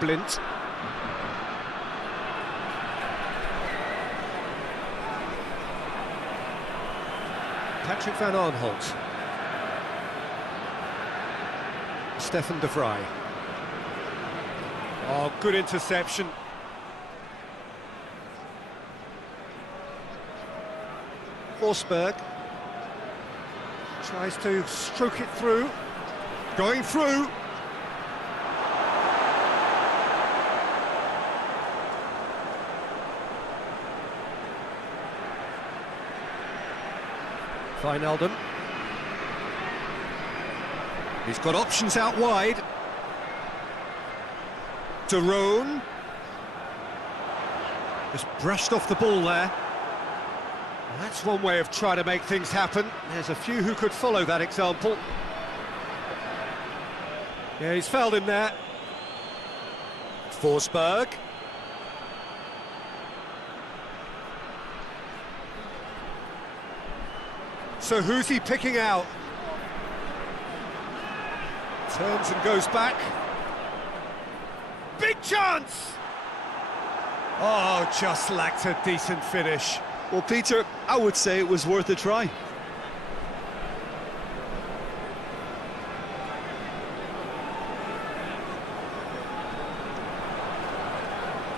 Blint. Patrick van Arnholt. Stefan de Vrij. Oh, good interception. Forsberg tries to stroke it through. Going through. Wijnaldum. He's got options out wide. De Roon. Just brushed off the ball there. Well, that's one way of trying to make things happen. There's a few who could follow that example. Yeah, he's fouled him there. Forsberg. So who's he picking out? Turns and goes back. Big chance! Oh, just lacked a decent finish. Well, Peter, I would say it was worth a try.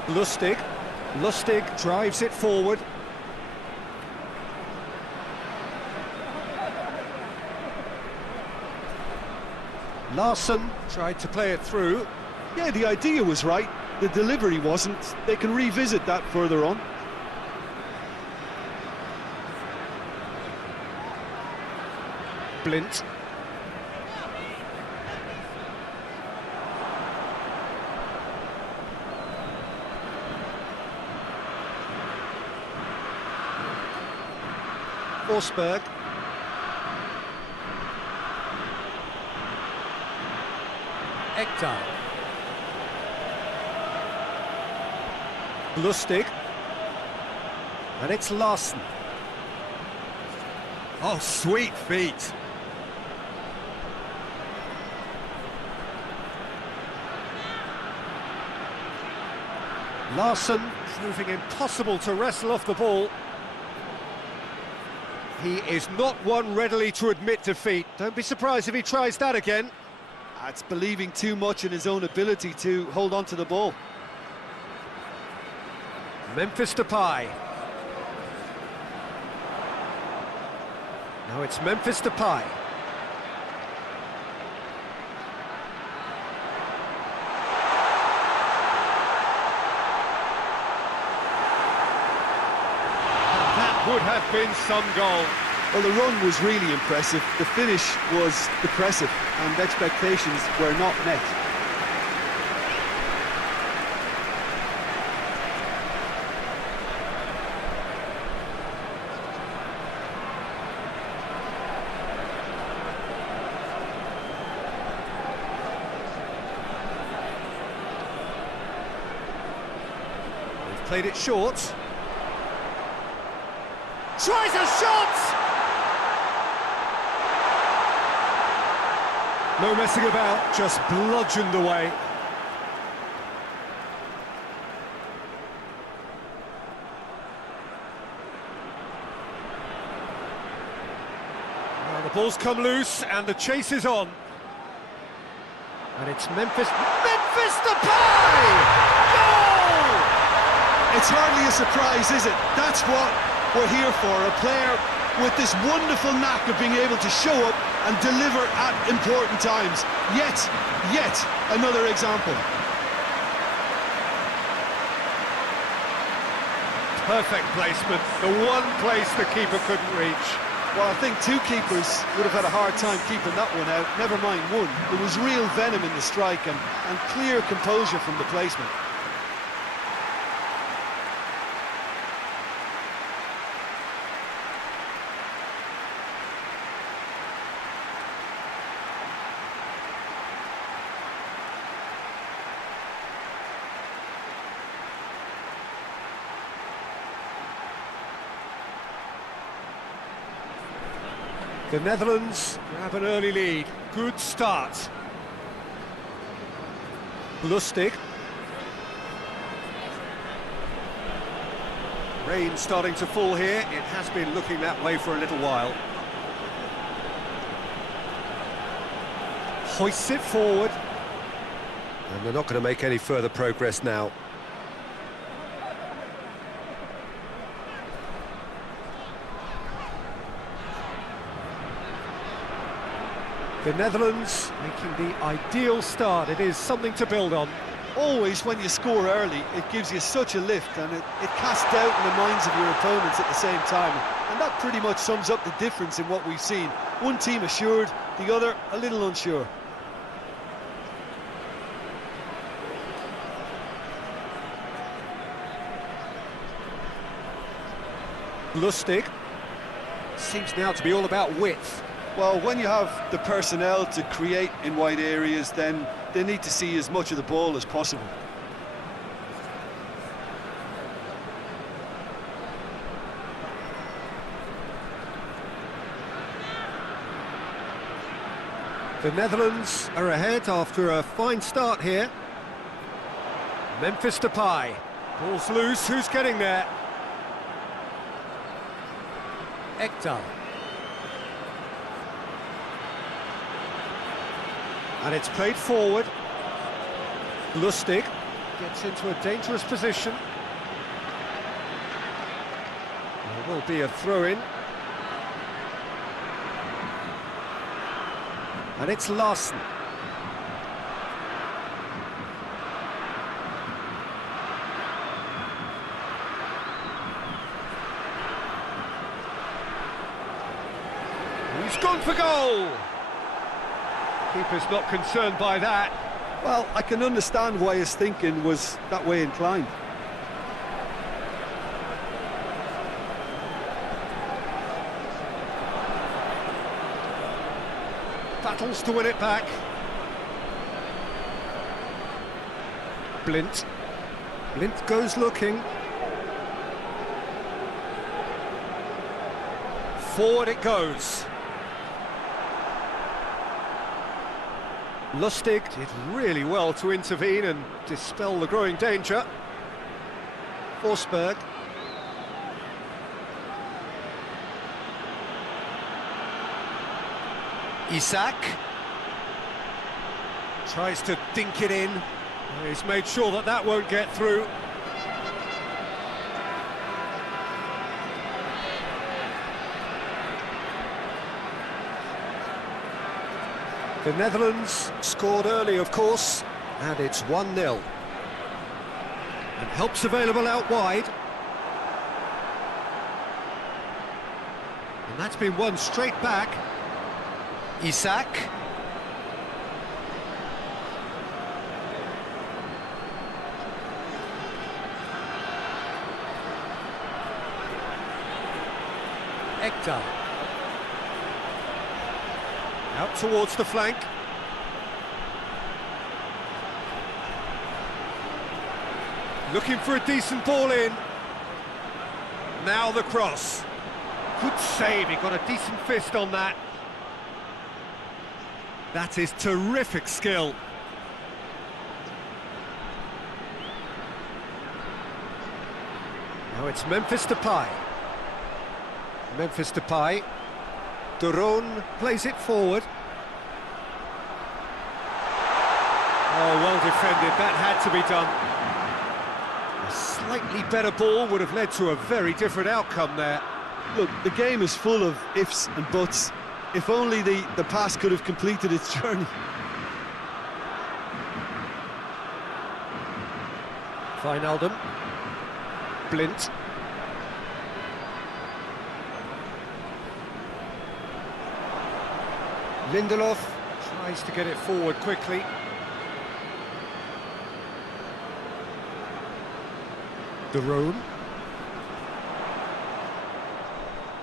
Lustig. Lustig drives it forward. Larsson tried to play it through. Yeah, the idea was right, the delivery wasn't. They can revisit that further on. Blint. Forsberg. Ekdal. Lustig. And it's Larsson. Oh, sweet feet. Larsson proving impossible to wrestle off the ball. He is not one readily to admit defeat. Don't be surprised if he tries that again. That's believing too much in his own ability to hold on to the ball. Memphis Depay. Now it's Memphis Depay. Would have been some goal. Well, the run was really impressive, the finish was depressive, and expectations were not met. They've played it short. Tries a shot! No messing about, just bludgeoned away. Now the ball's come loose and the chase is on. And it's Memphis Depay! Goal! It's hardly a surprise, is it? That's what we're here for, a player with this wonderful knack of being able to show up and deliver at important times. Yet another example. Perfect placement, the one place the keeper couldn't reach. Well, I think two keepers would have had a hard time keeping that one out, never mind one. There was real venom in the strike and clear composure from the placement. The Netherlands grab an early lead. Good start. Lustig. Rain starting to fall here. It has been looking that way for a little while. Hoists it forward. And they're not going to make any further progress now. The Netherlands making the ideal start. It is something to build on. Always when you score early, it gives you such a lift, and it casts doubt in the minds of your opponents at the same time. And that pretty much sums up the difference in what we've seen. One team assured, the other a little unsure. Lustig seems now to be all about width. Well, when you have the personnel to create in wide areas, then they need to see as much of the ball as possible. The Netherlands are ahead after a fine start here. Memphis Depay. Ball's loose, who's getting there? Ekdal. And it's played forward. Lustig gets into a dangerous position. There will be a throw-in. And it's Larsen. He's gone for goal! Keeper's not concerned by that. Well, I can understand why his thinking was that way inclined. Battles to win it back. Blint. Blint goes looking. Forward it goes. Lustig did really well to intervene and dispel the growing danger. Forsberg. Isak. Tries to dink it in. He's made sure that that won't get through. The Netherlands scored early, of course, and it's 1-0. And help's available out wide. And that's been won straight back. Isak. Ekdal. Out towards the flank. Looking for a decent ball in. Now the cross. Good save, he got a decent fist on that. That is terrific skill. Now it's Memphis Depay. Memphis Depay. DeRoon plays it forward. Oh, well defended, that had to be done. A slightly better ball would have led to a very different outcome there. Look, the game is full of ifs and buts. If only the pass could have completed its journey. Wijnaldum. Blint. Lindelof tries to get it forward quickly. DeRoon.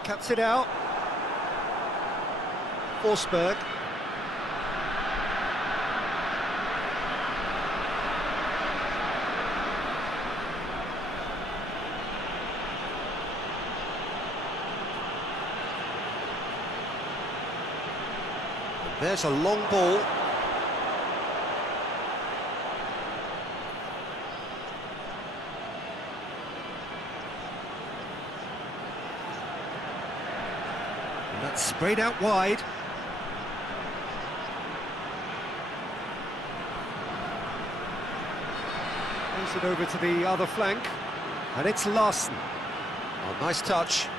Cuts it out. Forsberg. There's a long ball. It's sprayed out wide. Plays it over to the other flank. And it's Larsen. Oh, nice touch.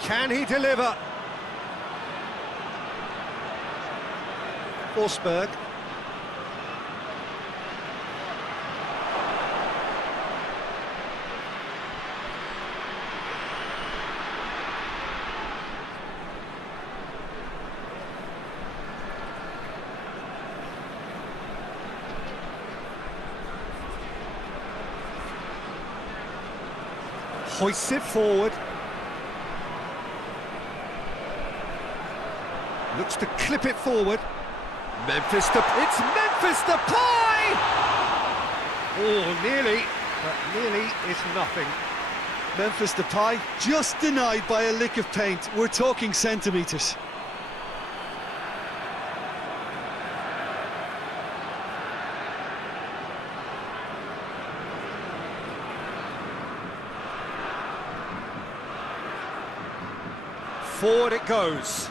Can he deliver? Forsberg. Hoists it forward. Looks to clip it forward. Memphis it's Memphis Depay! Oh, nearly, but nearly is nothing. Memphis Depay just denied by a lick of paint. We're talking centimetres. Forward it goes.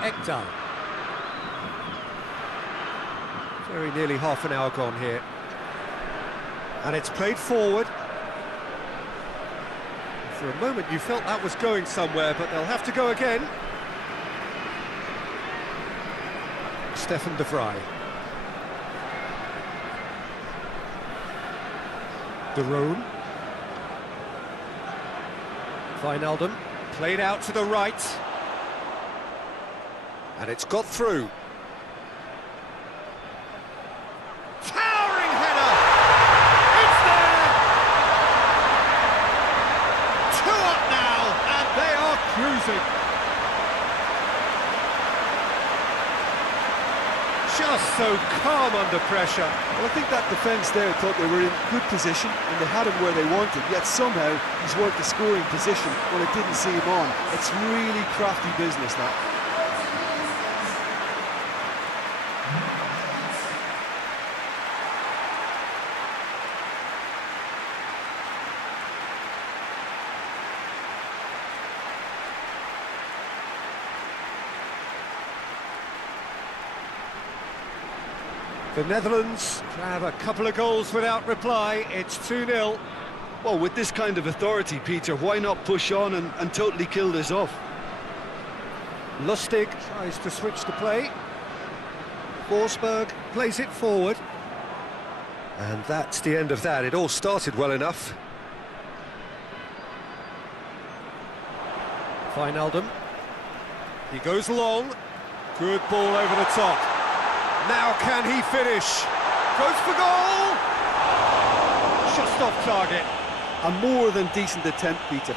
Ekdal. Very nearly half an hour gone here. And it's played forward. For a moment you felt that was going somewhere, but they'll have to go again. Stefan de Vrij. De Roon. Wijnaldum, played out to the right. And it's got through. Towering header! It's there! 2 up now, and they are cruising. Just so calm under pressure. Well, I think that defence there thought they were in good position and they had him where they wanted, yet somehow he's worked the scoring position when it didn't see him on. It's really crafty business, that. The Netherlands have a couple of goals without reply. It's 2-0. Well, with this kind of authority, Peter, why not push on and totally kill this off? Lustig tries to switch the play. Forsberg plays it forward. And that's the end of that. It all started well enough. Wijnaldum. He goes long. Good ball over the top. Now can he finish? Goes for goal! Just off target. A more than decent attempt, Peter.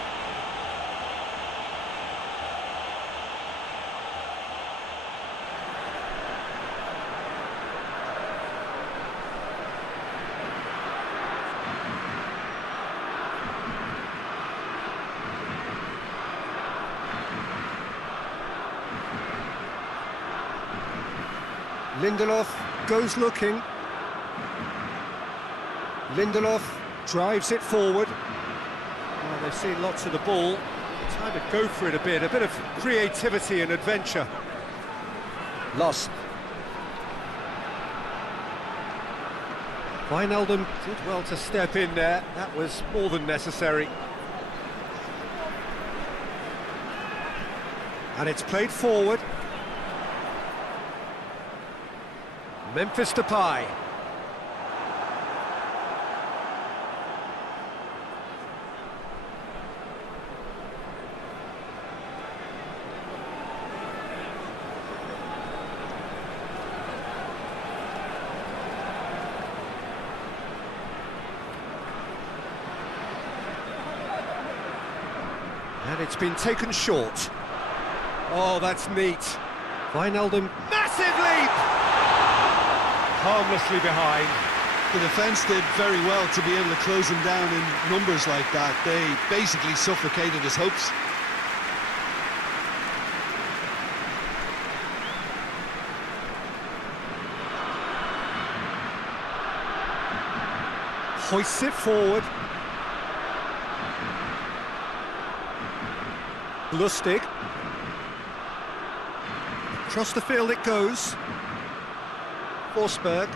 Lindelof goes looking. Lindelof drives it forward. Well, they've seen lots of the ball. Time to go for it a bit of creativity and adventure. Lost. Wijnaldum did well to step in there. That was more than necessary. And it's played forward. Memphis Depay. And it's been taken short. Oh, that's neat. Wijnaldum, massive leap! Harmlessly behind. The defence did very well to be able to close him down in numbers like that. They basically suffocated his hopes. hoists it forward. Lustig. Across the field it goes. Forsberg.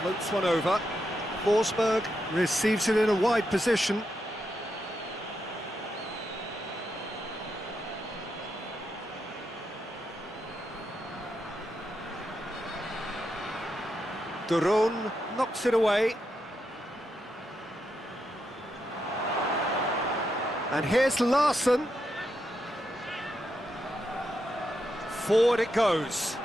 Floats one over. Forsberg receives it in a wide position. Duron knocks it away. And here's Larsson. Forward it goes.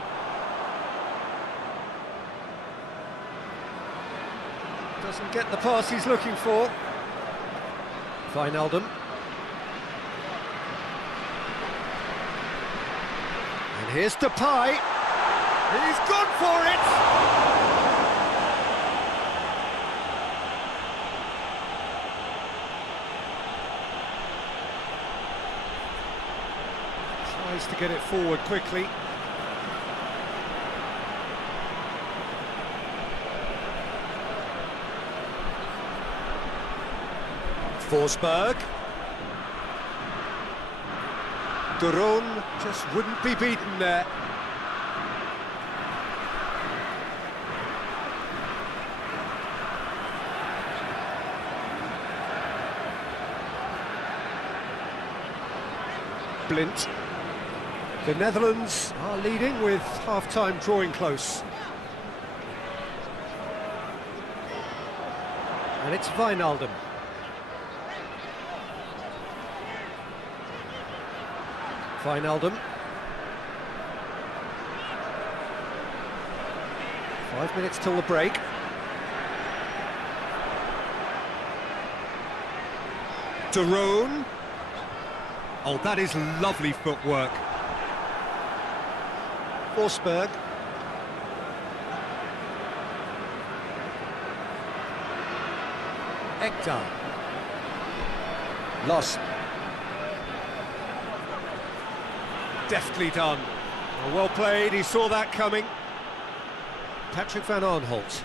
Doesn't get the pass he's looking for. Wijnaldum. And here's Depay. He's gone for it! Tries to get it forward quickly. Forsberg. Duron just wouldn't be beaten there. Blint. The Netherlands are leading with half-time drawing close. And it's Wijnaldum. Wijnaldum. 5 minutes till the break. Duron. Oh, that is lovely footwork. Forsberg. Ekdal. Loss. Deftly done. Well played, he saw that coming. Patrick van Aanholt.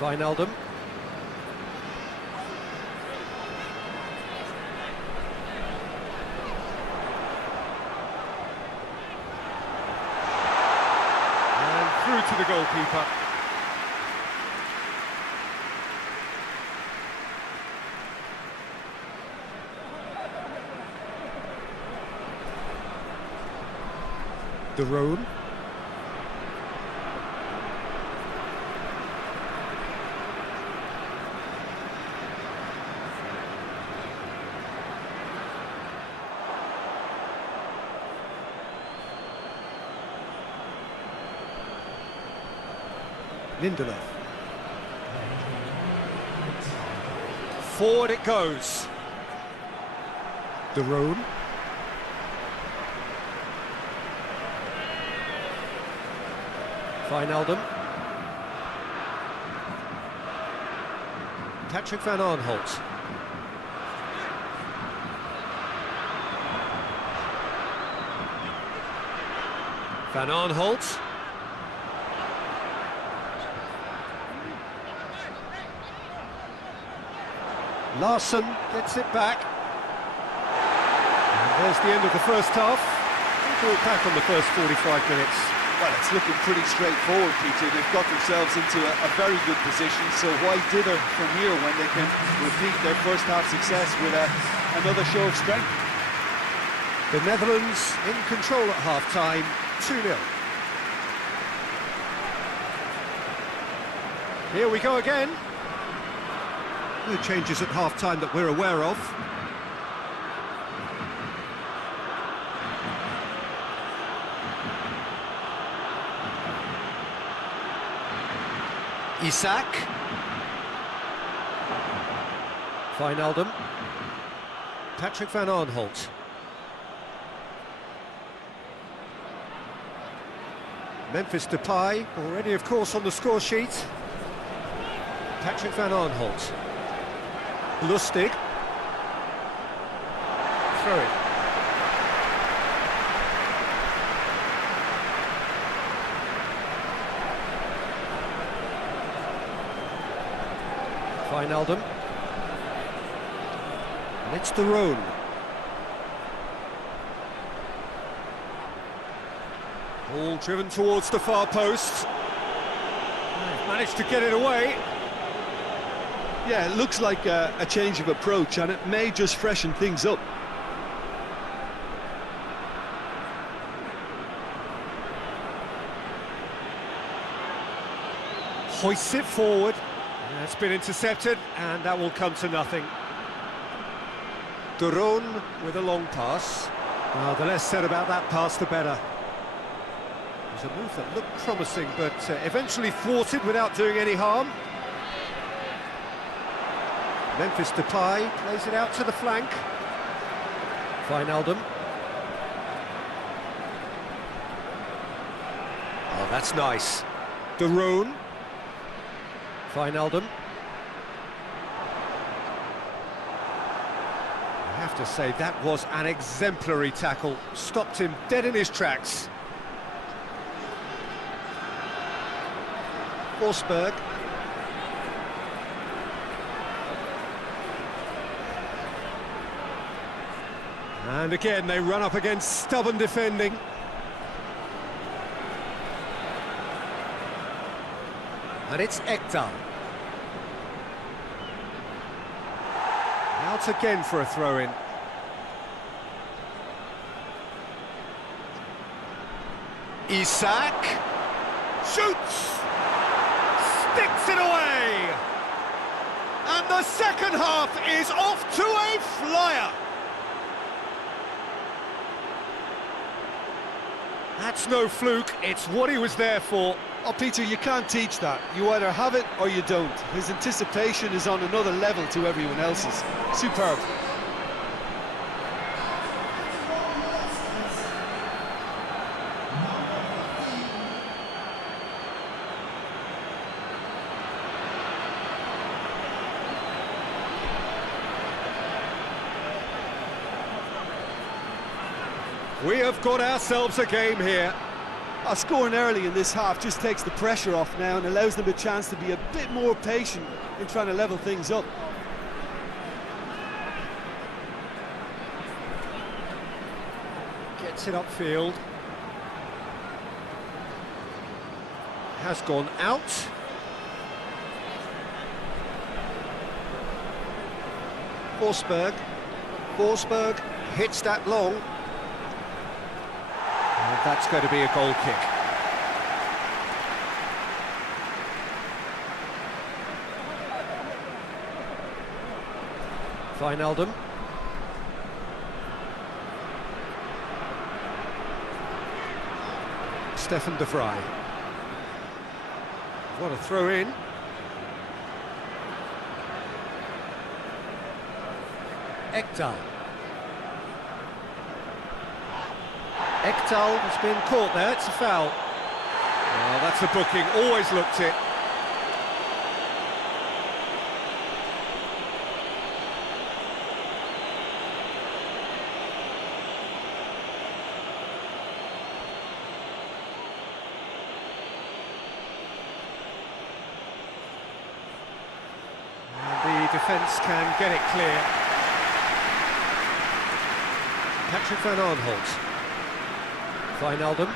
Wijnaldum. And through to the goalkeeper. Duron. Lindelof. Forward it goes. Duron. Wijnaldum. Patrick van Aanholt. Van Aanholt. Larsson gets it back. And there's the end of the first half. We'll back on the first 45 minutes. Well, it's looking pretty straightforward, Peter. They've got themselves into a very good position, so why dither from here when they can repeat their first half success with another show of strength? The Netherlands in control at half-time, 2-0. Here we go again. No changes at half-time that we're aware of. Isak. Wijnaldum. Patrick van Aanholt. Memphis Depay, already of course on the score sheet. Patrick van Aanholt. Lustig. Throw it. Wijnaldum. And it's the Roon. Ball driven towards the far post. Managed to get it away. Yeah, it looks like a change of approach, and it may just freshen things up. Hoists it forward. It's been intercepted, and that will come to nothing. De Roon with a long pass. Well, the less said about that pass, the better. It was a move that looked promising, but eventually thwarted without doing any harm. Memphis Depay plays it out to the flank. Wijnaldum. Oh, that's nice. De Roon. Wijnaldum. I have to say, that was an exemplary tackle. Stopped him dead in his tracks. Forsberg. And again, they run up against stubborn defending. And it's Ekdal. Out again for a throw-in. Isak shoots, sticks it away, and the second half is off to a flyer. That's no fluke, it's what he was there for. Oh, Peter, you can't teach that. You either have it or you don't. His anticipation is on another level to everyone else's. Superb. We have got ourselves a game here. Scoring early in this half just takes the pressure off now and allows them a chance to be a bit more patient in trying to level things up. Gets it upfield. Has gone out. Forsberg. Forsberg hits that long. And that's going to be a goal kick. Wijnaldum. Stefan de Vrij. What a throw in. Ekdal. Ekdal has been caught there, it's a foul. Well, that's a booking, always looked it. And the defence can get it clear. Patrick van Aanholt. Wijnaldum.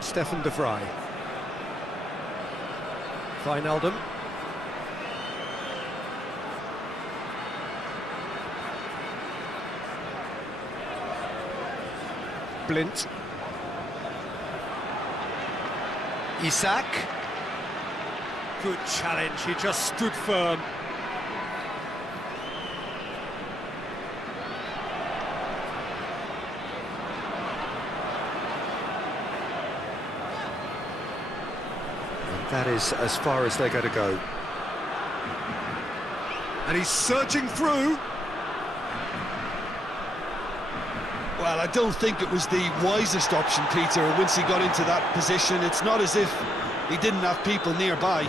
Stefan de Vrij. Wijnaldum. Blind. Isak. Good challenge, he just stood firm. That is as far as they're going to go. And he's surging through. Well, I don't think it was the wisest option, Peter, once he got into that position. It's not as if he didn't have people nearby.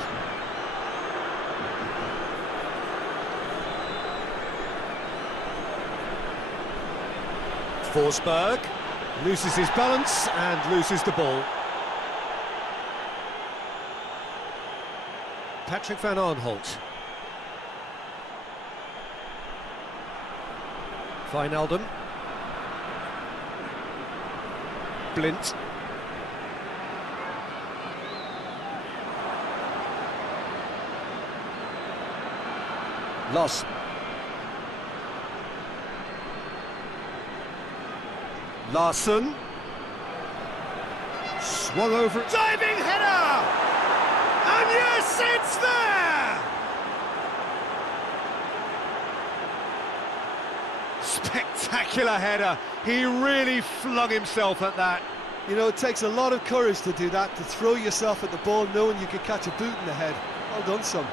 Forsberg loses his balance and loses the ball. Patrick van Aanholt. Wijnaldum. Blint. Loss. Larsson. Swung over. Diving header! And yes, it's there! Spectacular header. He really flung himself at that. You know, it takes a lot of courage to do that, to throw yourself at the ball knowing you could catch a boot in the head. Well done, son.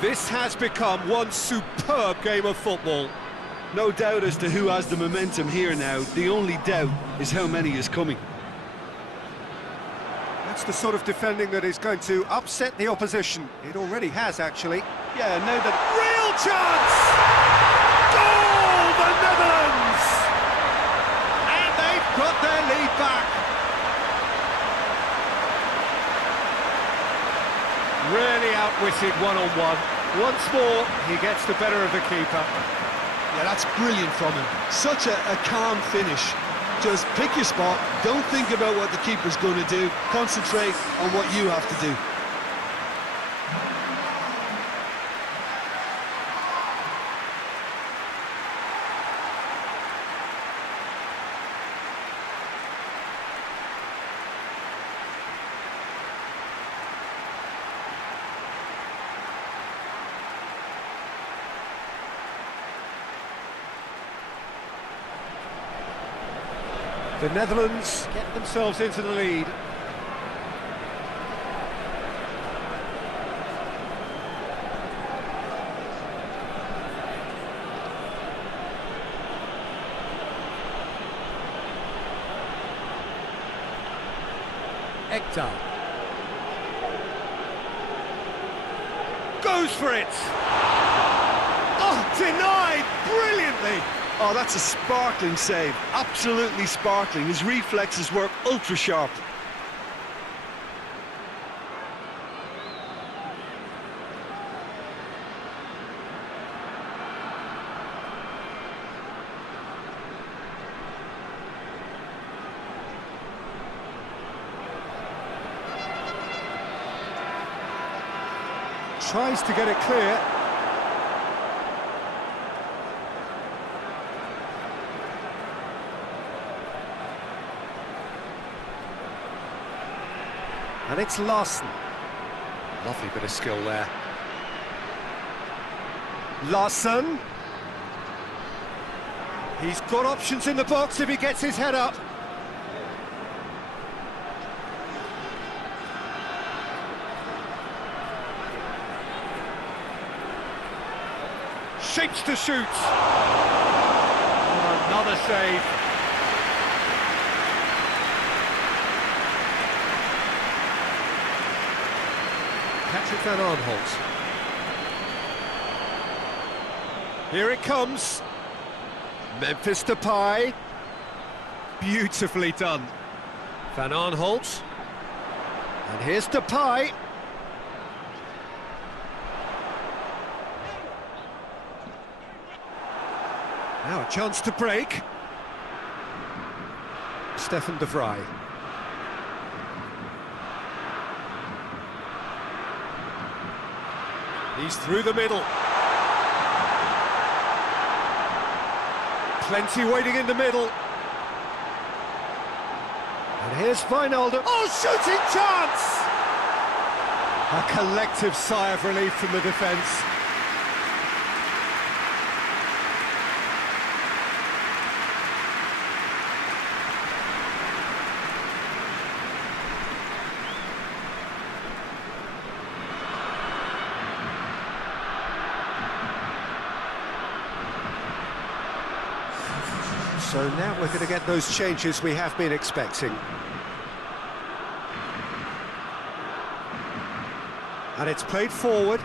This has become one superb game of football. No doubt as to who has the momentum here now. The only doubt is how many is coming. That's the sort of defending that is going to upset the opposition. It already has, actually. Yeah, now that... Real chance! Goal, the Netherlands! And they've got their lead back. Really outwitted one-on-one. Once more, he gets the better of the keeper. Yeah, that's brilliant from him. Such a calm finish. Just pick your spot, don't think about what the keeper's going to do, concentrate on what you have to do. The Netherlands get themselves into the lead. Ekdal goes for it. Oh, denied brilliantly. Oh, that's a sparkling save. Absolutely sparkling. His reflexes work ultra sharp. Tries to get it clear. And it's Larsson. Lovely bit of skill there. Larsson. He's got options in the box if he gets his head up. Shapes to shoot. Oh, another save. Patrick van Aanholt. Here it comes. Memphis Depay. Beautifully done. Van Aanholt. And here's Depay. Now a chance to break. Stefan de Vrij. He's through the middle. Plenty waiting in the middle. And here's Wijnaldum. Oh, shooting chance! A collective sigh of relief from the defence. So now we're going to get those changes we have been expecting. And it's played forward.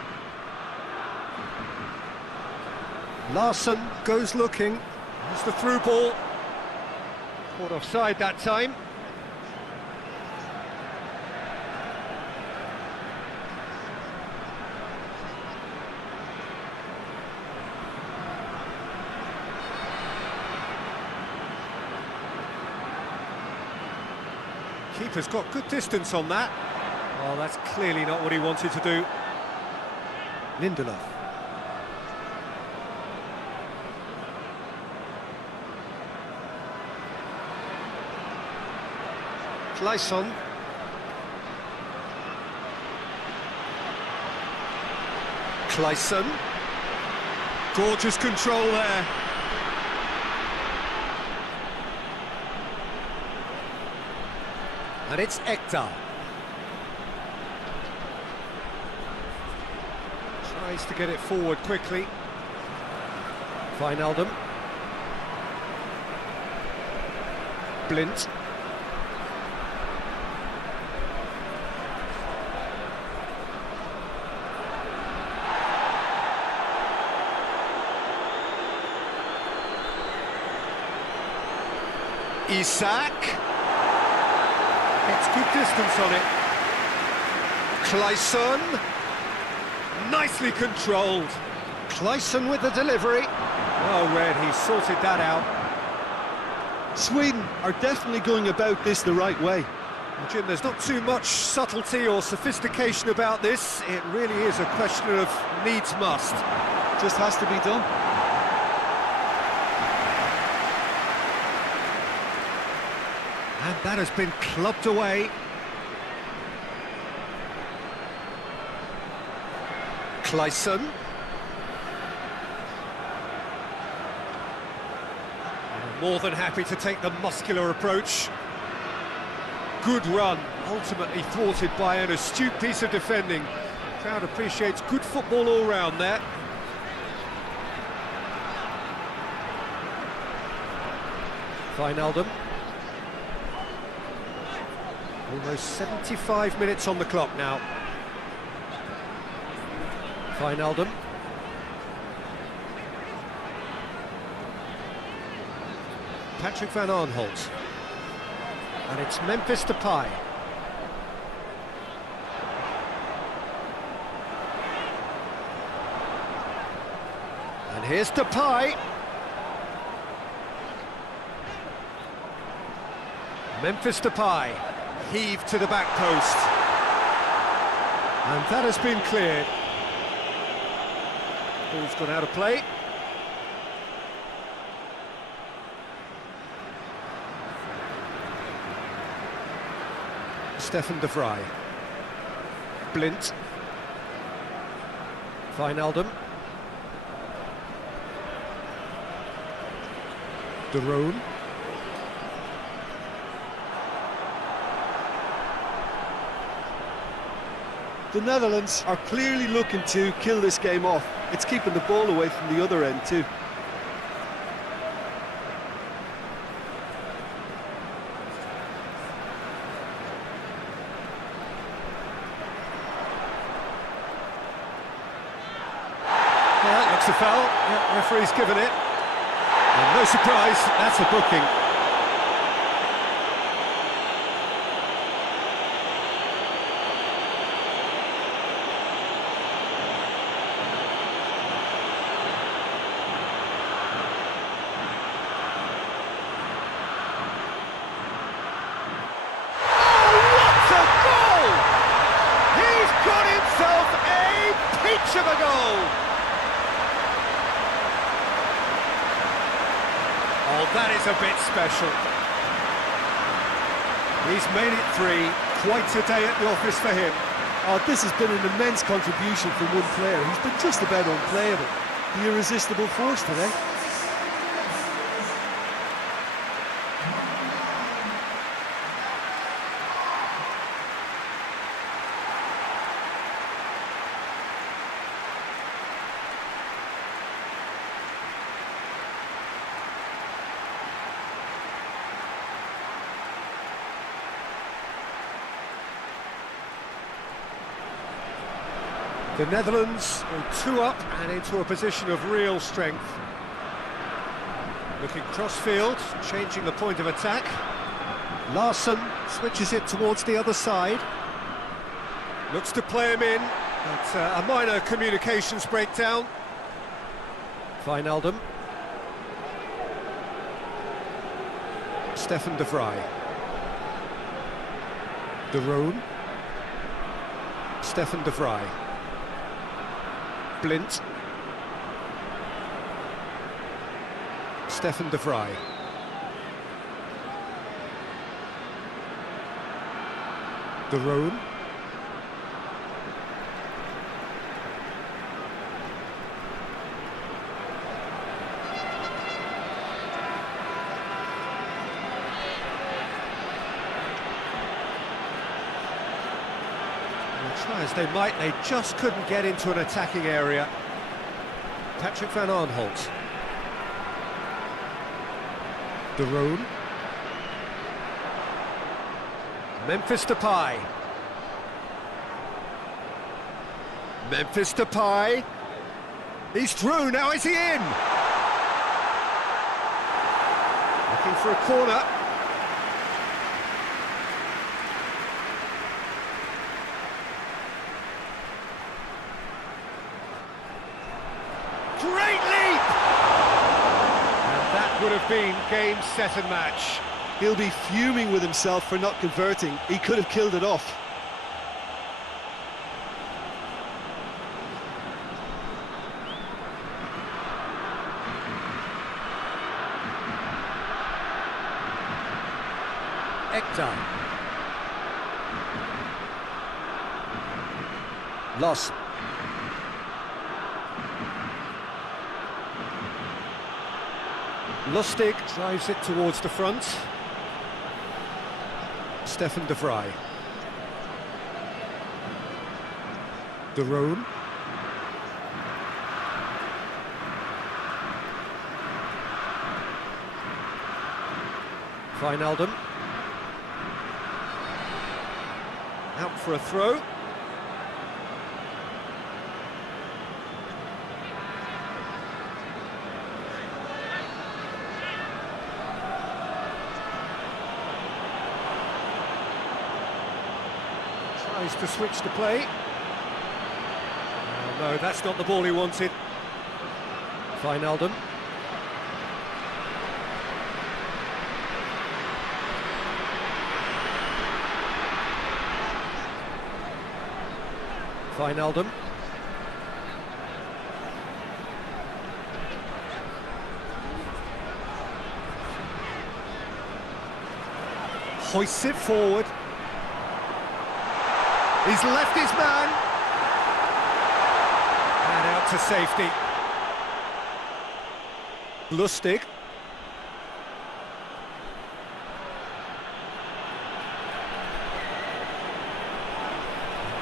Larsson goes looking. There's the through ball. Caught offside that time. Keeper's got good distance on that. Well, that's clearly not what he wanted to do. Lindelof. Claesson. Claesson. Gorgeous control there. And it's Ekdal. Tries to get it forward quickly. Wijnaldum. Blint. Isak. It's good distance on it. Claesson. Nicely controlled. Claesson with the delivery. Well read, he sorted that out. Sweden are definitely going about this the right way. Well, Jim, there's not too much subtlety or sophistication about this. It really is a question of needs must. Just has to be done. And that has been clubbed away. Claesson. More than happy to take the muscular approach. Good run, ultimately thwarted by an astute piece of defending. Crowd appreciates good football all round there. Wijnaldum. Almost 75 minutes on the clock now. Wijnaldum. Patrick van Aanholt. And it's Memphis Depay. And here's Depay. Memphis Depay. Heaved to the back post. And that has been cleared. Ball's gone out of play. Stefan de Vrij. Blint. Wijnaldum. De Roon. The Netherlands are clearly looking to kill this game off. It's keeping the ball away from the other end too. Well, that looks a foul. Yeah, referee's given it. And no surprise, that's a booking. dreams of a goal! Oh, that is a bit special. He's made it 3. Quite a day at the office for him. Oh, this has been an immense contribution from one player. He's been just about unplayable. The irresistible force today. The Netherlands will 2 up and into a position of real strength. Looking cross-field, changing the point of attack. Larsson switches it towards the other side. Looks to play him in, but a minor communications breakdown. Wijnaldum. Stefan de Vrij. De Roon. Stefan de Vrij. Blint. Stefan de Vrij. De Roon. Try as they might, they just couldn't get into an attacking area. Patrick van Aanholt. De Roon. Memphis Depay. Memphis Depay. He's through, now is he in? Looking for a corner. Great leap! And that would have been game, set and match. He'll be fuming with himself for not converting. He could have killed it off. Ekdal. Loss. Lustig drives it towards the front. Stefan de Vrij. De Roon. Wijnaldum. Out for a throw. Tries to switch the play. Oh, no, that's not the ball he wanted. Wijnaldum. Wijnaldum. Hoists it forward. He's left his man. And out to safety. Lustig.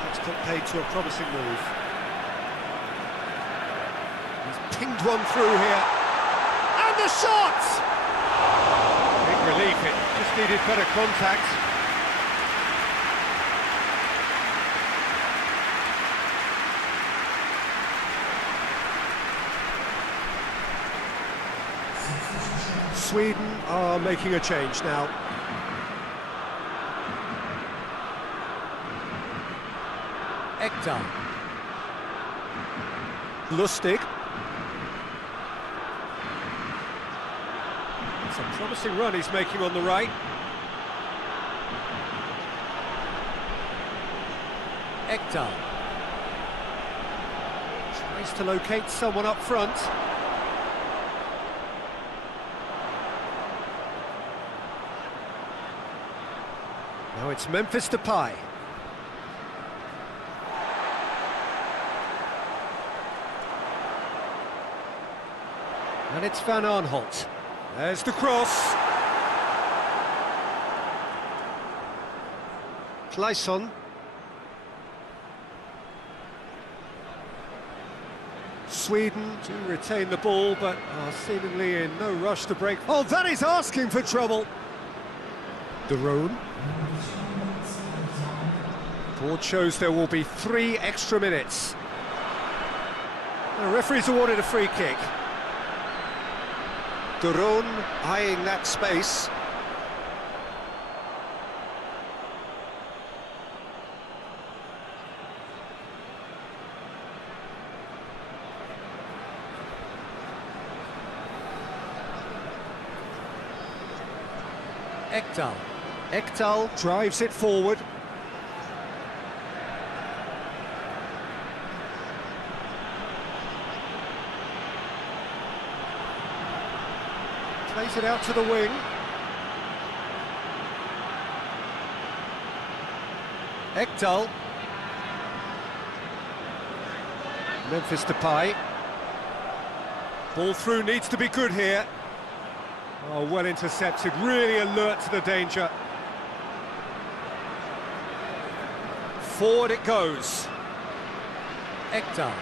That's got paid to a promising move. He's pinged one through here. And the shot! Big relief, it just needed better contact. Sweden are making a change now. Ekdal. Lustig. It's a promising run he's making on the right. Ekdal. Tries to locate someone up front. Now it's Memphis Depay. And it's Van Aanholt. There's the cross. Claesson. Sweden do retain the ball, but are seemingly in no rush to break. Oh, that is asking for trouble. De Roon. Board shows there will be 3 extra minutes. The referee's awarded a free kick. De Roon eyeing that space. Ekdal. Ekdal drives it forward. Plays it out to the wing. Ekdal. Memphis Depay. Ball through needs to be good here. Oh, well intercepted, really alert to the danger. Forward it goes. Ekdal.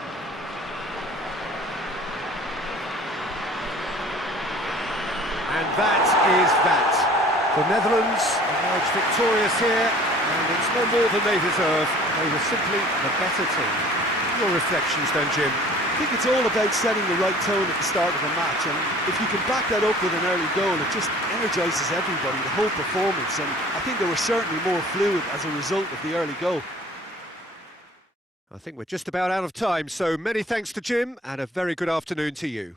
And that is that. The Netherlands emerge victorious here, and it's no more than they deserve. They were simply the better team. Your reflections then, Jim? I think it's all about setting the right tone at the start of a match, and if you can back that up with an early goal, it just energises everybody, the whole performance, and I think they were certainly more fluid as a result of the early goal. I think we're just about out of time, so many thanks to Jim, and a very good afternoon to you.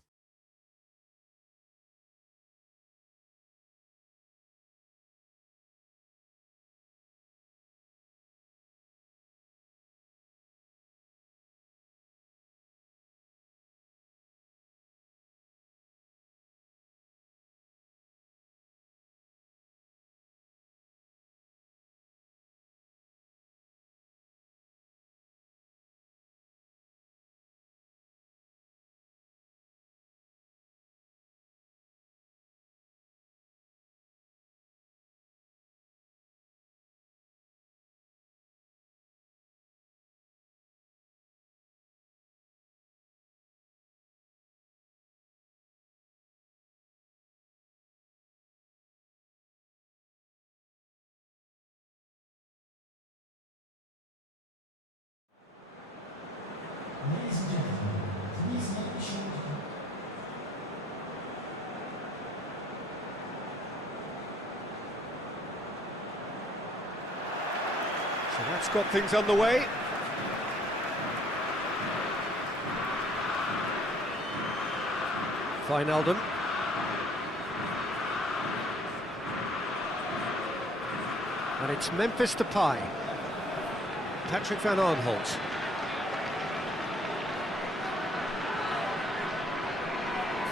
So that's got things underway. Wijnaldum. And it's Memphis Depay. Patrick Van Aanholt.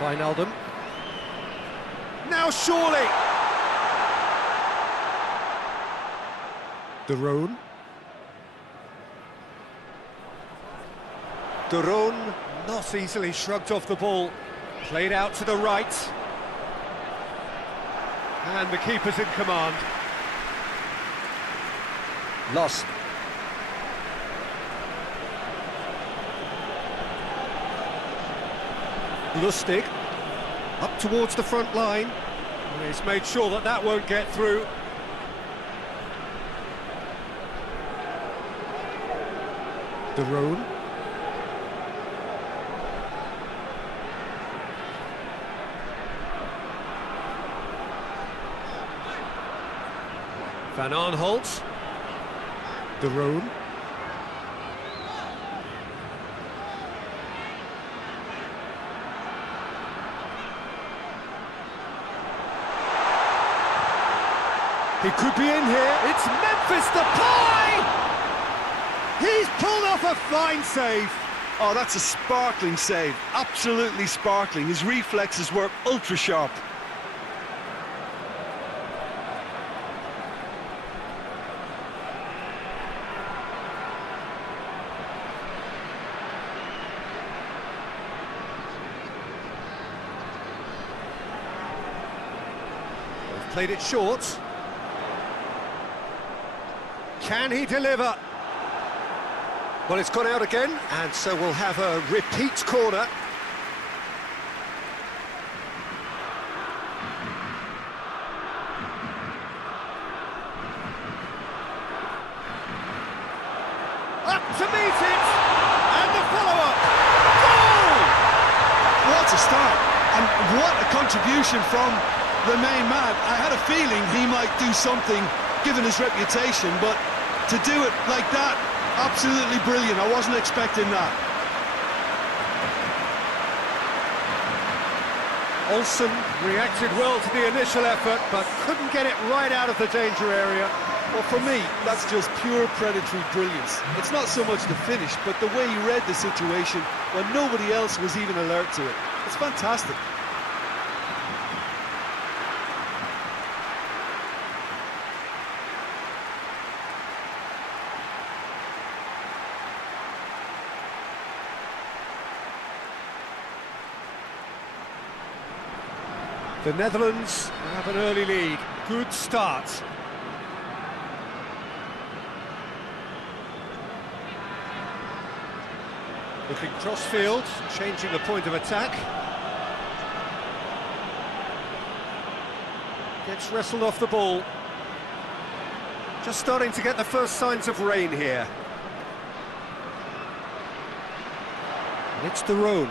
Wijnaldum. Now surely! De Roon. De Roon not easily shrugged off the ball. Played out to the right. And the keeper's in command. Lost. Lustig. Up towards the front line. And he's made sure that that won't get through. De Roon. Van Aanholt. De Roon. He could be in here. It's Memphis Depay! He's pulled off a fine save. Oh, that's a sparkling save. Absolutely sparkling. His reflexes were ultra sharp. They've played it short. Can he deliver? Well, it's gone out again, and so we'll have a repeat corner. Up to meet it, and the follow-up. Goal! What a start, and what a contribution from the main man. I had a feeling he might do something, given his reputation, but to do it like that, absolutely brilliant. I wasn't expecting that. Olsen reacted well to the initial effort, but couldn't get it right out of the danger area. Well, for me, that's just pure predatory brilliance. It's not so much the finish, but the way he read the situation when nobody else was even alert to it. It's fantastic. The Netherlands have an early lead. Good start. Looking cross-field, changing the point of attack. Gets wrestled off the ball. Just starting to get the first signs of rain here. And it's the Rhone.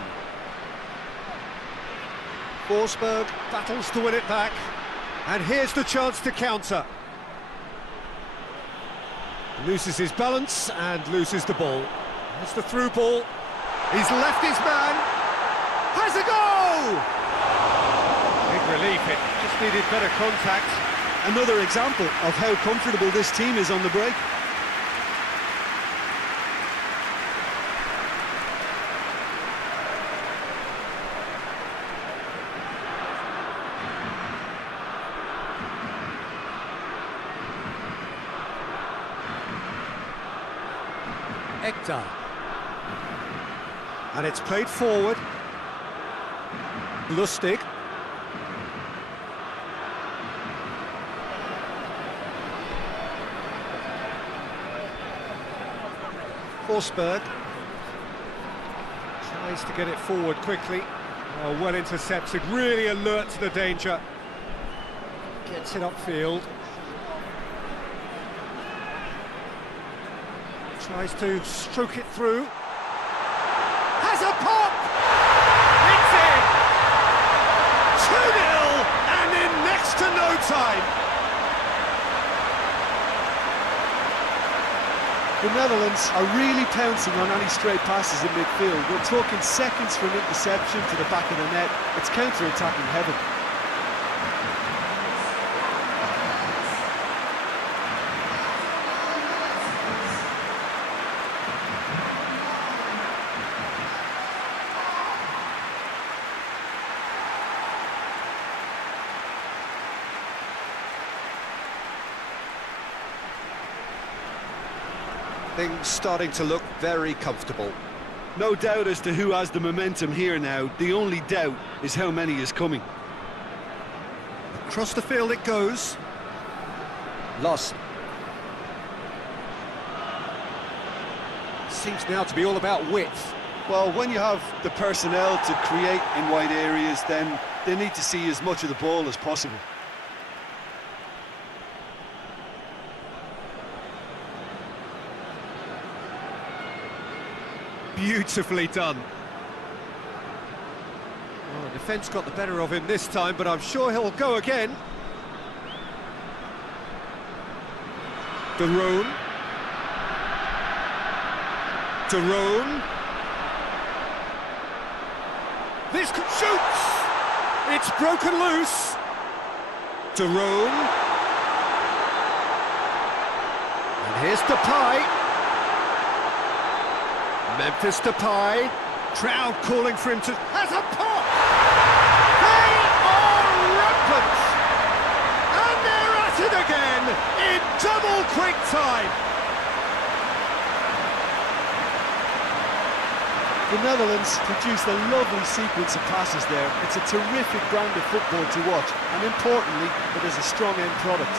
Forsberg battles to win it back, and here's the chance to counter. Loses his balance and loses the ball. It's the through ball. He's left his man. Has a goal! Big relief, it just needed better contact. Another example of how comfortable this team is on the break. Ekdal. And it's played forward. Lustig. Forsberg tries to get it forward quickly. Oh, well intercepted, really alert to the danger. Gets it upfield. Tries to stroke it through. Has a pop! It's in! 2-0 and in next to no time. The Netherlands are really pouncing on any stray passes in midfield. We're talking seconds from interception to the back of the net. It's counter-attacking heaven. Things starting to look very comfortable. No doubt as to who has the momentum here now. The only doubt is how many is coming. Across the field it goes. Loss. Seems now to be all about width. Well, when you have the personnel to create in wide areas, then they need to see as much of the ball as possible. Beautifully done. Well, the defence got the better of him this time, but I'm sure he'll go again. De Roon. De Roon. This could shoots! It's broken loose. De Roon. And here's Depay. Memphis Depay. Crowd calling for him to... Has a pop! They are rampant! And they're at it again in double quick time! The Netherlands produced a lovely sequence of passes there. It's a terrific brand of football to watch, and importantly, it is a strong end product.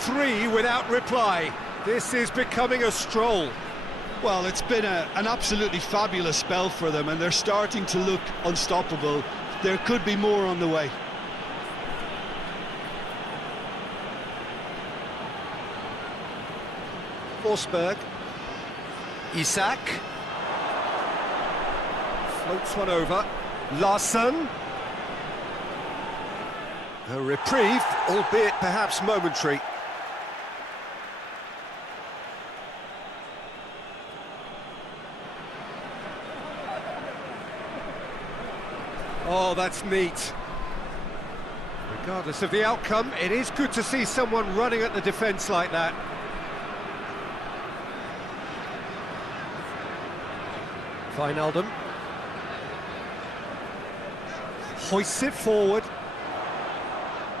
Three without reply. This is becoming a stroll. Well, it's been an absolutely fabulous spell for them, and they're starting to look unstoppable. There could be more on the way. Forsberg. Isak. Floats one over. Larsson. A reprieve, albeit perhaps momentary. Oh, that's neat. Regardless of the outcome, it is good to see someone running at the defence like that. Wijnaldum. Hoists it forward.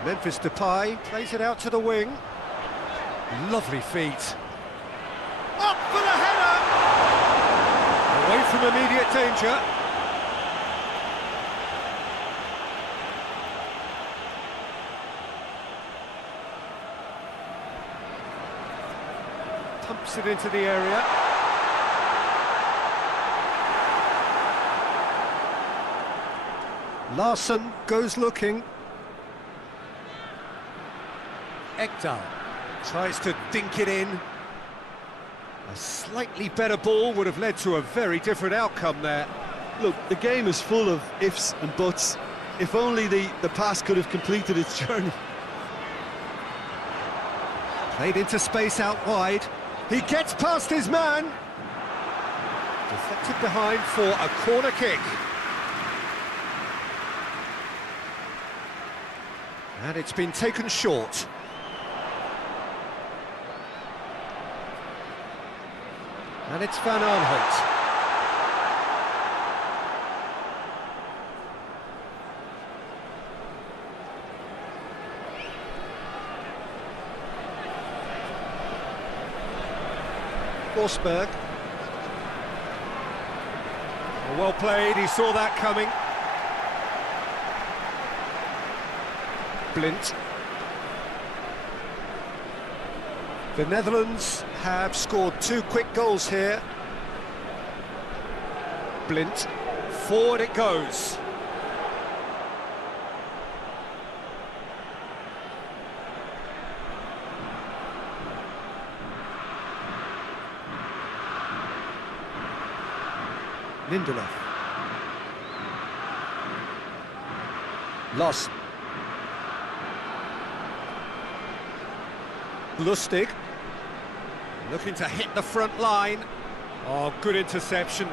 Memphis Depay plays it out to the wing. Lovely feet. Up for the header! Away from immediate danger. Pumps it into the area. Larsson goes looking. Ekdal tries to dink it in. A slightly better ball would have led to a very different outcome there. Look, the game is full of ifs and buts. If only the pass could have completed its journey. Played into space out wide. He gets past his man. Deflected behind for a corner kick. And it's been taken short. And it's Van Aanholt. Forsberg. Well played, he saw that coming. Blind. The Netherlands have scored 2 quick goals here. Blind. Forward it goes. Lindelof. Larsson. Lustig. Looking to hit the front line. Oh, good interception.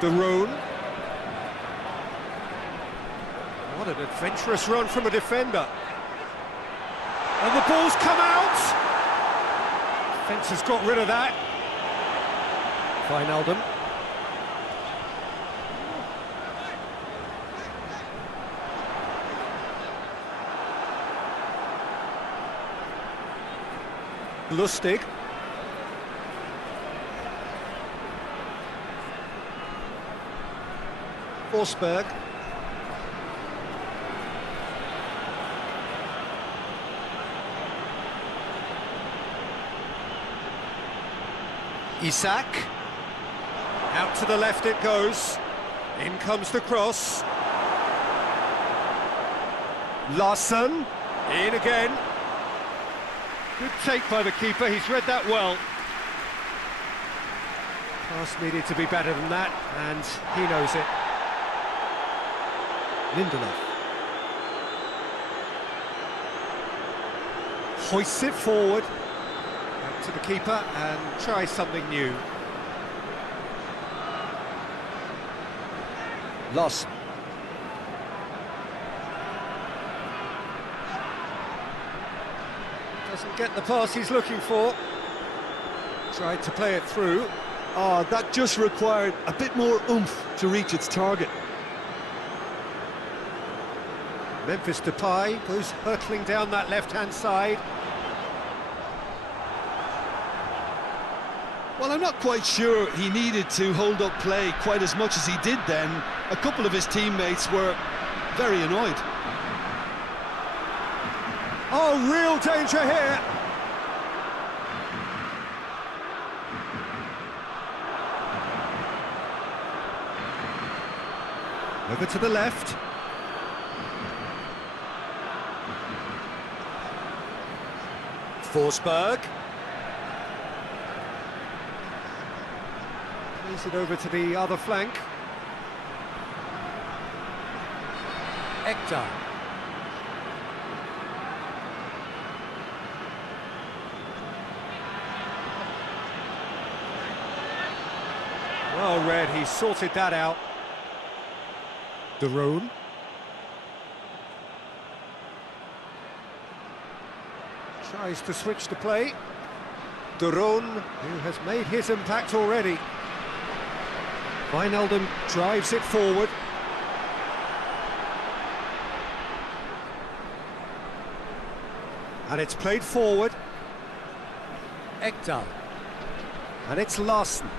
De Roon. What an adventurous run from a defender. And the ball's come out. Defence has got rid of that. Wijnaldum. Lustig. Forsberg. Isak. Out to the left it goes. In comes the cross. Larsson. In again. Good take by the keeper, he's read that well. Pass needed to be better than that, and he knows it. Lindelof. Hoists it forward. Back to the keeper and tries something new. Loss. Doesn't get the pass he's looking for. Tried to play it through. Oh, that just required a bit more oomph to reach its target. Memphis Depay goes hurtling down that left-hand side. Well, I'm not quite sure he needed to hold up play quite as much as he did then. A couple of his teammates were very annoyed. Oh, real danger here. Over to the left. Forsberg. Plays it over to the other flank. Ekdal. Well read, he sorted that out. DeRoon. Tries to switch the play. DeRoon, who has made his impact already. Wijnaldum drives it forward. And it's played forward. Ekdal. And it's Larsen.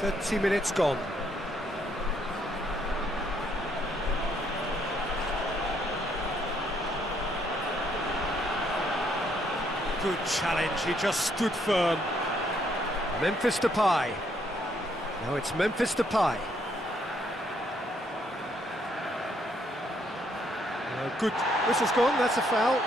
"30 minutes gone. Good challenge, he just stood firm. Memphis Depay. Now it's Memphis Depay. Good, whistle's gone, that's a foul.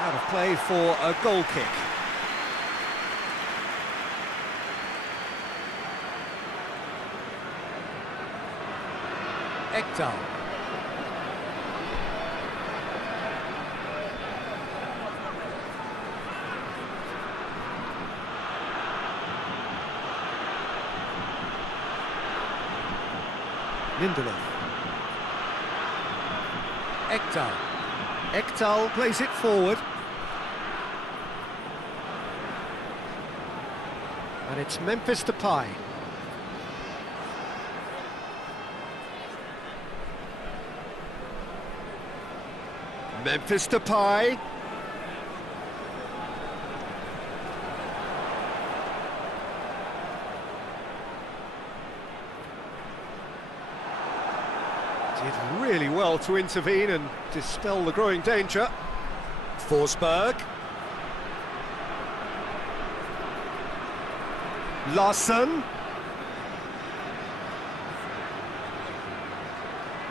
Out of play for a goal kick. Ekdal. Lindelof. Ekdal. Ekdal plays it forward. And it's Memphis Depay. Memphis Depay. Did really well to intervene and dispel the growing danger. Forsberg. Larsen.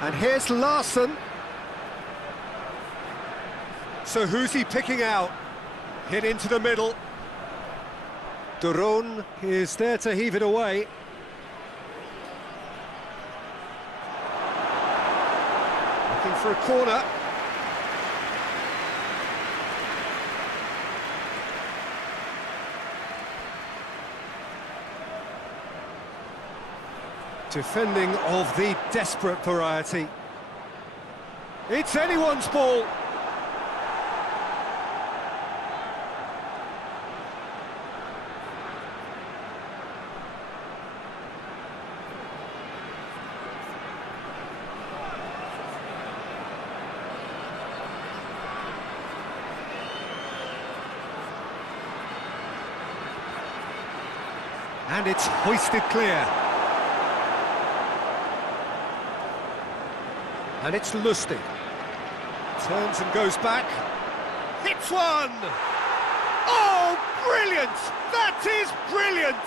And here's Larsen. So who's he picking out? Hit into the middle. DeRoon is there to heave it away. Looking for a corner. Defending of the desperate variety. It's anyone's ball. And it's hoisted clear. And it's Lustig. Turns and goes back. Hits one! Oh, brilliant! That is brilliant!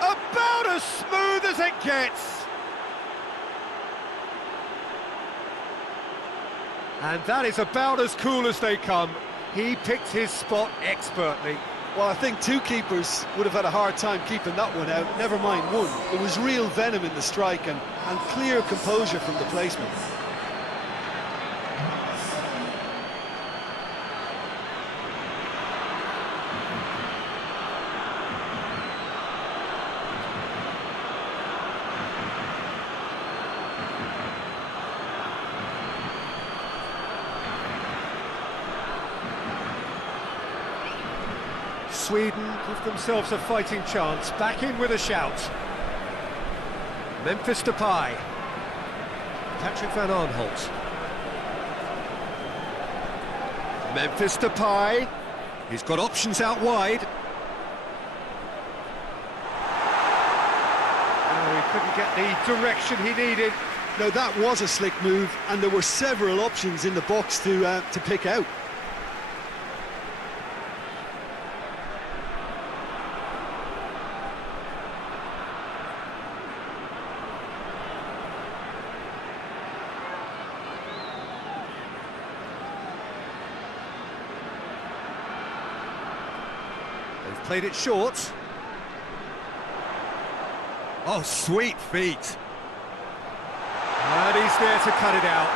About as smooth as it gets. And that is about as cool as they come. He picked his spot expertly. Well, I think two keepers would have had a hard time keeping that one out, never mind one. It was real venom in the strike and clear composure from the placement. Sweden give themselves a fighting chance, back in with a shout. Memphis Depay. Patrick van Aanholt. Memphis Depay. He's got options out wide. Oh, he couldn't get the direction he needed. No, that was a slick move, and there were several options in the box to pick out. They've played it short. Oh, sweet feet. And he's there to cut it out.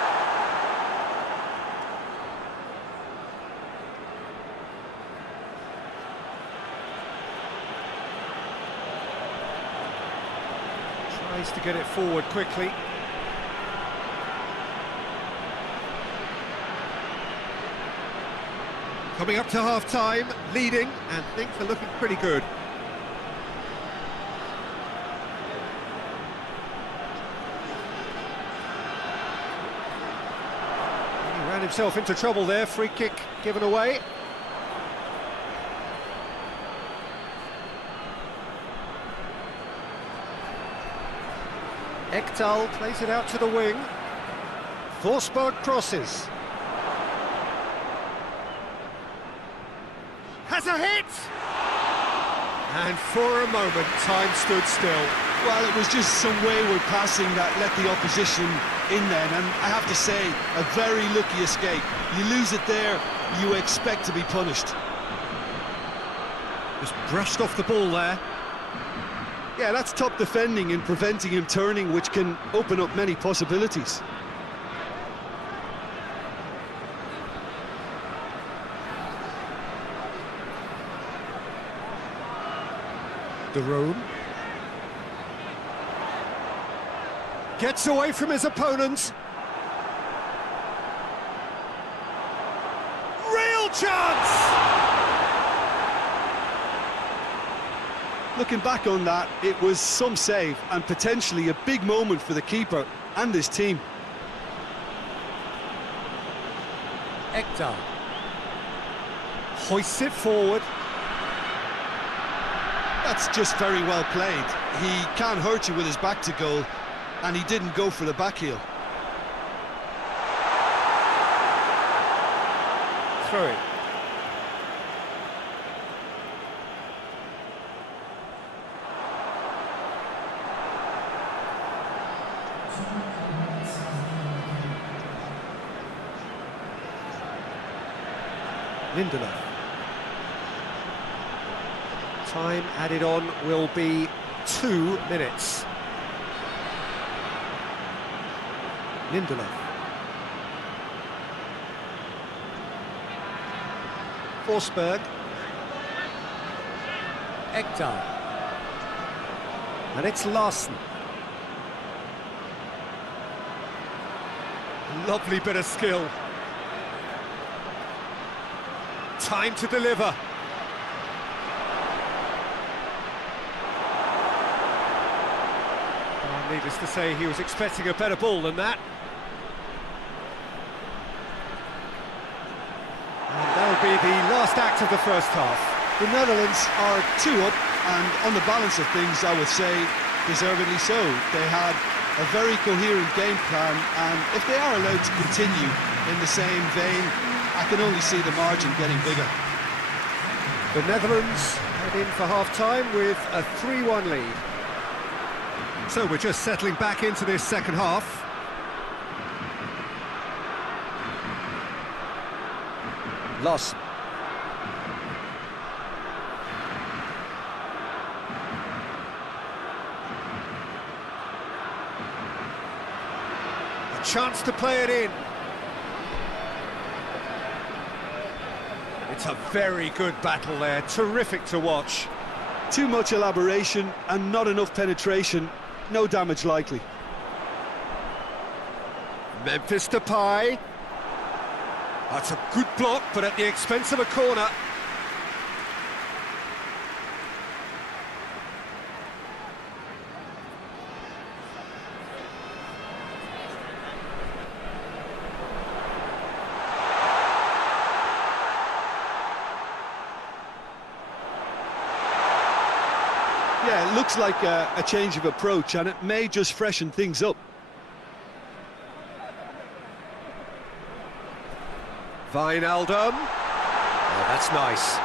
Tries to get it forward quickly. Coming up to half-time, leading, and things are looking pretty good. He ran himself into trouble there, free kick given away. Ekdal plays it out to the wing. Forsberg crosses. Has a hit! And for a moment, time stood still. Well, it was just some wayward passing that let the opposition in then, and I have to say, a very lucky escape. You lose it there, you expect to be punished. Just brushed off the ball there. Yeah, that's top defending and preventing him turning, which can open up many possibilities. De Roon gets away from his opponent. Real chance! Looking back on that, it was some save and potentially a big moment for the keeper and his team. Ekdal hoists it forward. That's just very well played. He can't hurt you with his back to goal, and he didn't go for the back heel. Throw it. Lindelof. Time added on will be 2 minutes. Lindelof. Forsberg. Ekdal. And it's Larsen. Lovely bit of skill. Time to deliver. Needless to say, he was expecting a better ball than that. And that'll be the last act of the first half. The Netherlands are 2 up, and on the balance of things, I would say, deservedly so. They had a very coherent game plan, and if they are allowed to continue in the same vein, I can only see the margin getting bigger. The Netherlands head in for half-time with a 3-1 lead. So we're just settling back into this second half. Loss. A chance to play it in. It's a very good battle there, terrific to watch. Too much elaboration and not enough penetration, no damage likely. Memphis Depay. That's a good block, but at the expense of a corner. Yeah, it looks like a change of approach, and it may just freshen things up. Wijnaldum. Oh, that's nice.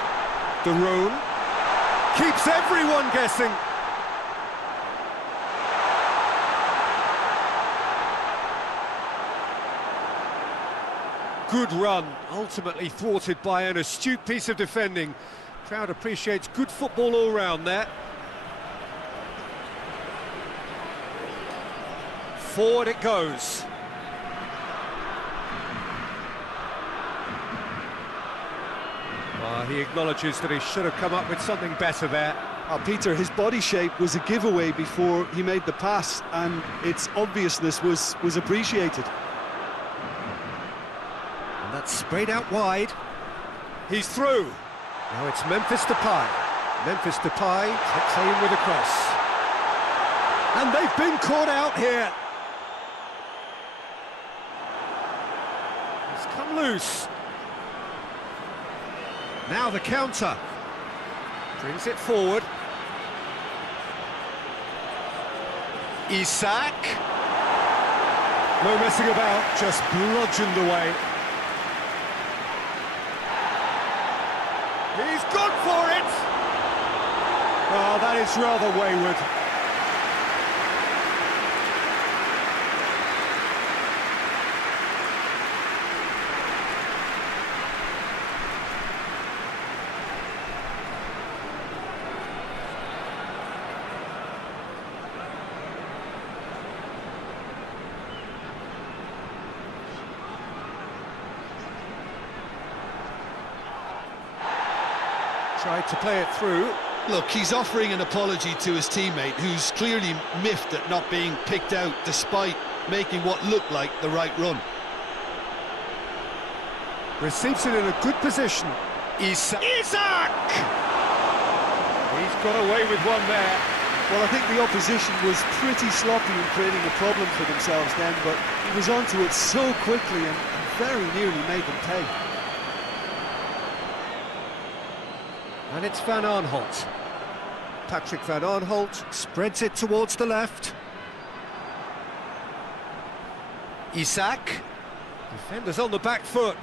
De Roon. Keeps everyone guessing. Good run, ultimately thwarted by an astute piece of defending. Crowd appreciates good football all round there. Forward it goes. He acknowledges that he should have come up with something better there. Peter, his body shape was a giveaway before he made the pass, and its obviousness was appreciated. And that's sprayed out wide. He's through. Now it's Memphis Depay. Memphis Depay takes aim with a cross. And they've been caught out here. He's come loose. Now the counter. Brings it forward. Isak. No messing about, just bludgeoned away. He's gone for it! Oh, that is rather wayward. Tried to play it through. Look, he's offering an apology to his teammate, who's clearly miffed at not being picked out despite making what looked like the right run. Receives it in a good position. Isak! He's got away with one there. Well, I think the opposition was pretty sloppy in creating a problem for themselves then, but he was onto it so quickly and very nearly made them pay. And it's Van Aanholt. Patrick Van Aanholt spreads it towards the left. Isak. Defenders on the back foot.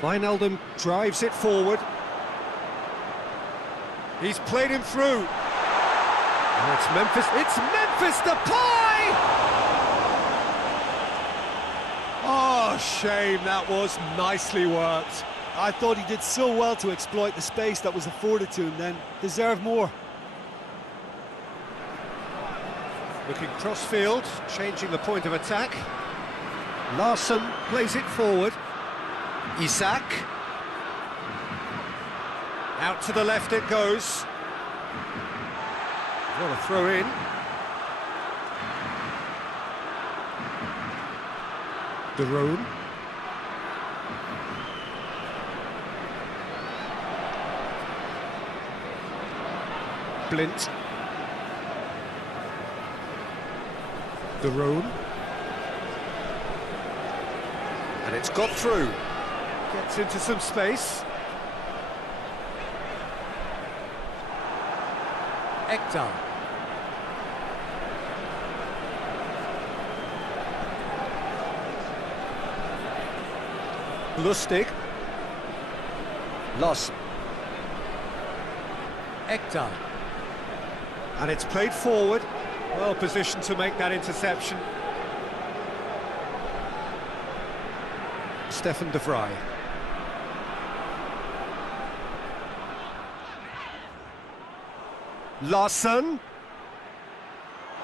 Wijnaldum drives it forward. He's played him through. Now it's Memphis. It's Memphis Depay! Oh, shame, that was nicely worked. I thought he did so well to exploit the space that was afforded to him then. Deserved more. Looking cross-field, changing the point of attack. Larsson plays it forward. Isak. Out to the left it goes. What a throw in. De Roon. Blint. De Roon. And it's got through. Gets into some space. Ekdal. Lustig. Loss. Ekdal. And it's played forward. Well positioned to make that interception. Stefan de Vrij. Larsson.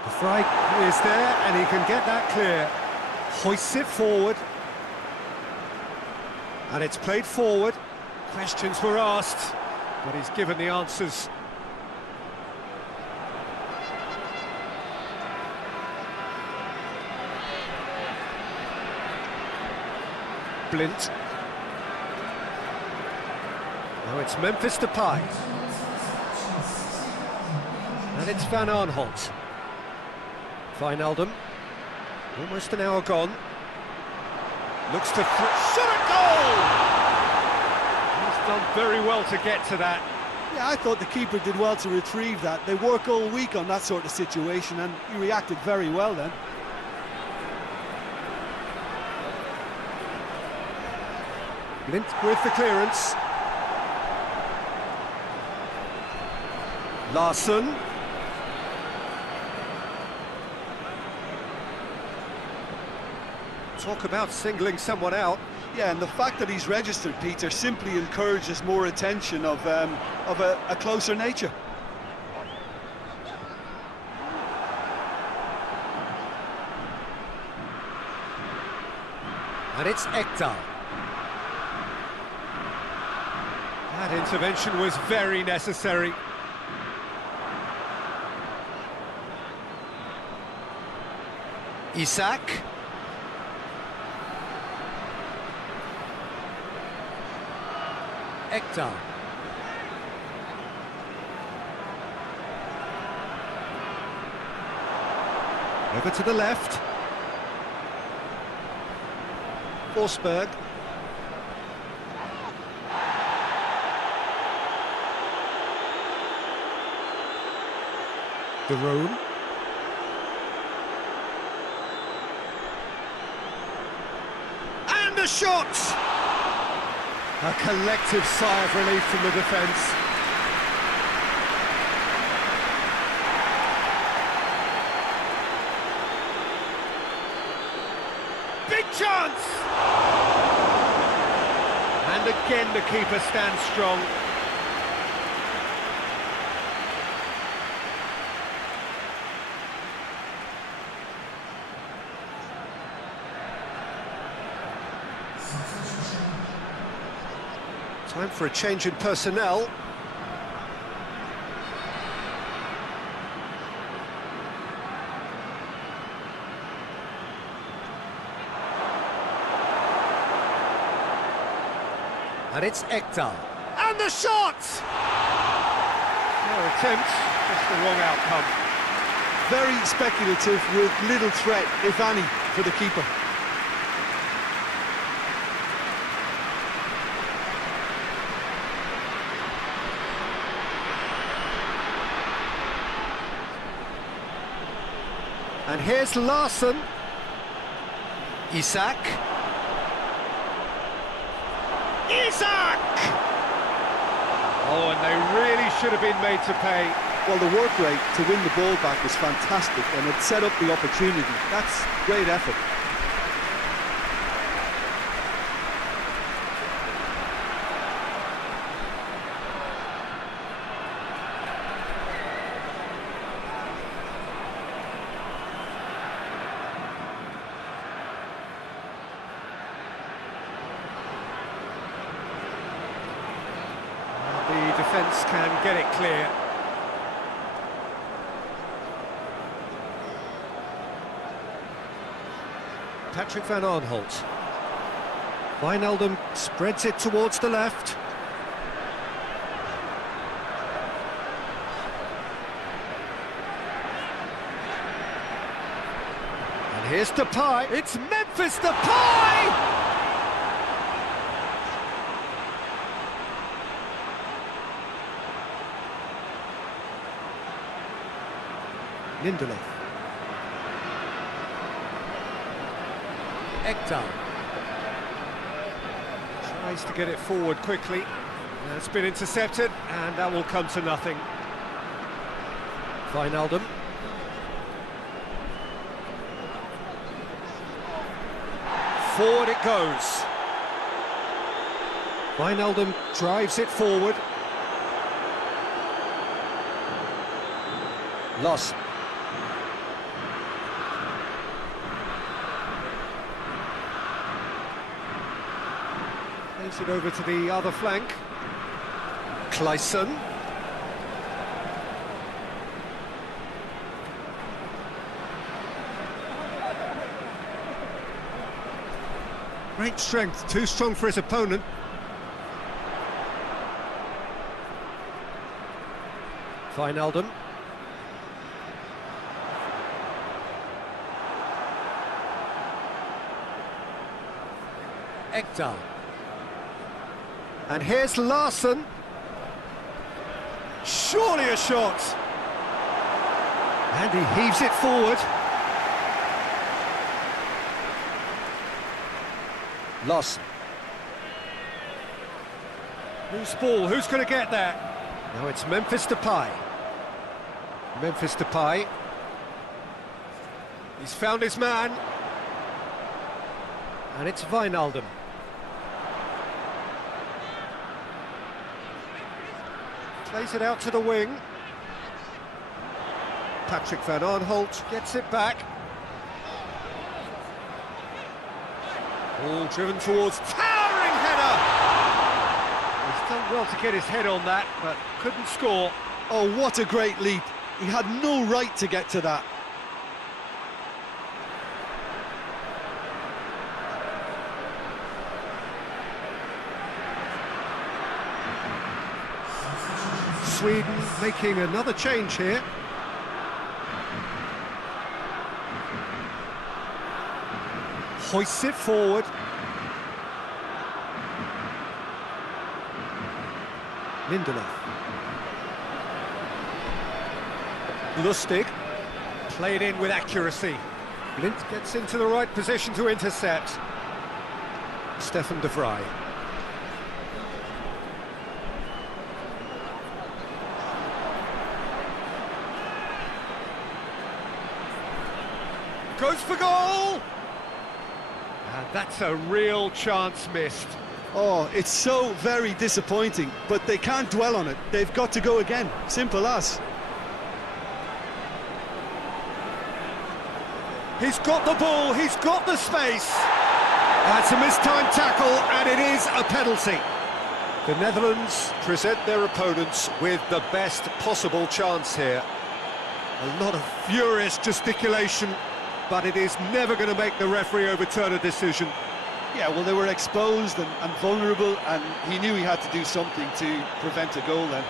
De Vrij is there and he can get that clear. Hoists it forward. And it's played forward. Questions were asked, but he's given the answers. Blint. Now it's Memphis Depay. And it's Van Aanholt. Wijnaldum. Almost an hour gone. Looks to shot a goal! He's done very well to get to that. Yeah, I thought the keeper did well to retrieve that. They work all week on that sort of situation, and he reacted very well then. Blint with the clearance. Larsson. Talk about singling someone out. Yeah, and the fact that he's registered, Peter, simply encourages more attention of a closer nature. And it's Ekdal. That intervention was very necessary. Isak. Ekdal. Over to the left. Forsberg. De Roon. And a shot! A collective sigh of relief from the defence. Big chance! And again the keeper stands strong. Time for a change in personnel. And it's Ekdal. And the shot! Fair attempt, just the wrong outcome. Very speculative with little threat, if any, for the keeper. And here's Larsson. Isak. Isak! Oh, and they really should have been made to pay. Well, the work rate to win the ball back was fantastic, and it set up the opportunity. That's great effort. The defence can get it clear. Patrick Van Aanholt. Wijnaldum spreads it towards the left. And here's Depay. It's Memphis Depay! Lindelof. Ekdal. Tries to get it forward quickly. It's been intercepted, and that will come to nothing. Wijnaldum. Forward it goes. Wijnaldum drives it forward. Loss. Plays it over to the other flank. Clayson. Great strength, too strong for his opponent. Wijnaldum. Ekdal. And here's Larsson. Surely a shot. And he heaves it forward. Loss. Loose ball, who's going to get that? Now it's Memphis Depay. Memphis Depay. He's found his man. And it's Wijnaldum. Plays it out to the wing. Patrick van Aanholt gets it back. Ball driven towards towering header. He's done well to get his head on that, but couldn't score. Oh, what a great leap. He had no right to get to that. Sweden making another change here. Hoists it forward. Lindelof. Lustig. Played in with accuracy. Blind gets into the right position to intercept. Stefan de Vrij. Goes for goal! And that's a real chance missed. Oh, it's so very disappointing, but they can't dwell on it. They've got to go again. Simple as. He's got the ball, he's got the space. That's a mistimed tackle, and it is a penalty. The Netherlands present their opponents with the best possible chance here. A lot of furious gesticulation, but it is never going to make the referee overturn a decision. Yeah, well, they were exposed and vulnerable, and he knew he had to do something to prevent a goal then.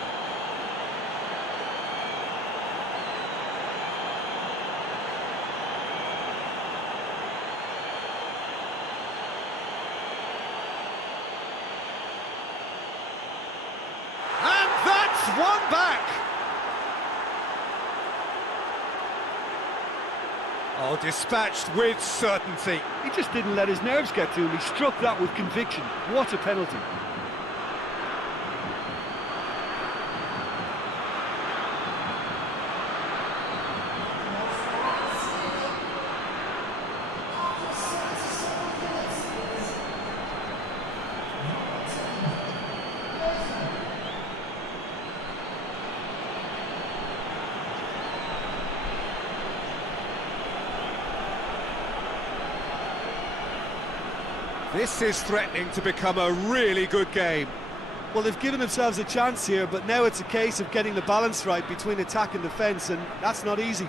And that's one back! Oh, dispatched with certainty. He just didn't let his nerves get to him. He struck that with conviction. What a penalty. This is threatening to become a really good game. Well, they've given themselves a chance here, but now it's a case of getting the balance right between attack and defence, and that's not easy.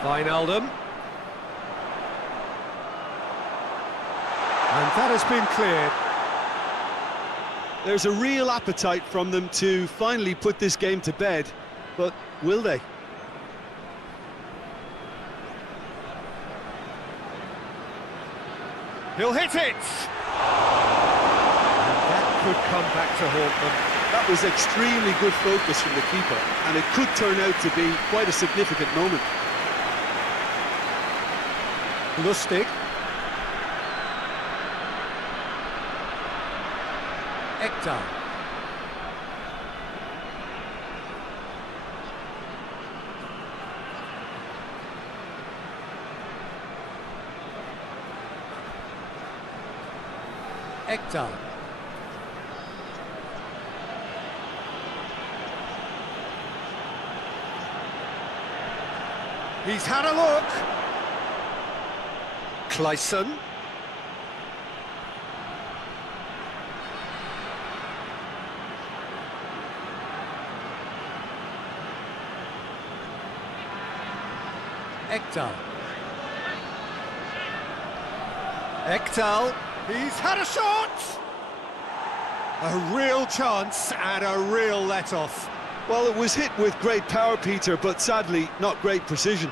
Wijnaldum. And that has been cleared. There's a real appetite from them to finally put this game to bed, but will they? He'll hit it! And that could come back to haunt them. That was extremely good focus from the keeper, and it could turn out to be quite a significant moment. Lustig. Ekdal. Ekdal. He's had a look. Clayson. Ekdal. Ekdal. He's had a shot! A real chance and a real let-off. Well, it was hit with great power, Peter, but sadly, not great precision.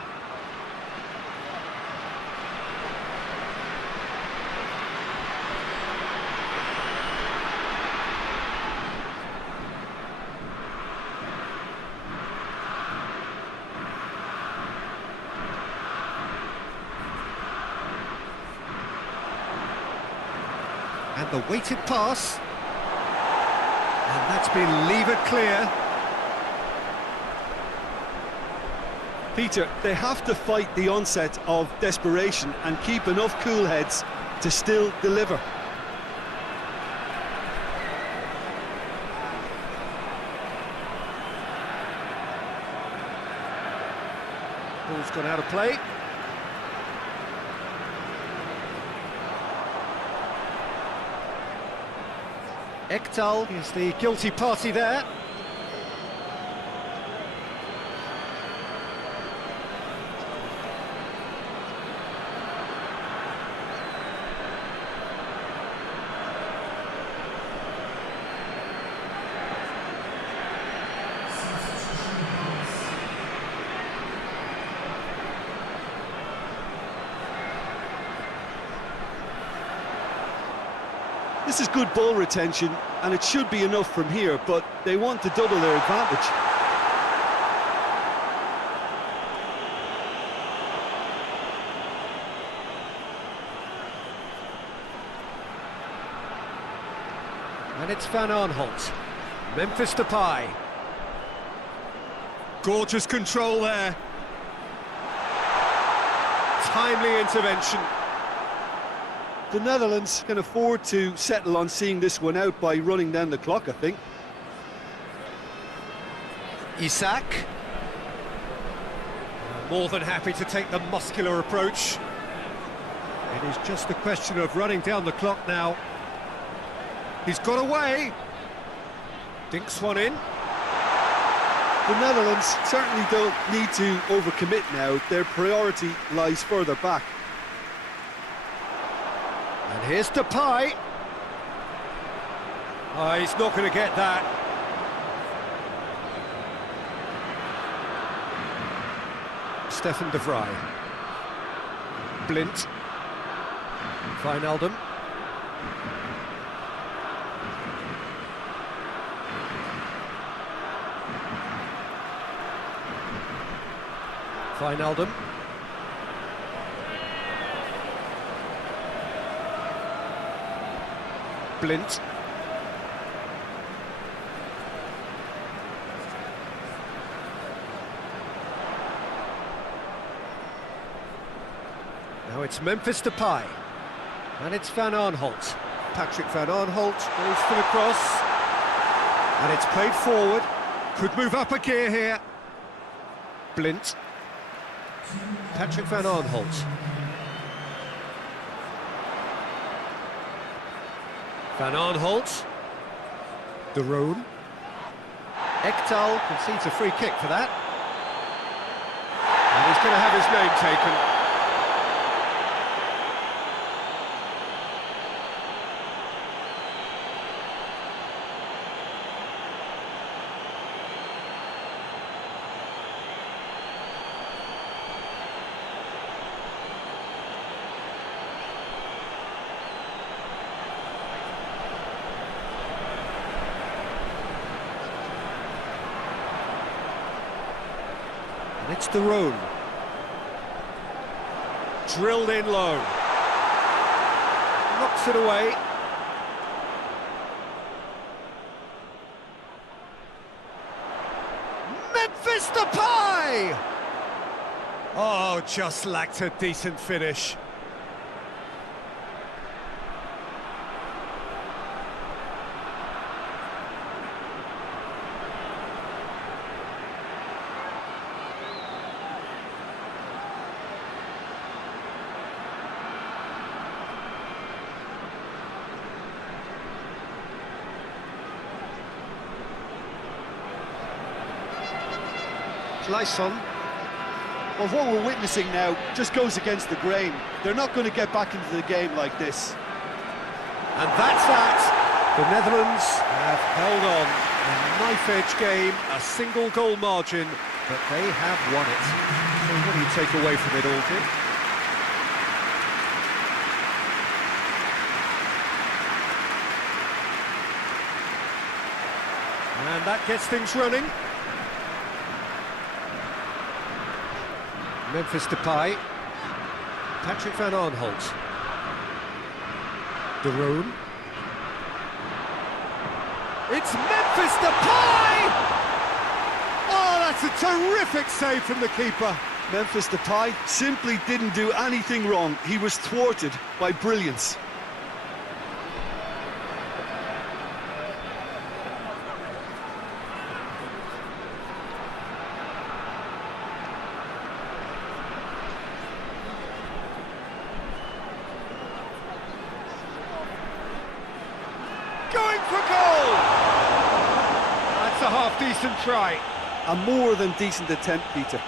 And the weighted pass. And that's been levered clear. Peter, they have to fight the onset of desperation and keep enough cool heads to still deliver. Ball's gone out of play. Ekdal is the guilty party there. This is good ball retention, and it should be enough from here, but they want to double their advantage. And it's Van Aanholt. Memphis Depay. Gorgeous control there. Timely intervention. The Netherlands can afford to settle on seeing this one out by running down the clock, I think. Isak. More than happy to take the muscular approach. It is just a question of running down the clock now. He's got away. Dinks one in. The Netherlands certainly don't need to overcommit now. Their priority lies further back. And here's Depay. Oh, he's not going to get that. Stefan de Vrij. Blint. Wijnaldum. Wijnaldum. Blint. Now it's Memphis Depay. And it's Van Aanholt. Patrick Van Aanholt goes for the cross. And it's played forward. Could move up a gear here. Blint. Patrick Van Aanholt. Van Aanholt. De Roon. Ekdal concedes a free kick for that. And he's going to have his name taken. It's the Rhone. Drilled in low. Knocks it away. Memphis Depay! Oh, just lacked a decent finish. Lyson. Well, what we're witnessing now just goes against the grain. They're not going to get back into the game like this. And that's that. The Netherlands have held on. A knife-edge game, a single goal margin, but they have won it. So what do you take away from it all, Jim? And that gets things running. Memphis Depay, Patrick van Aanholt, De Rhone. It's Memphis Depay! Oh, that's a terrific save from the keeper. Memphis Depay simply didn't do anything wrong. He was thwarted by brilliance. Going for goal! That's a half-decent try. A more than decent attempt, Peter.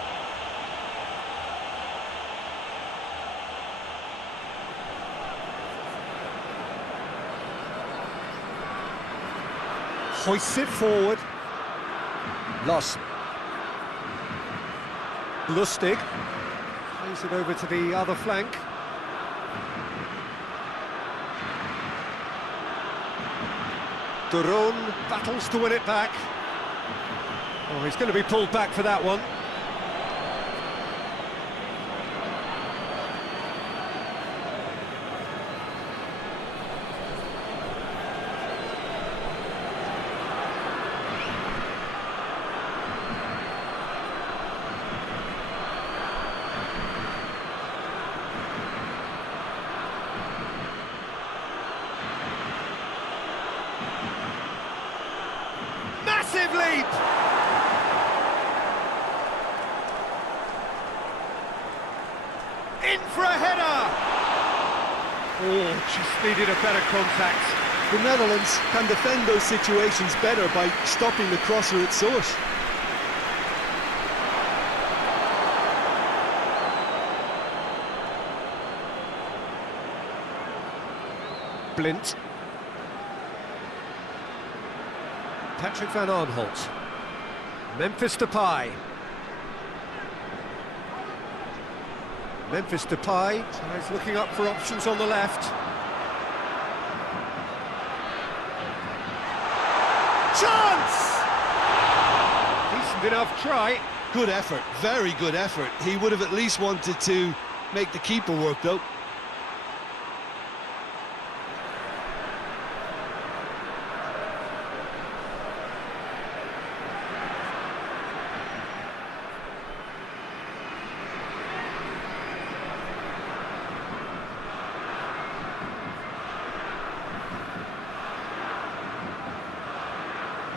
Hoists it forward. Lawson. Lustig. Plays it over to the other flank. De Rhone battles to win it back. Oh, he's going to be pulled back for that one. Massive leap! In for a header! Oh, just needed a better contact. The Netherlands can defend those situations better by stopping the crosser at source. Blint. Patrick van Aanholt. Memphis Depay. Memphis Depay is looking up for options on the left. Chance! Decent enough try. Good effort, very good effort. He would have at least wanted to make the keeper work, though.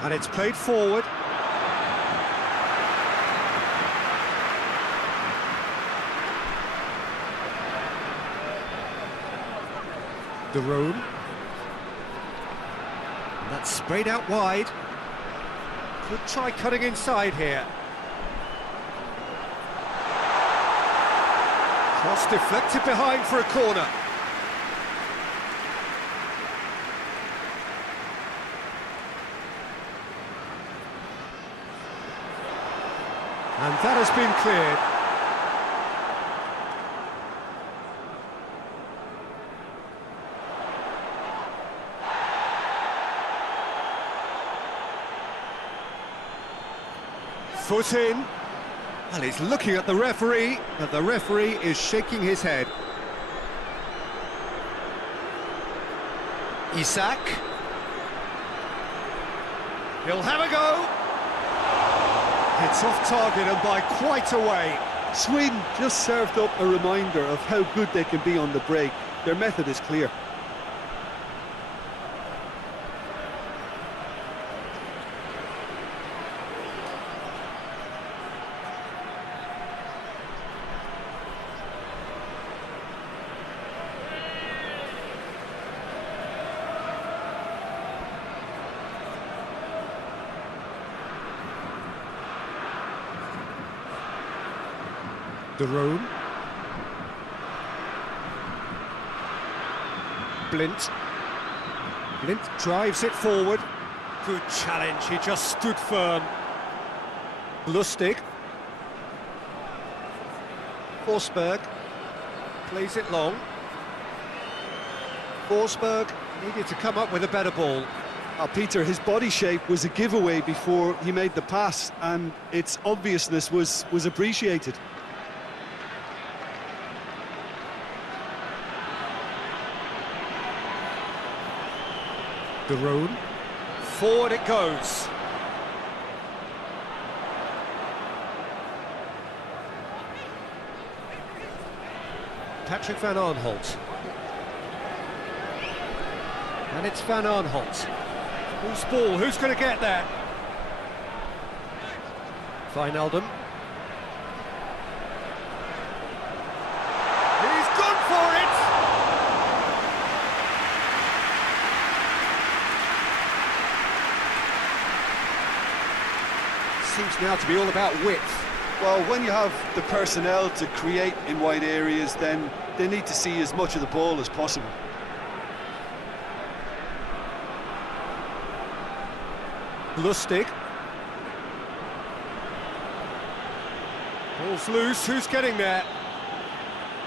And it's played forward. De Rhone. And that's sprayed out wide. Could try cutting inside here. Cross deflected behind for a corner. And that has been cleared. Foot in. Well, he's looking at the referee, but the referee is shaking his head. Isak. He'll have a go. It's off target and by quite a way. Sweden just served up a reminder of how good they can be on the break. Their method is clear. The room. Blint drives it forward. Good challenge, he just stood firm. Lustig. Forsberg plays it long. Forsberg needed to come up with a better ball. Peter, his body shape was a giveaway before he made the pass, and its obviousness was appreciated. The road, forward it goes. Patrick van Arnholt. And it's Van Arnholt. Who's ball? Who's going to get there? Wijnaldum. He's gone for it! Seems now to be all about width. Well, when you have the personnel to create in wide areas, then they need to see as much of the ball as possible. Lustig. Ball's loose, who's getting there?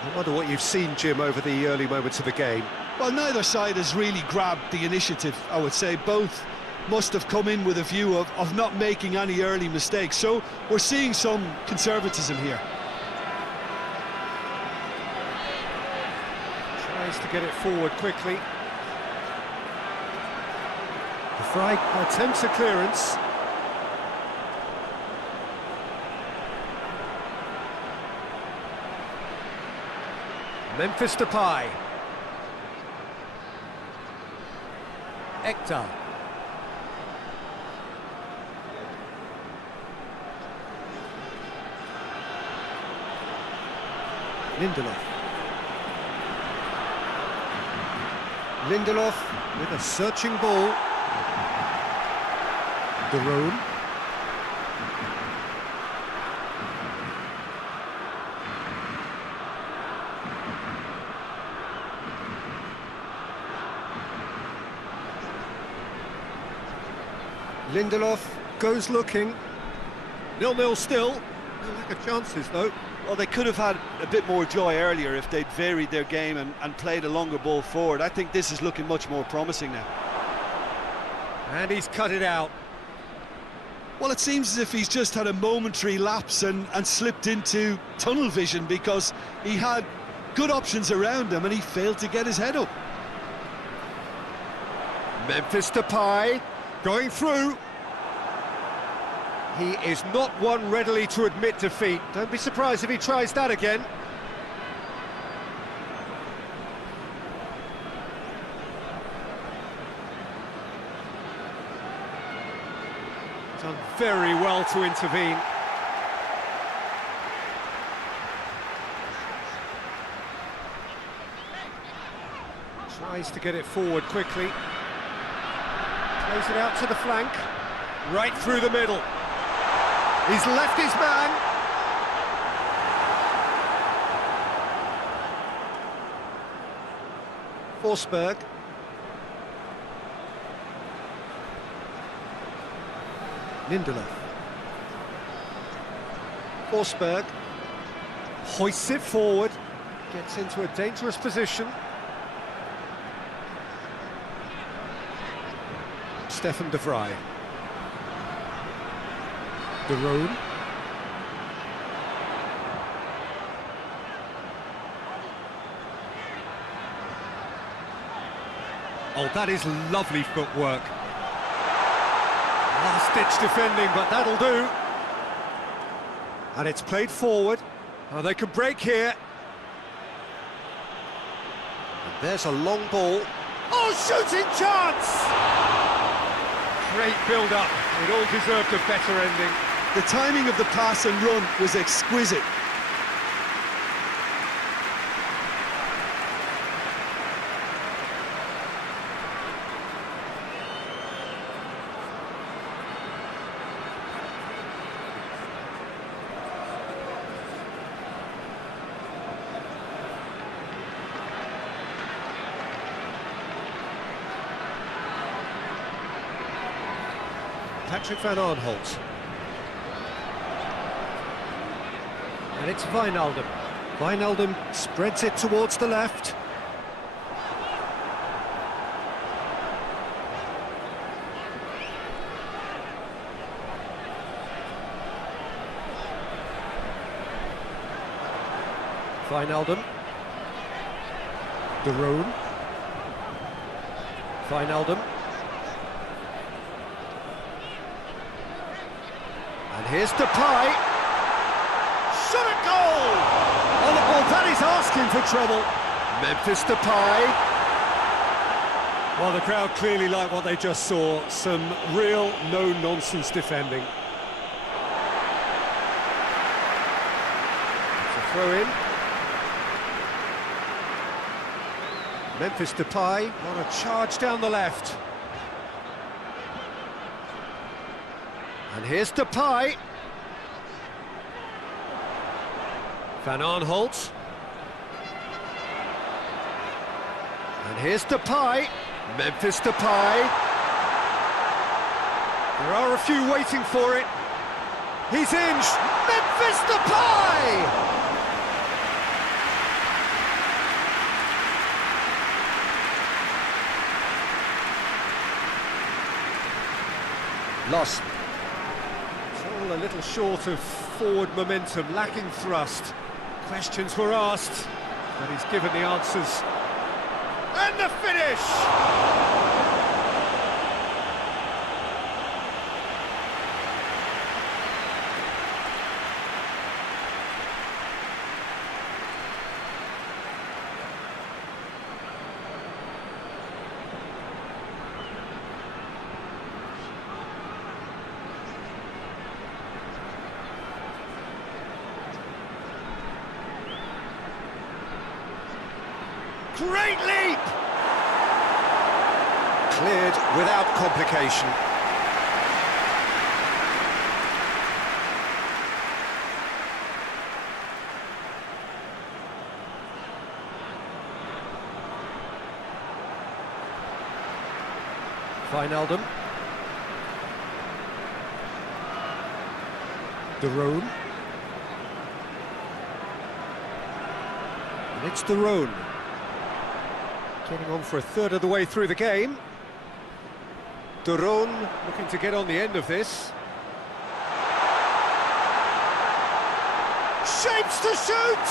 I wonder what you've seen, Jim, over the early moments of the game. Well, neither side has really grabbed the initiative, I would say. Both must have come in with a view of not making any early mistakes. So we're seeing some conservatism here. Tries to get it forward quickly. The Fry attempts a clearance. Memphis Depay. Ekdal. Lindelof with a searching ball. De Roon. Lindelof goes looking. 0-0 still. No lack of chances though. Well, they could have had a bit more joy earlier if they'd varied their game and played a longer ball forward. I think this is looking much more promising now. And he's cut it out. Well, it seems as if he's just had a momentary lapse and slipped into tunnel vision, because he had good options around him and he failed to get his head up. Memphis Depay going through. He is not one readily to admit defeat. Don't be surprised if he tries that again. Done very well to intervene. Tries to get it forward quickly. Plays it out to the flank. Right through the middle. He's left his man. Forsberg. Lindelof. Forsberg hoists it forward, gets into a dangerous position. Stefan de Vrij. De Roon. Oh, that is lovely footwork. Last-ditch defending, but that'll do. And it's played forward. Oh, they can break here. And there's a long ball. Oh, shooting chance! Great build-up. It all deserved a better ending. The timing of the pass and run was exquisite. Patrick van Aanholt. And it's Wijnaldum. Wijnaldum spreads it towards the left. Wijnaldum. De Roon. Wijnaldum. And here's Depay. Shot at goal! Oh, the ball, that is asking for trouble. Memphis Depay. Well, the crowd clearly like what they just saw. Some real no-nonsense defending. It's a throw-in. Memphis Depay on a charge down the left. And here's Depay. Van Aanholt. And here's Depay. Memphis Depay. There are a few waiting for it. He's in. Memphis Depay! Lost. All a little short of forward momentum, lacking thrust. Questions were asked, but he's given the answers. And the finish! Great leap! Cleared without complication. Wijnaldum. De Roon. And it's De Roon. Getting on for a third of the way through the game. De Roon looking to get on the end of this. Shapes to shoot!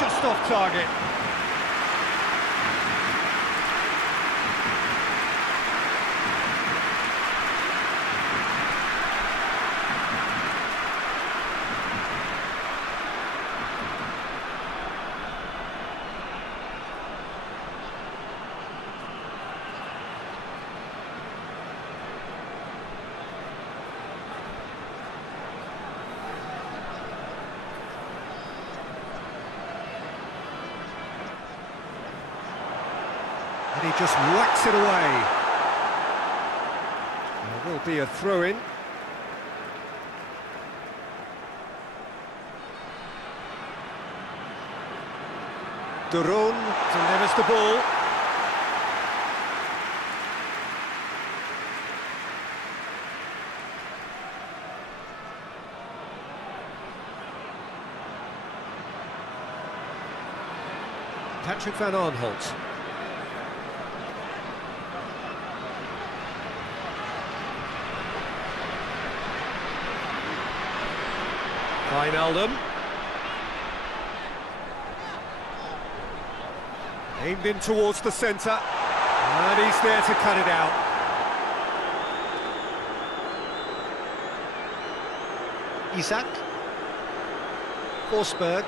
Just off target. And he just whacks it away. There will be a throw-in. De Roon delivers the ball. Patrick van Aanholt. Wijnaldum. Aimed in towards the centre. And he's there to cut it out. Isaac. Forsberg.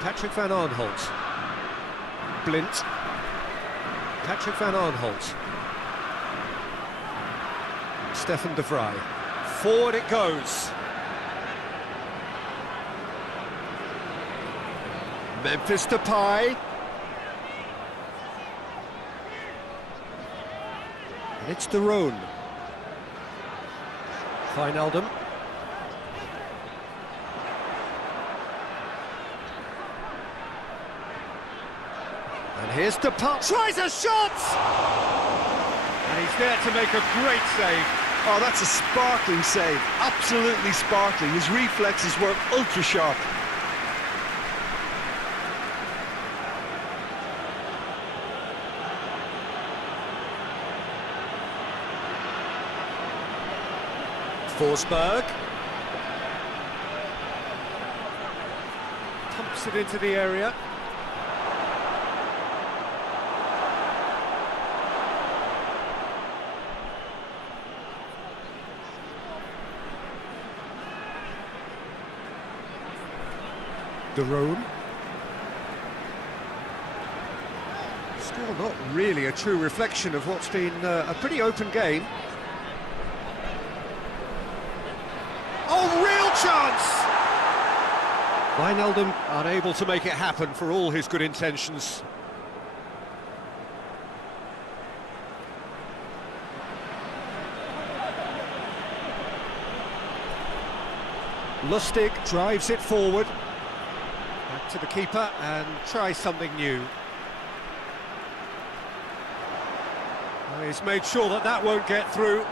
Patrick van Arnholt. Blint. Patrick van Arnholt. Stefan de Vrij. Forward it goes. Memphis Depay. And it's De Roon. Wijnaldum. And here's Depay. Tries a shot! And he's there to make a great save. Oh, that's a sparkling save. Absolutely sparkling. His reflexes were ultra sharp. Forsberg. Pumps it into the area. De Roon. Still not really a true reflection of what's been a pretty open game. Oh, real chance! Wijnaldum unable to make it happen for all his good intentions. Lustig drives it forward. Back to the keeper and tries something new. He's made sure that that won't get through.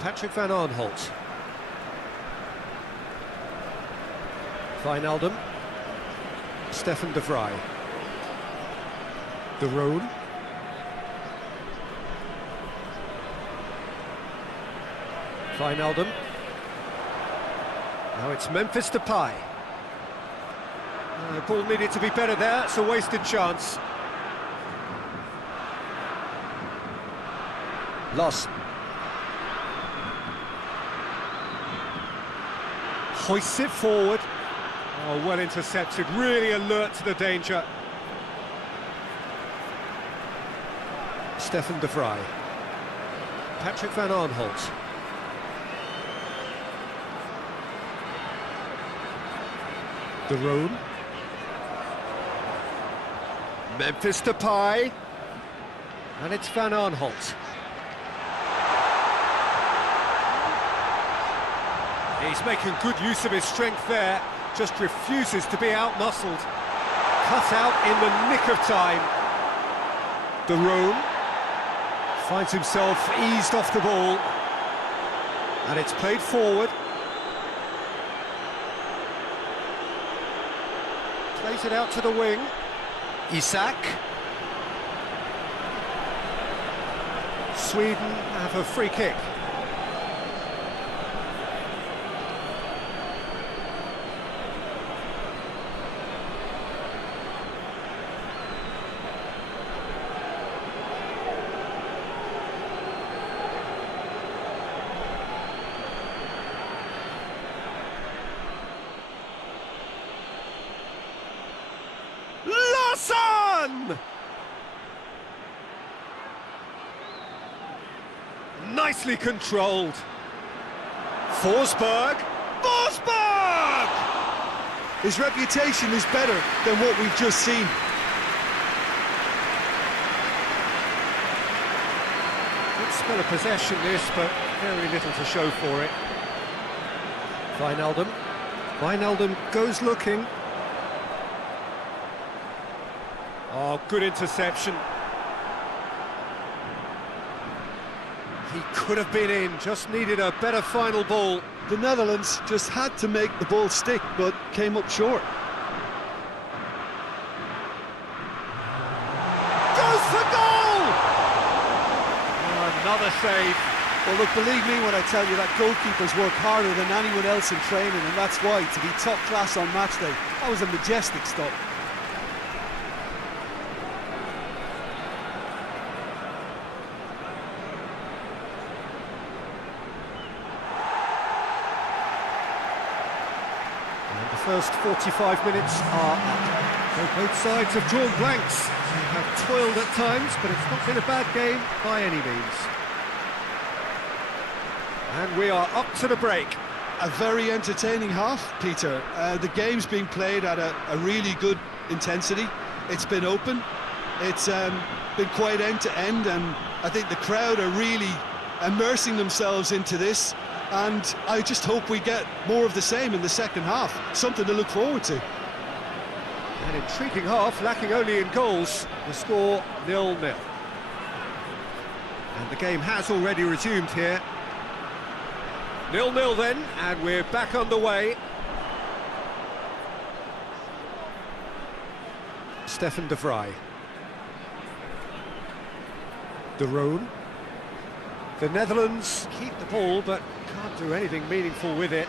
Patrick van Arnholt. Wijnaldum. Stefan de Vrij. De Roon. Wijnaldum. Now it's Memphis Depay. The ball needed to be better there, it's a wasted chance. Loss. Hoists it forward. Oh, well intercepted, really alert to the danger. Stefan de Vrij. Patrick van Arnholt. De Roon. Memphis Depay. And it's Van Arnholt. He's making good use of his strength there, just refuses to be out-muscled. Cut out in the nick of time. De Roon finds himself eased off the ball. And it's played forward. Plays it out to the wing. Isaac. Sweden have a free kick. Nicely controlled. Forsberg. Forsberg! His reputation is better than what we've just seen. Good spell of possession this, but very little to show for it. Wijnaldum. Wijnaldum goes looking. Oh, good interception. He could have been in, just needed a better final ball. The Netherlands just had to make the ball stick, but came up short. Goes for goal! Another save. Well, look, believe me when I tell you that goalkeepers work harder than anyone else in training, and that's why, to be top class on match day, that was a majestic stop. And the first 45 minutes are up. So both sides have drawn blanks. They have toiled at times, but it's not been a bad game by any means. And we are up to the break. A very entertaining half, Peter. The game's being played at a really good intensity. It's been open. It's been quite end-to-end, and I think the crowd are really immersing themselves into this, and I just hope we get more of the same in the second half. Something to look forward to. An intriguing half, lacking only in goals. The score 0-0. And the game has already resumed here. 0-0 then, and we're back underway. Stefan de Vrij. De Roon. The Netherlands keep the ball, but can't do anything meaningful with it.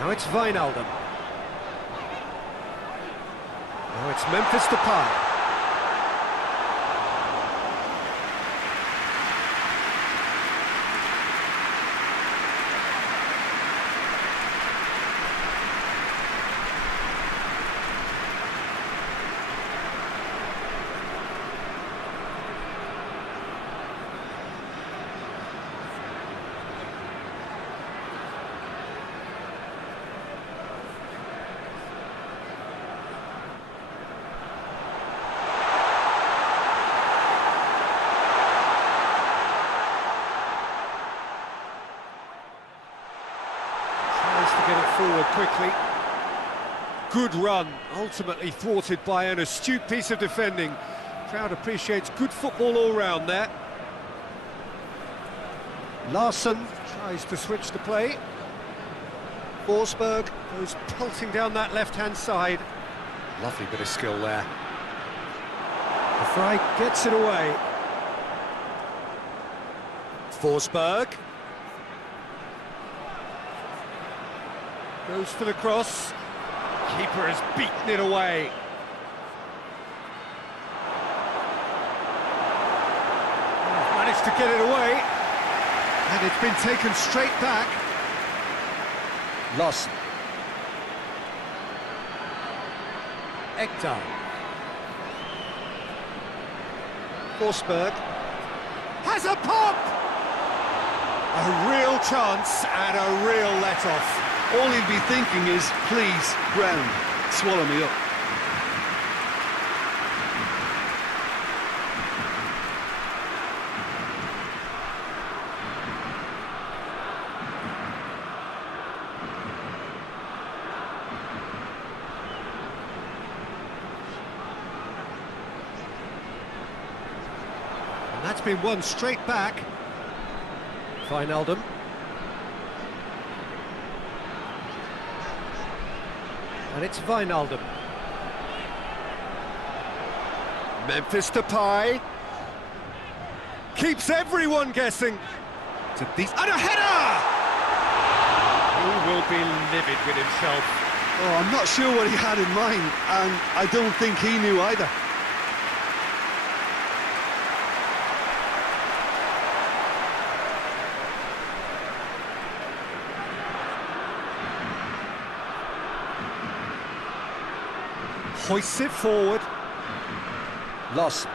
Now it's Wijnaldum. Now it's Memphis Depay. Get it forward quickly. Good run, ultimately thwarted by an astute piece of defending. Crowd appreciates good football all round there. Larsson tries to switch the play. Forsberg goes pelting down that left-hand side. Lovely bit of skill there. De Vrij gets it away. Forsberg. Goes for the cross. Keeper has beaten it away. Managed to get it away. And it's been taken straight back. Lost. Ekdal. Forsberg. Has a pop! A real chance and a real let-off. All he'll be thinking is, please, ground, swallow me up. And that's been won straight back. Wijnaldum. And it's Wijnaldum. Memphis Depay. Keeps everyone guessing. And a header! He will be livid with himself. Oh, I'm not sure what he had in mind, and I don't think he knew either. Hoists it forward. Lost.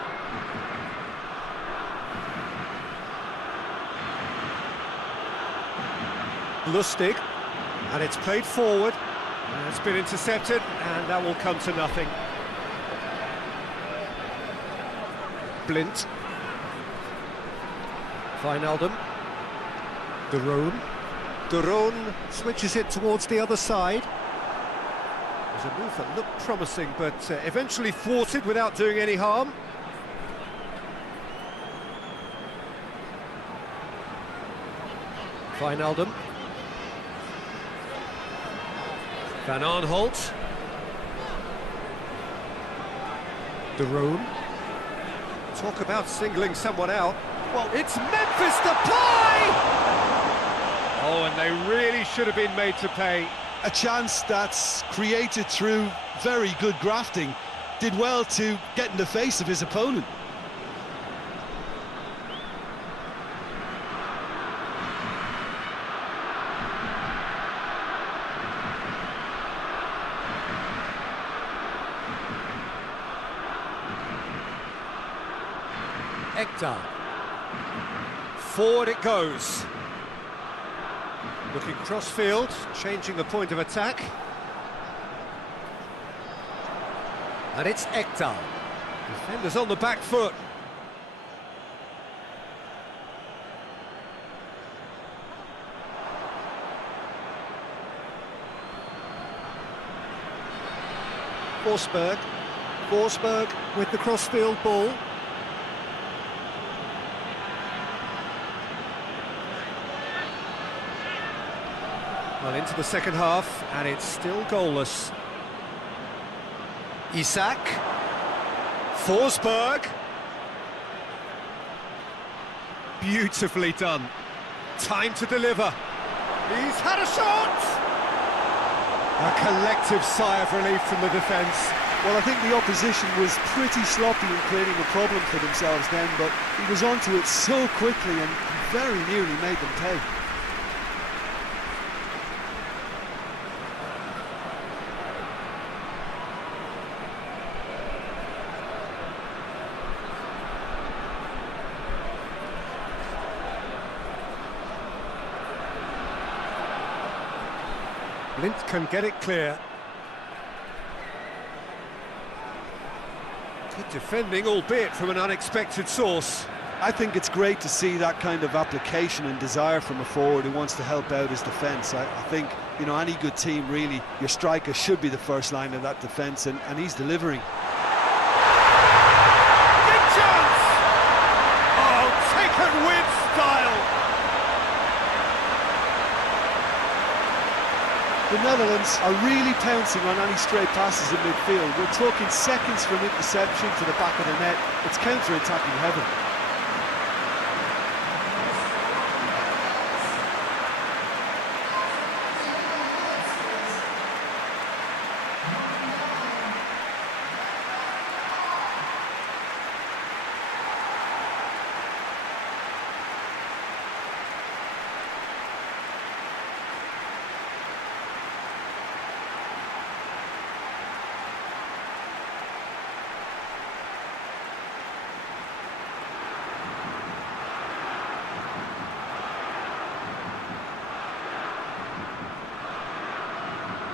Lustig. And it's played forward. And it's been intercepted, and that will come to nothing. Blint. Wijnaldum. De Roon. De Roon switches it towards the other side. A move that looked promising, but eventually thwarted without doing any harm. Wijnaldum. Van Aanholt. De Roon. Talk about singling someone out. Well, it's Memphis Depay! Oh, and they really should have been made to pay. A chance that's created through very good grafting. Did well to get in the face of his opponent. Ekdal. Forward it goes. Looking cross-field, changing the point of attack. And it's Ekdal. Defenders on the back foot. Forsberg. Forsberg with the cross-field ball. Well, into the second half, and it's still goalless. Isak. Forsberg. Beautifully done. Time to deliver. He's had a shot! A collective sigh of relief from the defence. Well, I think the opposition was pretty sloppy in creating a problem for themselves then, but he was onto it so quickly and very nearly made them pay. Lint can get it clear. Good defending, albeit from an unexpected source. I think it's great to see that kind of application and desire from a forward who wants to help out his defence. I think, you know, any good team, really, your striker should be the first line of that defence, and he's delivering. Big chance! Oh, taken with style! The Netherlands are really pouncing on any stray passes in midfield. We're talking seconds from interception to the back of the net. It's counter-attacking heaven.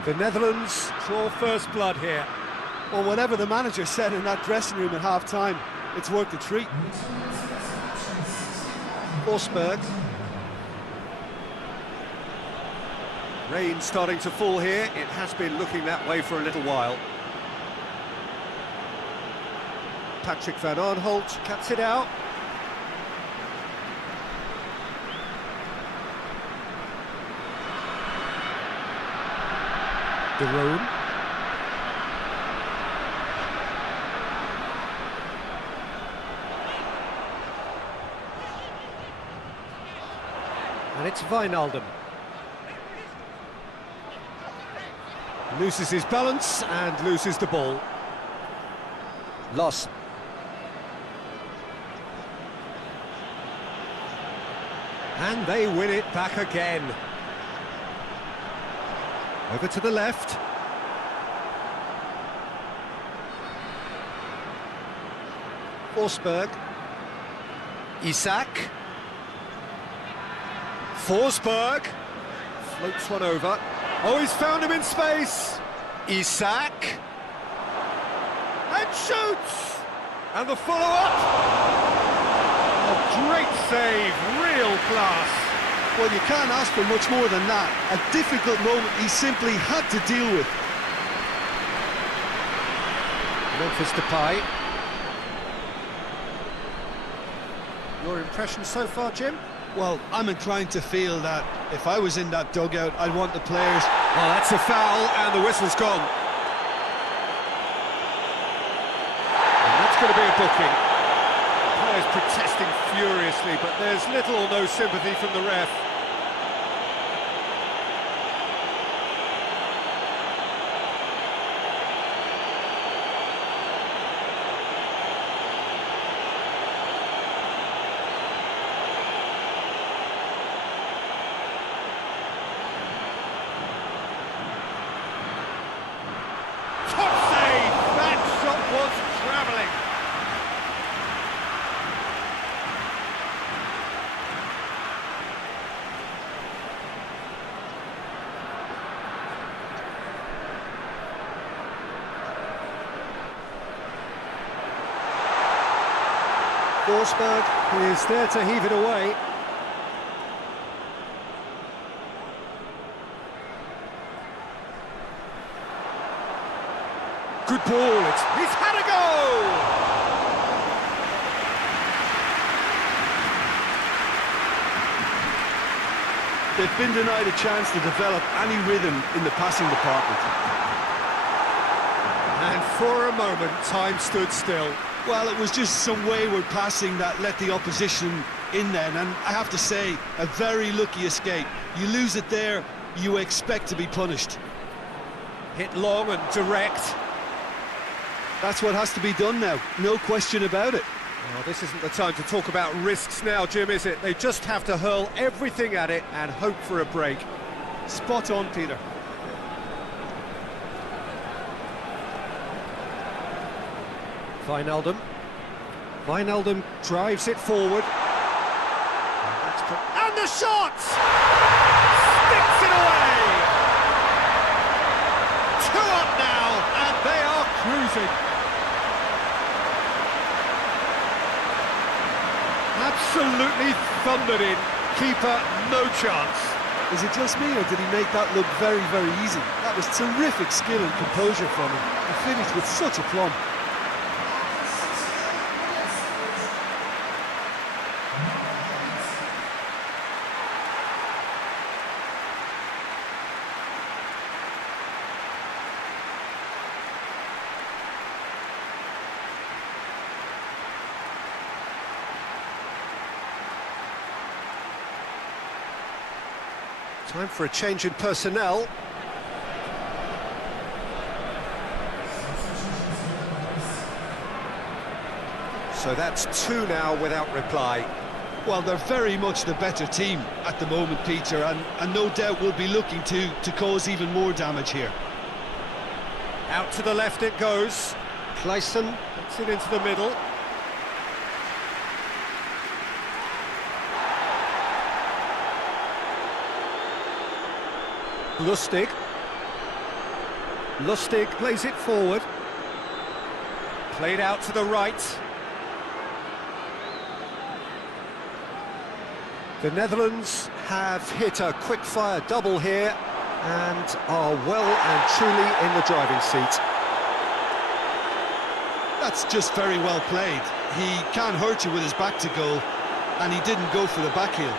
The Netherlands draw first blood here. Well, whatever the manager said in that dressing room at half-time, it's worked a treat. Forsberg. Rain starting to fall here. It has been looking that way for a little while. Patrick van Aanholt cuts it out. De Roon. And it's Wijnaldum. Loses his balance and loses the ball. Loss. And they win it back again. Over to the left. Forsberg. Isak. Forsberg. Floats one over. Oh, he's found him in space. Isak. And shoots! And the follow-up. A great save, real class. Well, you can't ask for much more than that. A difficult moment he simply had to deal with. Memphis Depay. Your impression so far, Jim? Well, I'm inclined to feel that if I was in that dugout, I'd want the players... Well, that's a foul, and the whistle's gone. And that's going to be a booking. Players protesting furiously, but there's little or no sympathy from the ref. Forsberg is there to heave it away. Good ball, he's had a go! They've been denied a chance to develop any rhythm in the passing department. And for a moment, time stood still. Well, it was just some wayward passing that let the opposition in then, and I have to say, a very lucky escape. You lose it there, you expect to be punished. Hit long and direct. That's what has to be done now, no question about it. Well, this isn't the time to talk about risks now, Jim, is it? They just have to hurl everything at it and hope for a break. Spot on, Peter. Wijnaldum drives it forward. And the shot! Sticks it away! 2 up now, and they are cruising. Absolutely thundered in. Keeper, no chance. Is it just me, or did he make that look very, very easy? That was terrific skill and composure from him. He finished with such aplomb. Time for a change in personnel. So that's 2 now without reply. Well, they're very much the better team at the moment, Peter, and no doubt will be looking to cause even more damage here. Out to the left it goes. Clayson puts it into the middle. Lustig plays it forward. Played out to the right. The Netherlands have hit a quick-fire double here and are well and truly in the driving seat. That's just very well played. He can't hurt you with his back to goal, and he didn't go for the back heel.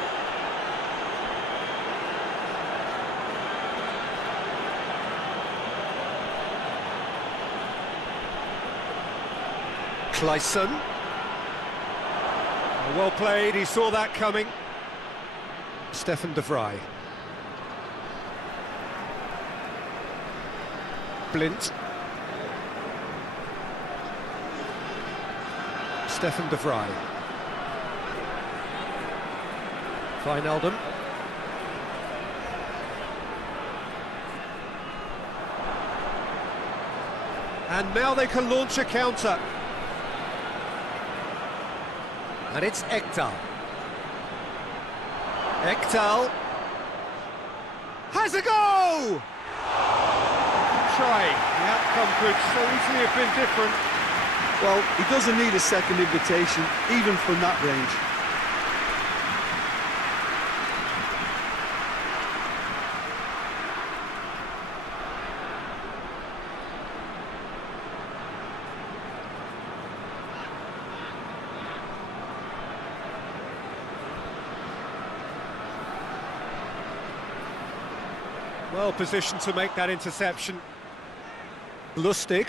Clayson. Well played, he saw that coming. Stefan de Vrij. Blint. Stefan de Vrij. Wijnaldum. And now they can launch a counter. And it's Ekdal. Ekdal has a go! Try. The outcome could so easily have been different. Well, he doesn't need a second invitation, even from that range. Well positioned to make that interception. Lustig.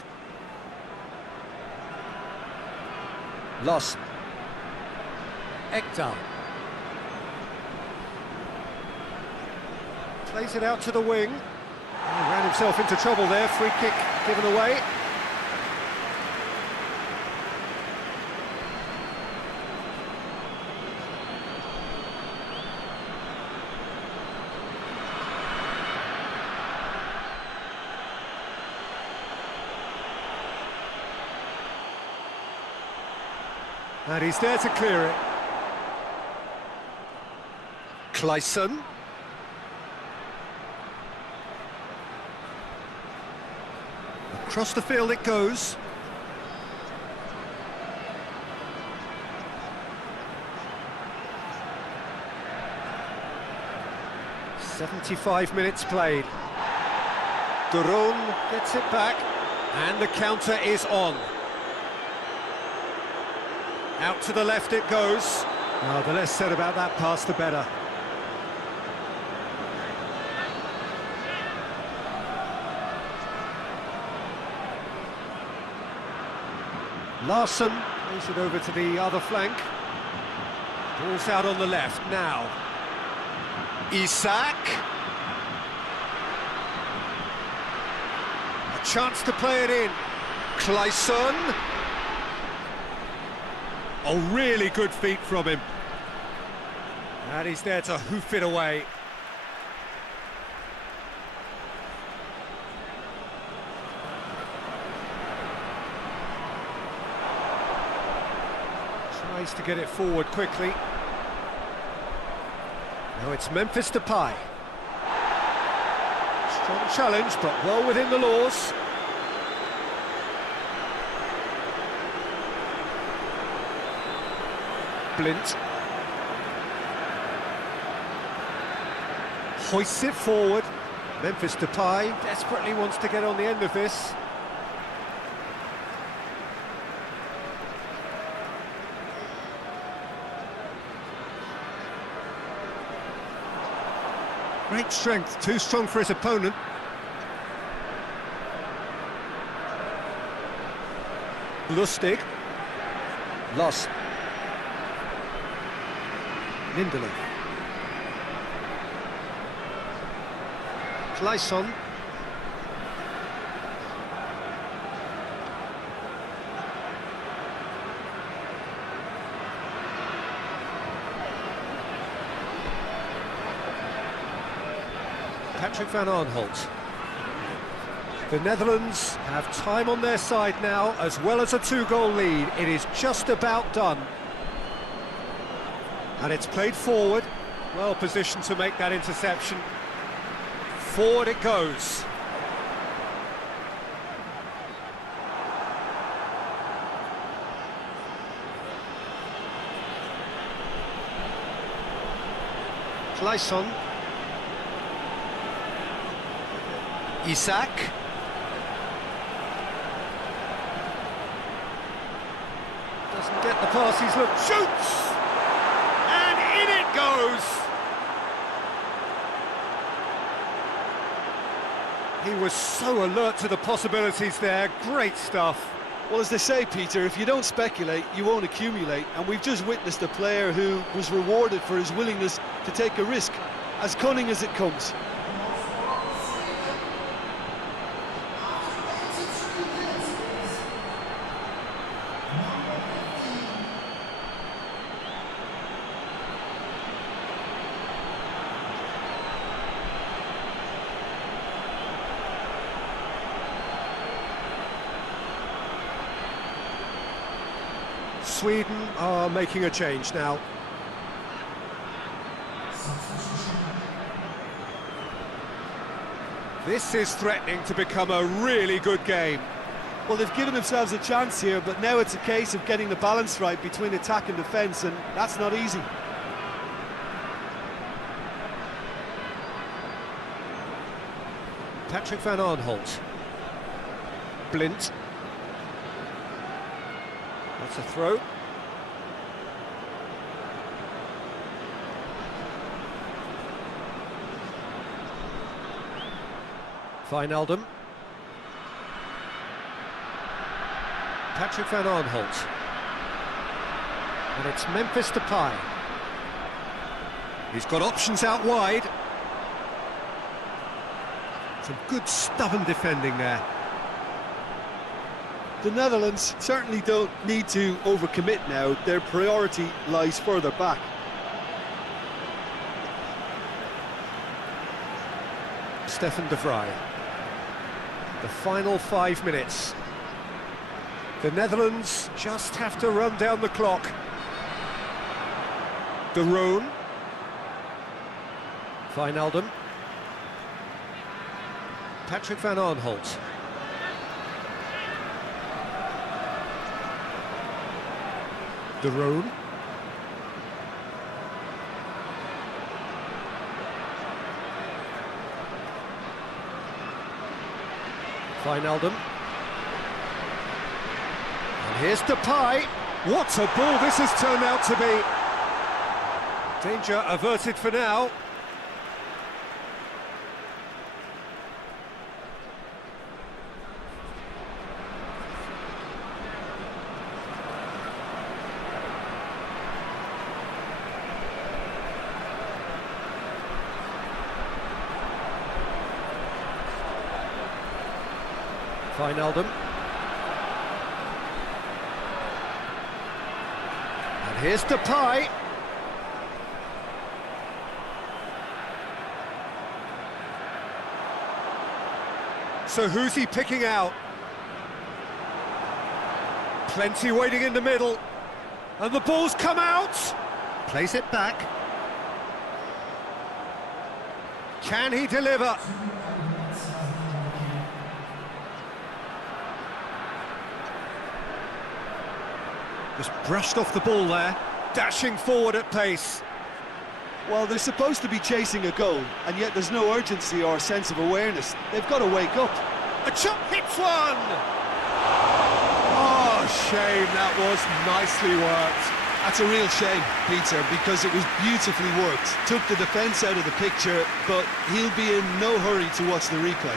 Loss. Ekdal. Plays it out to the wing. He ran himself into trouble there, free kick given away. And he's there to clear it. Clayson. Across the field it goes. "75 minutes played. Duron gets it back, and the counter is on. Out to the left it goes. Oh, the less said about that pass, the better. Larsson plays it over to the other flank. Ball's out on the left now. Isak. A chance to play it in. Clayson. Oh, really good feet from him. And he's there to hoof it away. Tries to get it forward quickly. Now it's Memphis Depay. Strong challenge, but well within the laws. Blint. Hoists it forward. Memphis Depay desperately wants to get on the end of this. Great strength, too strong for his opponent. Lustig. Loss. Lindelöf. Clayson. Patrick van Aanholt. The Netherlands have time on their side now, as well as a 2-goal lead. It is just about done. And it's played forward, well positioned to make that interception. Forward it goes. Clayson. Isak. Doesn't get the pass he's looked. Shoots! And in it goes! He was so alert to the possibilities there. Great stuff. Well, as they say, Peter, if you don't speculate, you won't accumulate. And we've just witnessed a player who was rewarded for his willingness to take a risk, as cunning as it comes. Sweden are making a change now. This is threatening to become a really good game. Well, they've given themselves a chance here, but now it's a case of getting the balance right between attack and defence, and that's not easy. Patrick van Aanholt. Blint. That's a throw. Wijnaldum. Patrick van Aanholt. And it's Memphis Depay. He's got options out wide. Some good stubborn defending there. The Netherlands certainly don't need to overcommit now. Their priority lies further back. Stefan de Vrij. The final 5 minutes. The Netherlands just have to run down the clock. De Roon. Wijnaldum. Patrick van Aanholt. De Roon. Wijnaldum. And here's Depay. What a ball this has turned out to be. Danger averted for now. Wijnaldum. And here's Depay. So who's he picking out? Plenty waiting in the middle. And the ball's come out. Plays it back. Can he deliver? Just brushed off the ball there, dashing forward at pace. Well, they're supposed to be chasing a goal, and yet there's no urgency or sense of awareness. They've got to wake up. A chop hits one! Oh, shame, that was nicely worked. That's a real shame, Peter, because it was beautifully worked. Took the defence out of the picture, but he'll be in no hurry to watch the replay.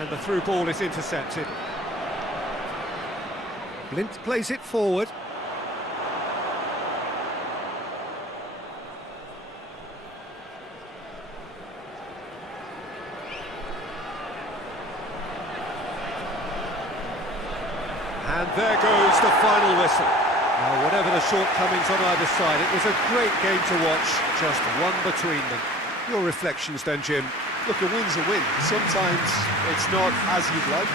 And the through ball is intercepted. Blind plays it forward. And there goes the final whistle. Now, whatever the shortcomings on either side, it was a great game to watch, just one between them. Your reflections then, Jim? Look, a win's a win. Sometimes it's not as you'd like.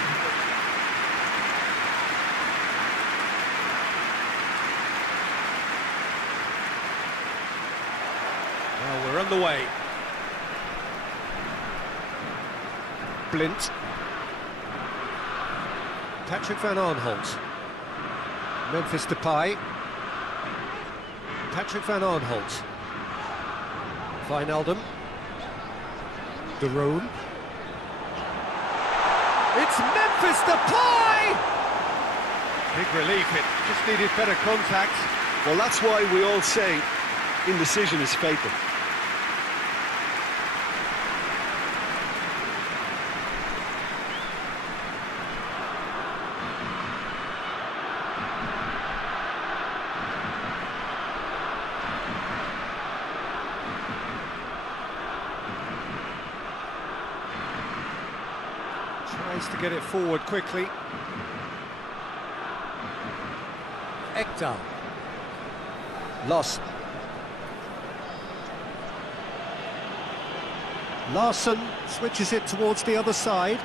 Well, we're underway. Blint. Patrick van Aanholt. Memphis Depay. Patrick van Aanholt. Wijnaldum. De Roon. It's Memphis Depay! Big relief, it just needed better contact. Well, that's why we all say indecision is fatal. Tries to get it forward quickly. Ekdal. Lost. Larsson switches it towards the other side.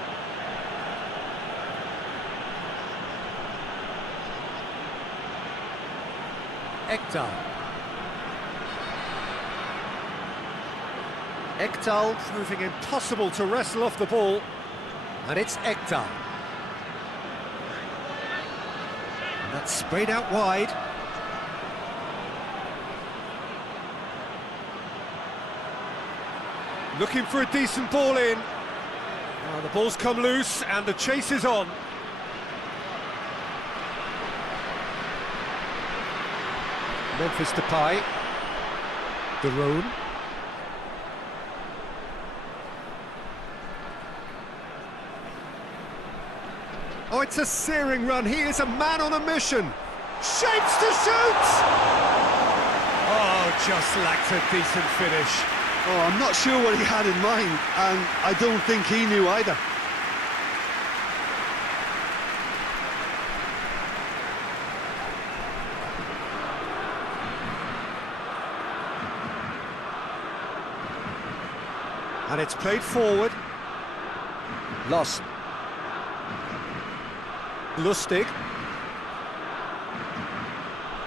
Ekdal. Ekdal proving impossible to wrestle off the ball. And it's Ekdal. And that's sprayed out wide. Looking for a decent ball in. The ball's come loose and the chase is on. Memphis Depay. Daroon. Oh, it's a searing run. He is a man on a mission. Shapes to shoot! Oh, just lacked a decent finish. Oh, I'm not sure what he had in mind, and I don't think he knew either. And it's played forward. Lost. Lustig.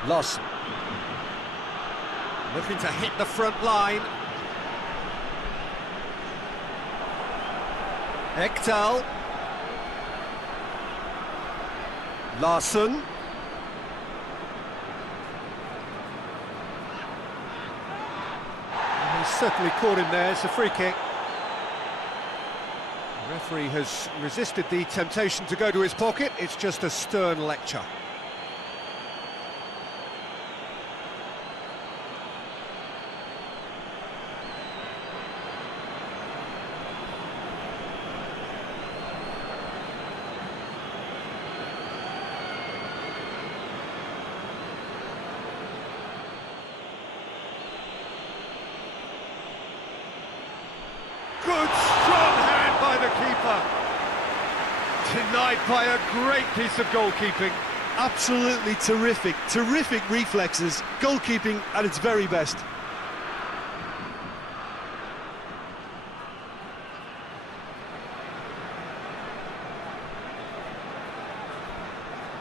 Lost. Looking to hit the front line. Ekdal. Larsson. And he's certainly caught him there. It's a free kick. The referee has resisted the temptation to go to his pocket. It's just a stern lecture. Good, strong hand by the keeper. Denied by a great piece of goalkeeping. Absolutely terrific, terrific reflexes, goalkeeping at its very best.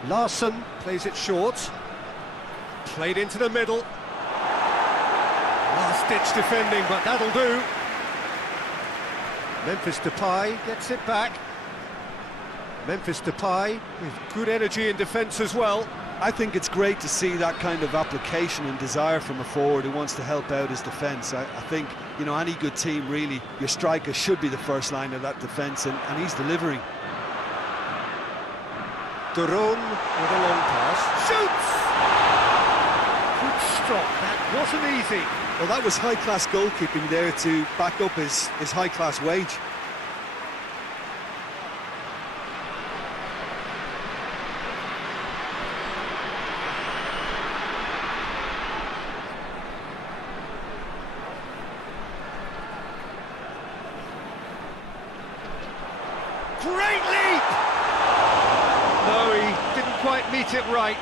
Larsson plays it short. Played into the middle. Last-ditch defending, but that'll do. Memphis Depay gets it back. Memphis Depay with good energy in defence as well. I think it's great to see that kind of application and desire from a forward who wants to help out his defence. I think, you know, any good team, really, your striker should be the first line of that defence, and he's delivering. Daroon with a long pass. Shoots! Good stop, that wasn't easy. Well, that was high-class goalkeeping there to back up his high-class wage. Great leap! No, he didn't quite meet it right.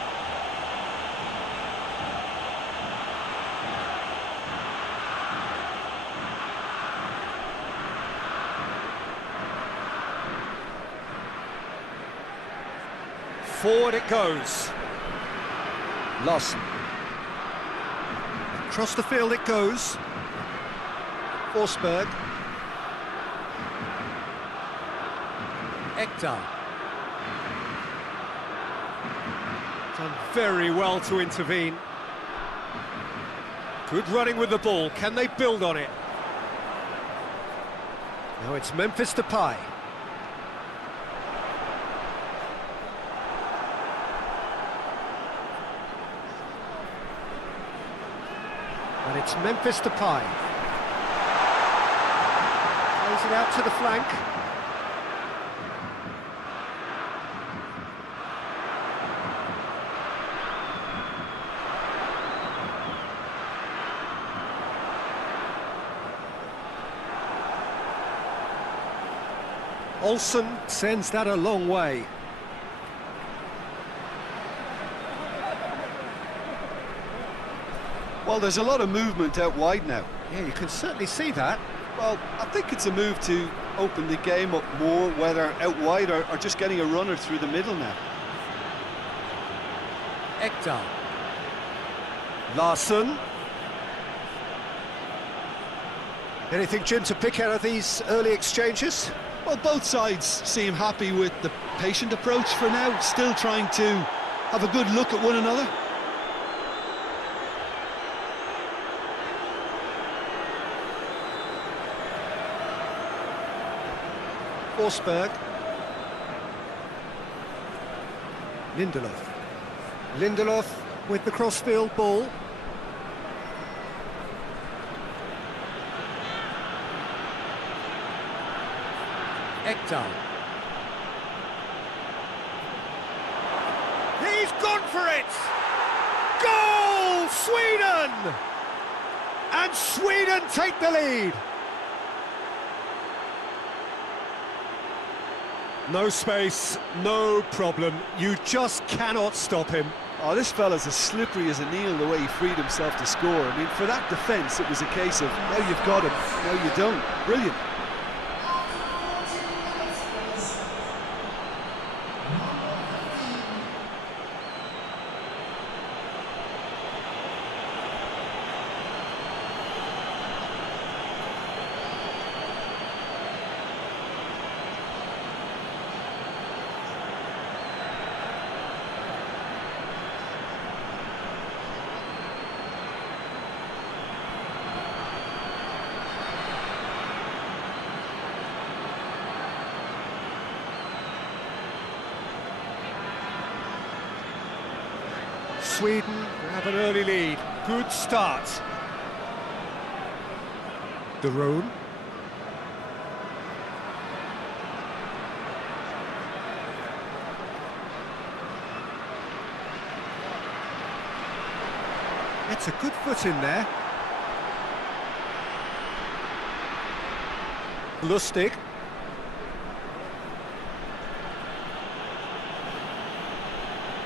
Forward it goes. Lost. Across the field it goes. Forsberg. Ekdal. Done very well to intervene. Good running with the ball. Can they build on it? Now it's Memphis Depay. And it's Memphis Depay. Plays it out to the flank. Olsen sends that a long way. Well, there's a lot of movement out wide now. Yeah, you can certainly see that. Well, I think it's a move to open the game up more, whether out wide or just getting a runner through the middle now. Ekdal. Larsson. Anything, Jim, to pick out of these early exchanges? Well, both sides seem happy with the patient approach for now, still trying to have a good look at one another. Forsberg. Lindelof. Lindelof with the crossfield ball. Ekdal. He's gone for it! Goal! Sweden! And Sweden take the lead. No space, no problem. You just cannot stop him. Oh, this fella's as slippery as a needle the way he freed himself to score. I mean, for that defence, it was a case of, now you've got him, now you don't. Brilliant. Sweden have an early lead. Good start. De Roon. It's a good foot in there. Lustig.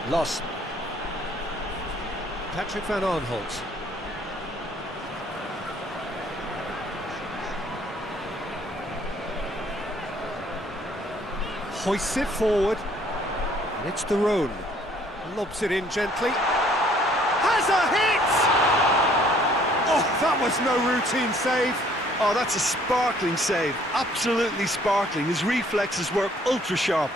Lost. Patrick van Arnholt. Hoists it forward. And it's De Roon. Lobs it in gently. Has a hit! Oh, that was no routine save. Oh, that's a sparkling save. Absolutely sparkling. His reflexes work ultra sharp.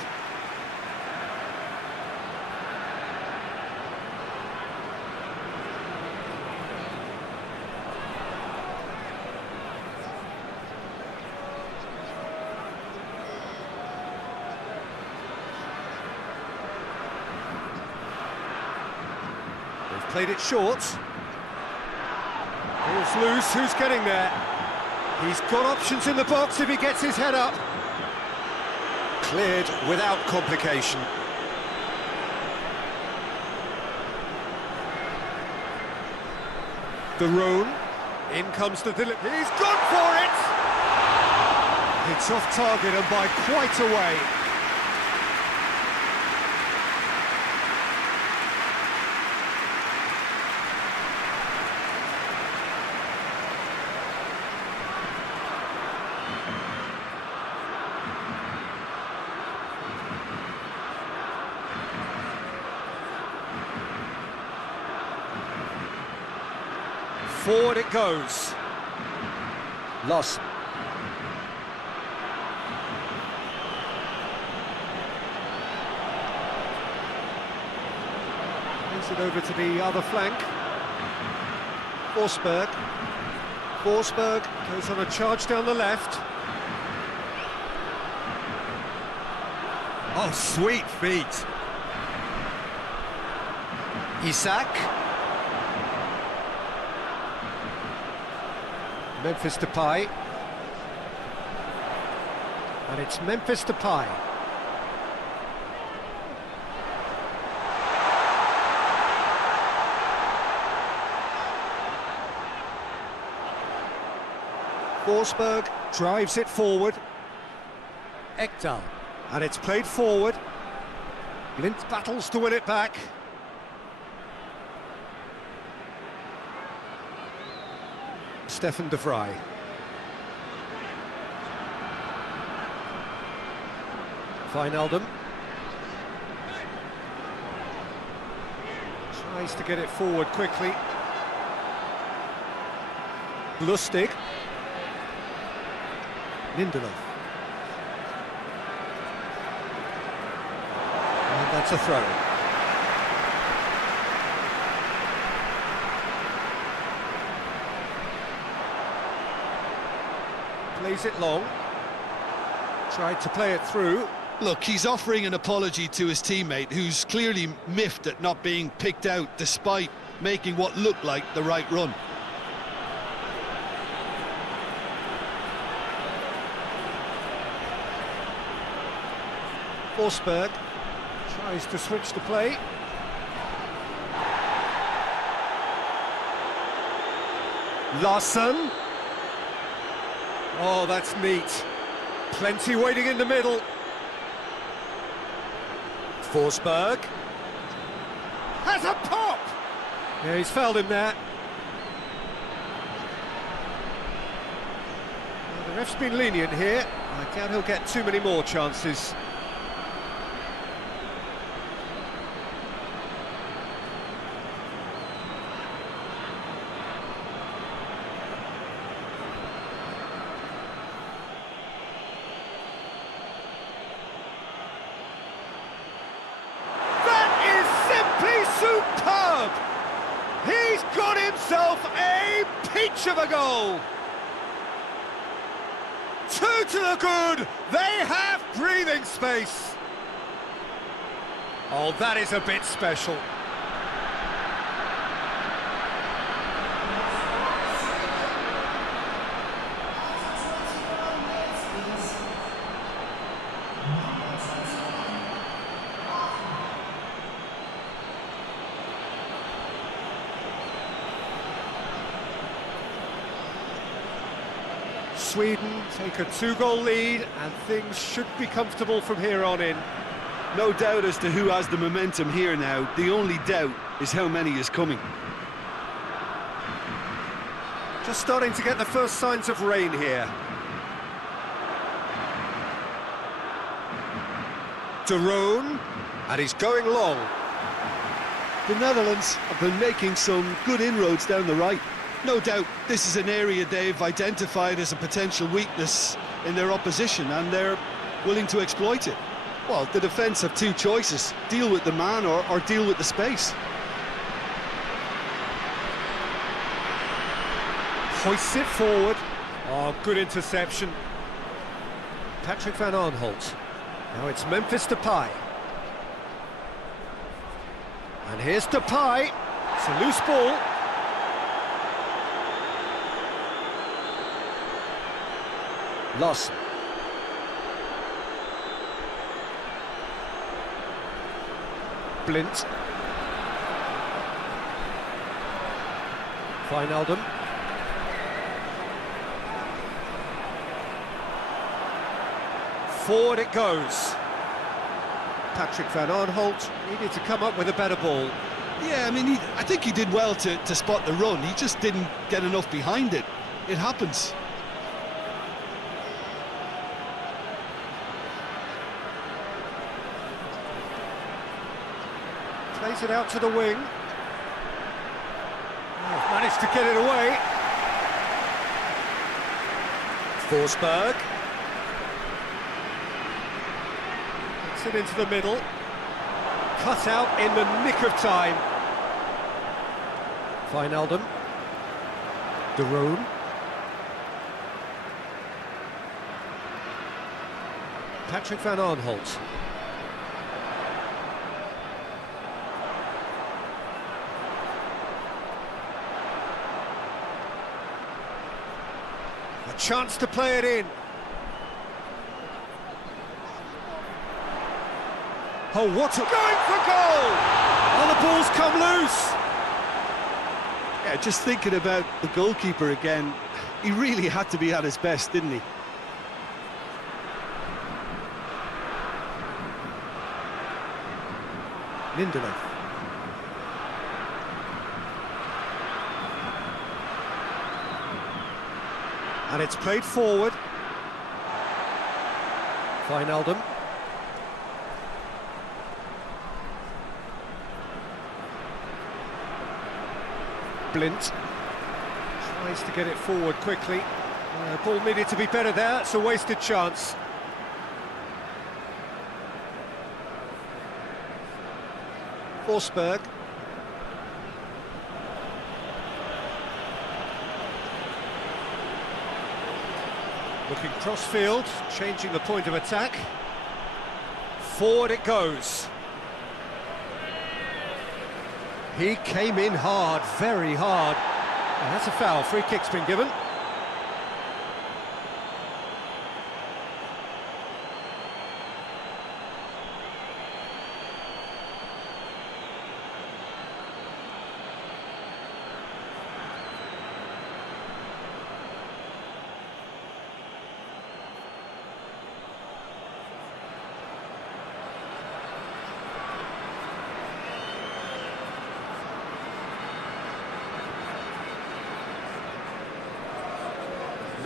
Played it short. Ball's loose, who's getting there? He's got options in the box if he gets his head up. Cleared without complication. De Roon. In comes the delivery. He's gone for it! It's off target and by quite a way. Forward it goes. Lost. Plays it over to the other flank. Forsberg. Forsberg goes on a charge down the left. Oh, sweet feet. Isak. Memphis Depay. And it's Memphis Depay. Forsberg drives it forward. Ekdal. And it's played forward. Glint battles to win it back. Stefan de Vrij. Wijnaldum. Tries to get it forward quickly. Lustig. Lindelof. And that's a throw. Plays it long. Tried to play it through. Look, he's offering an apology to his teammate, who's clearly miffed at not being picked out despite making what looked like the right run. Forsberg. Tries to switch the play. Larsson. Oh, that's neat. Plenty waiting in the middle. Forsberg. Has a pop! Yeah, he's fouled him there. Well, the ref's been lenient here. I doubt he'll get too many more chances. Superb! He's got himself a peach of a goal! 2 to the good! They have breathing space! Oh, that is a bit special. Sweden take a 2-goal lead and things should be comfortable from here on in. No doubt as to who has the momentum here now. The only doubt is how many is coming. Just starting to get the first signs of rain here. De Roon, and he's going long. The Netherlands have been making some good inroads down the right. No doubt this is an area they've identified as a potential weakness in their opposition, and they're willing to exploit it. Well, the defence have two choices: deal with the man or deal with the space. Hoists it forward. Oh, good interception. Patrick van Aanholt. Now it's Memphis Depay. And here's Depay. It's a loose ball. Larsson. Blint. Wijnaldum. Forward it goes. Patrick van Aanholt needed to come up with a better ball. Yeah, I mean, I think he did well to spot the run. He just didn't get enough behind it. It happens. Plays it out to the wing. Oh, managed to get it away. Forsberg. Gets it into the middle. Cut out in the nick of time. Wijnaldum. De Roon. Patrick van Aanholt. A chance to play it in. Oh, what a... Going for goal! Oh, the ball's come loose! Yeah, just thinking about the goalkeeper again, he really had to be at his best, didn't he? Lindelof. And it's played forward. Wijnaldum. Blint. Tries to get it forward quickly. Ball needed to be better there, it's a wasted chance. Forsberg. Looking cross-field, changing the point of attack. Forward it goes. He came in hard, very hard. And that's a foul, free kick's been given.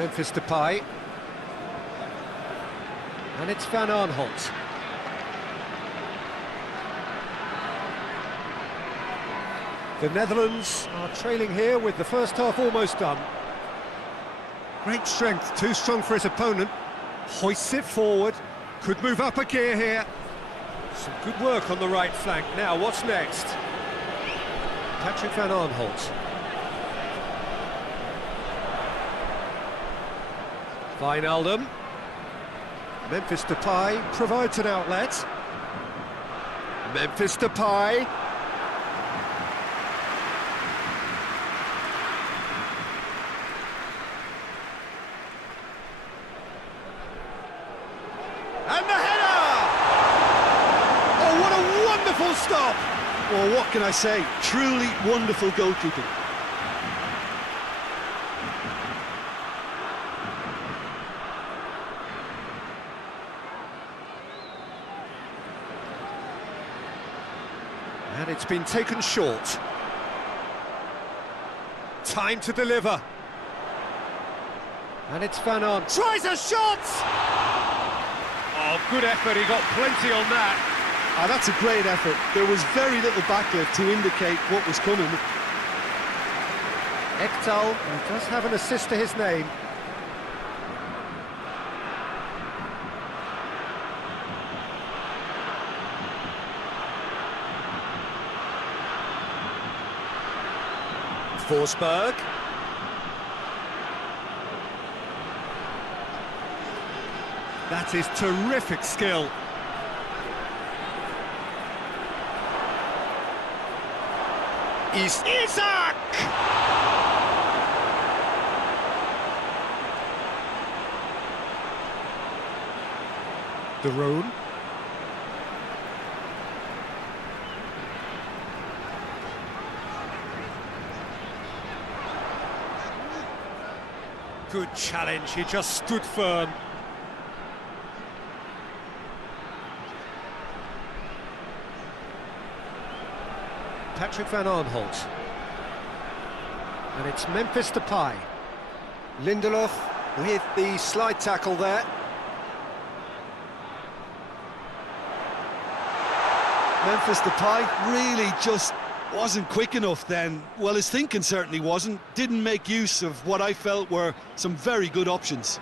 Memphis Depay. And it's Van Aanholt. The Netherlands are trailing here with the first half almost done. Great strength, too strong for his opponent. Hoists it forward, could move up a gear here. Some good work on the right flank. Now, what's next? Patrick Van Aanholt. Wijnaldum. Memphis Depay provides an outlet. Memphis Depay. And the header! Oh, what a wonderful stop! Well, what can I say? Truly wonderful goalkeeping. And it's been taken short. Time to deliver. And it's Van Aanholt. Tries a shot! Oh, good effort, he got plenty on that. Ah, that's a great effort. There was very little backlift to indicate what was coming. Ekdal, who does have an assist to his name. Forsberg. That is terrific skill. Isaac! De Roon. Good challenge, he just stood firm. Patrick Van Aanholt. And it's Memphis Depay. Lindelof with the slide tackle there. Memphis Depay really just wasn't quick enough then. Well, his thinking certainly wasn't. Didn't make use of what I felt were some very good options.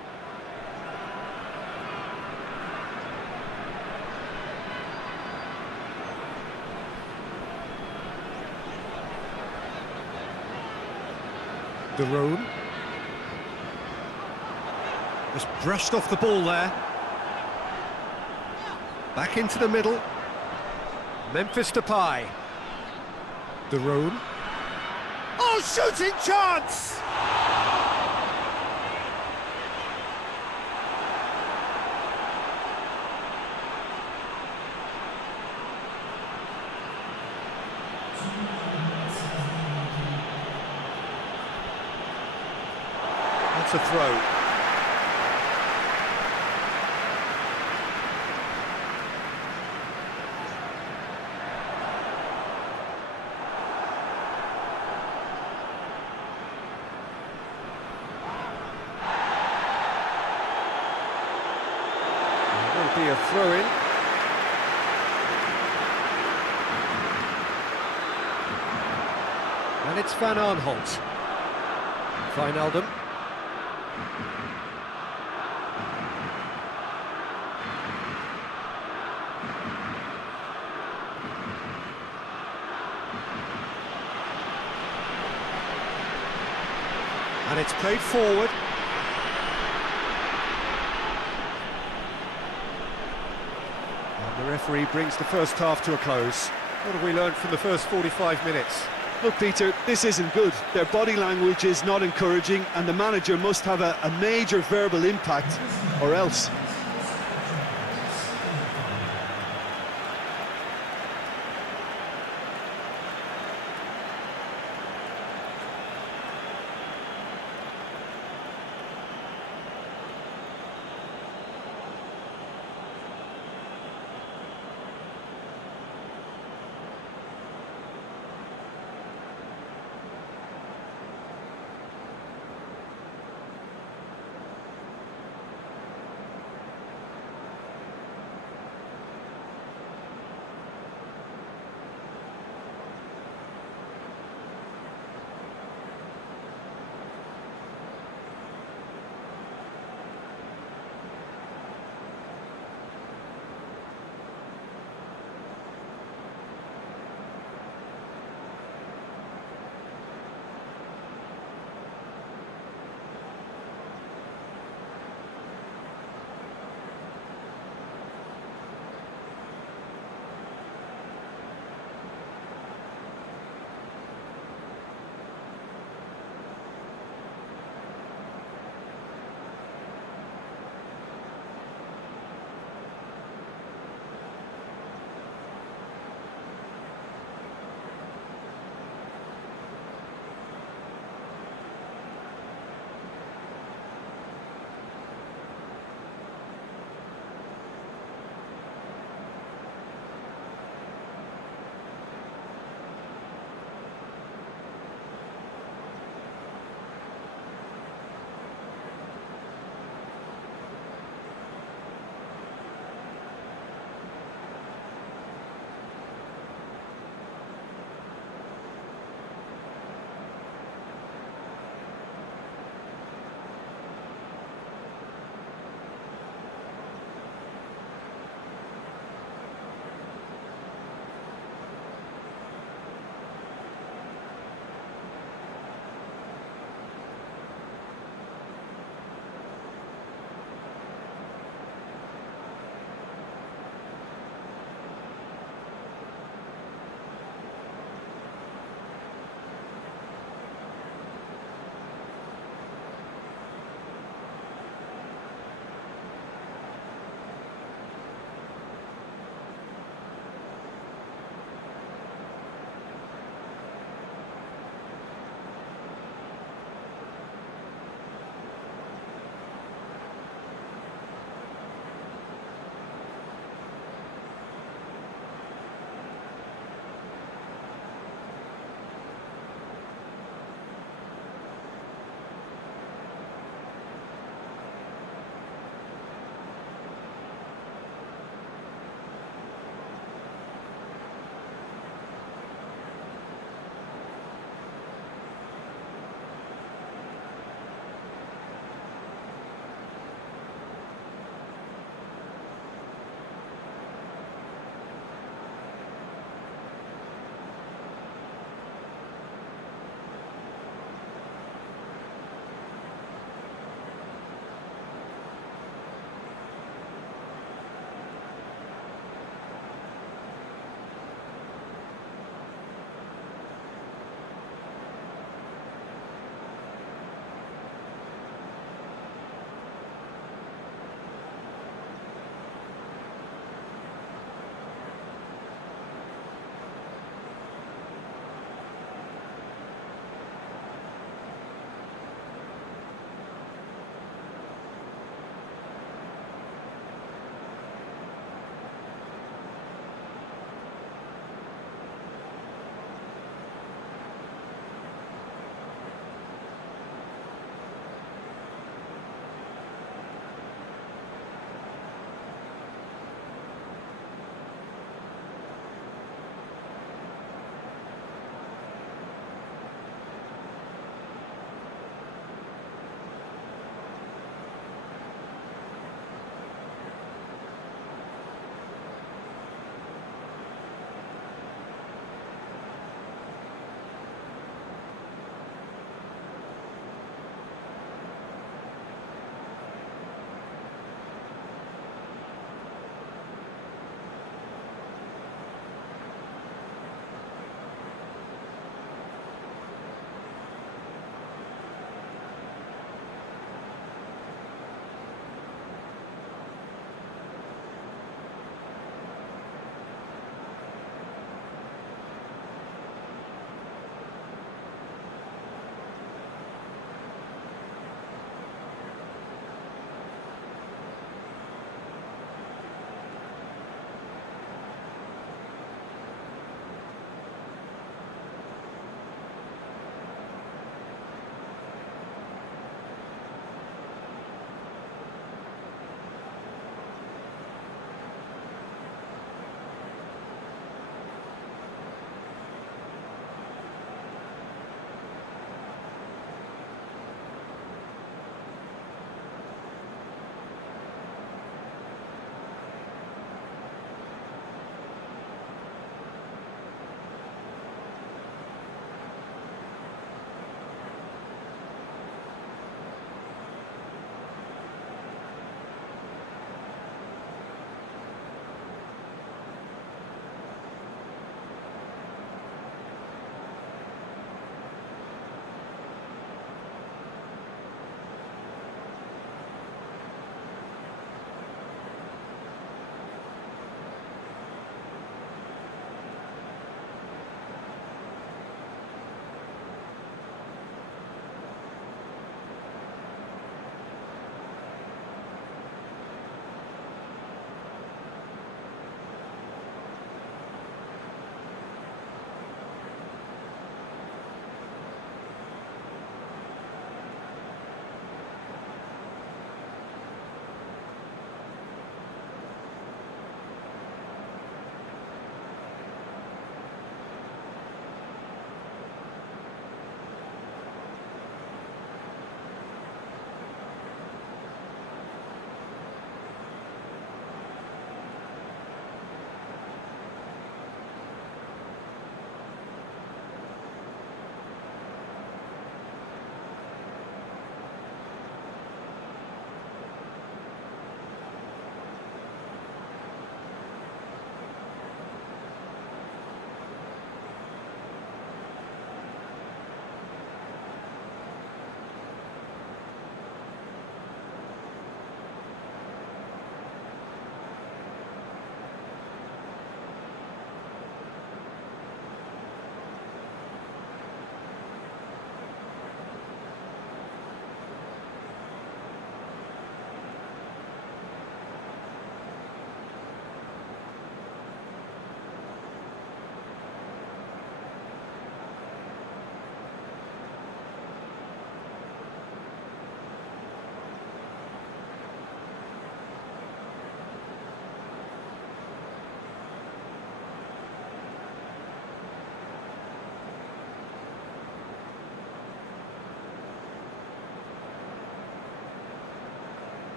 De Roon. Just brushed off the ball there. Back into the middle. Memphis Depay. De Roon. Oh, shooting chance! That's a throw. Be a throw-in. And it's Van Aanholt. Wijnaldum. And it's played forward. The referee brings the first half to a close. What have we learned from the first 45 minutes? Look, Peter, this isn't good. Their body language is not encouraging, and the manager must have a major verbal impact, or else.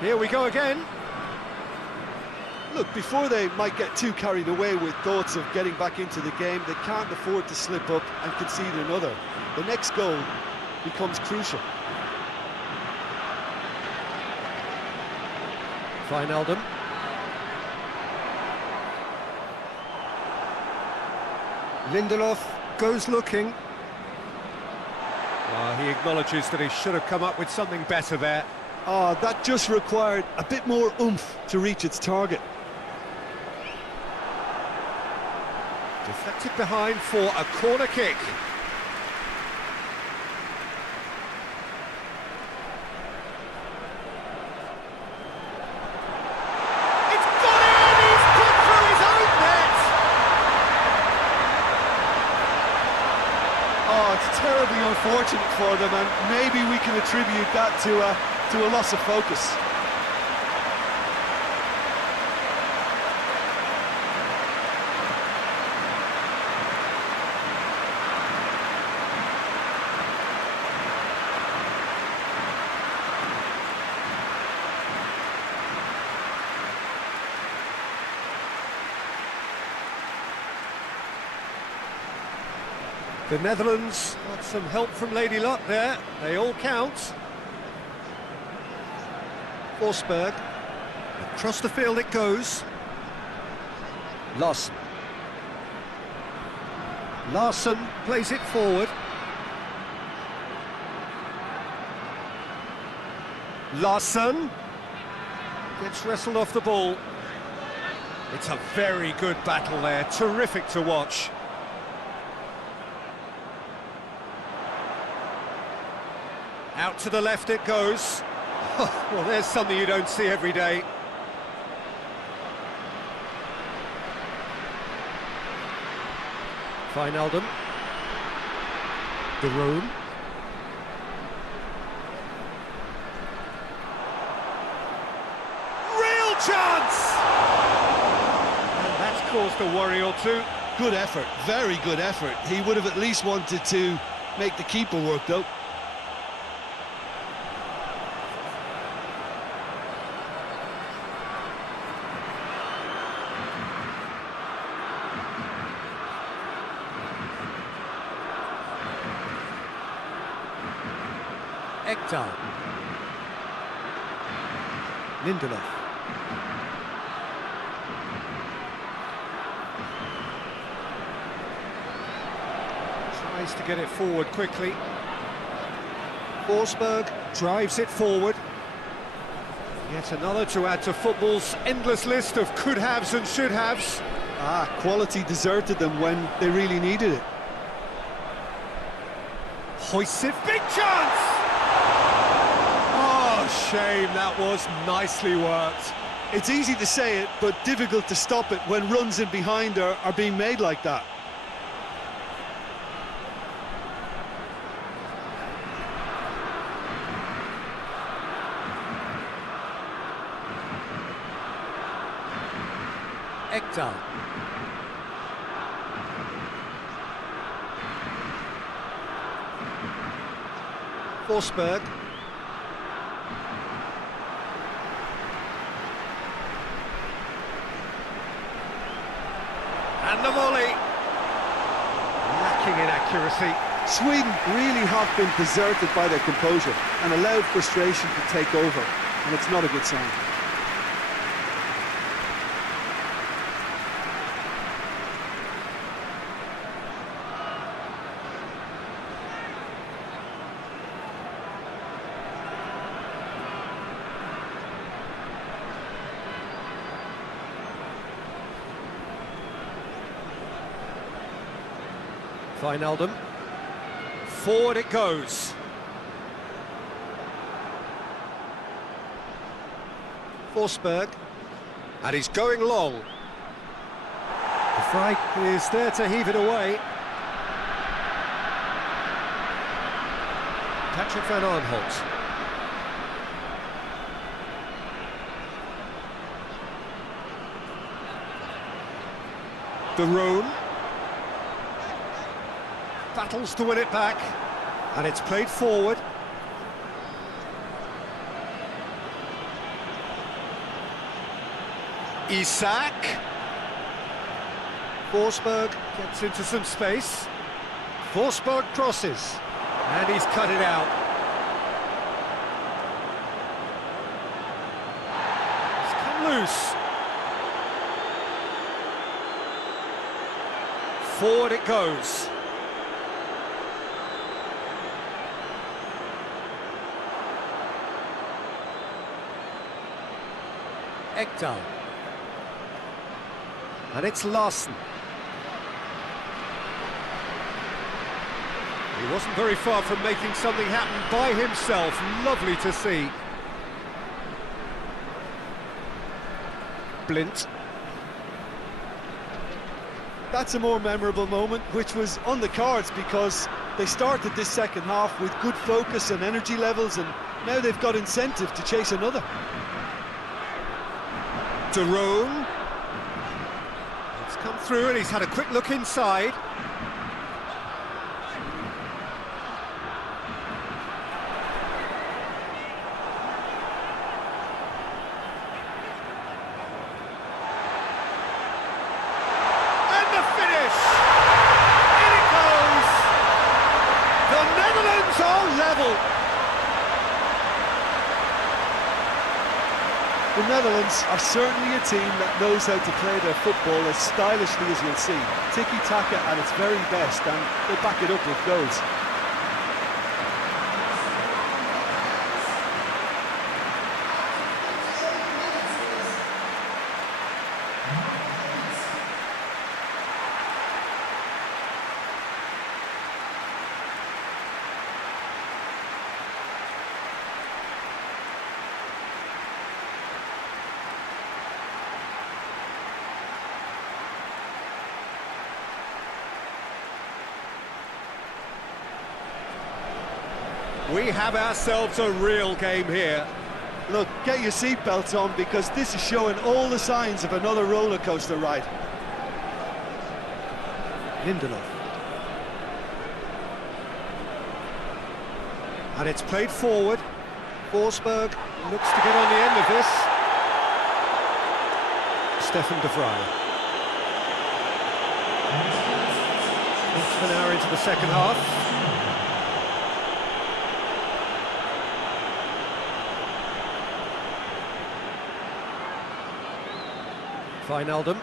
Here we go again. Look, before they might get too carried away with thoughts of getting back into the game, they can't afford to slip up and concede another. The next goal becomes crucial. Wijnaldum. Lindelof goes looking. He acknowledges that he should have come up with something better there. That just required a bit more oomph to reach its target. Deflected behind for a corner kick. It's gone in! He's put through his own net! It's terribly unfortunate for them, and maybe we can attribute that to a loss of focus. The Netherlands got some help from Lady Luck there. They all count. Forsberg. Across the field it goes. Larsen. Larsen plays it forward. Larsen gets wrestled off the ball. It's a very good battle there. Terrific to watch. Out to the left it goes. Well, there's something you don't see every day. Wijnaldum. De Roon. Real chance! And that's caused a worry or two. Good effort, very good effort. He would have at least wanted to make the keeper work, though. Ekdal. Lindelof. Tries to get it forward quickly. Forsberg drives it forward. Yet another to add to football's endless list of could-haves and should-haves. Quality deserted them when they really needed it. Hoists it, big chance! Shame, that was nicely worked. It's easy to say it, but difficult to stop it when runs in behind are being made like that. Ekdal. Forsberg. And the volley. Lacking in accuracy. Sweden really have been deserted by their composure and allowed frustration to take over, and it's not a good sign. Wijnaldum. Forward it goes. Forsberg. And he's going long. The fry is there to heave it away. Patrick van Arnholt. De Roon. Battles to win it back, and it's played forward. Isak. Forsberg Gets into some space, Forsberg crosses. and he's cut it out. It's come loose. Forward it goes. Ekdal. And it's Larsen. He wasn't very far from making something happen by himself. Lovely to see. Blint. That's a more memorable moment, which was on the cards because they started this second half with good focus and energy levels, and now they've got incentive to chase another. Jerome. It's come through and he's had a quick look inside. And the finish! In it goes! The Netherlands are level! The Netherlands are certainly a team that knows how to play their football as stylishly as you'll see. Tiki-taka at its very best, and they back it up with goals. We have ourselves a real game here. Look, get your seatbelts on because this is showing all the signs of another roller coaster ride. Lindelof. And it's played forward. Forsberg. Looks to get on the end of this. Stefan de Vrij. Half an hour into the second half. Wijnaldum.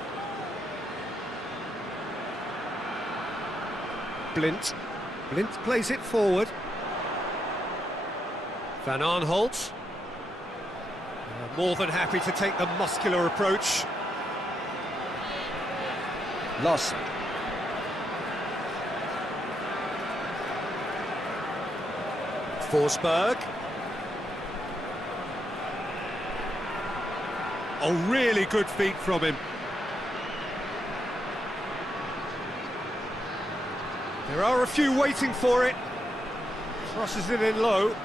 Blint. Blint plays it forward. Van Aanholt. More than happy to take the muscular approach. Larsen. Forsberg. Oh, really good feet from him. There are a few waiting for it. Crosses it in low.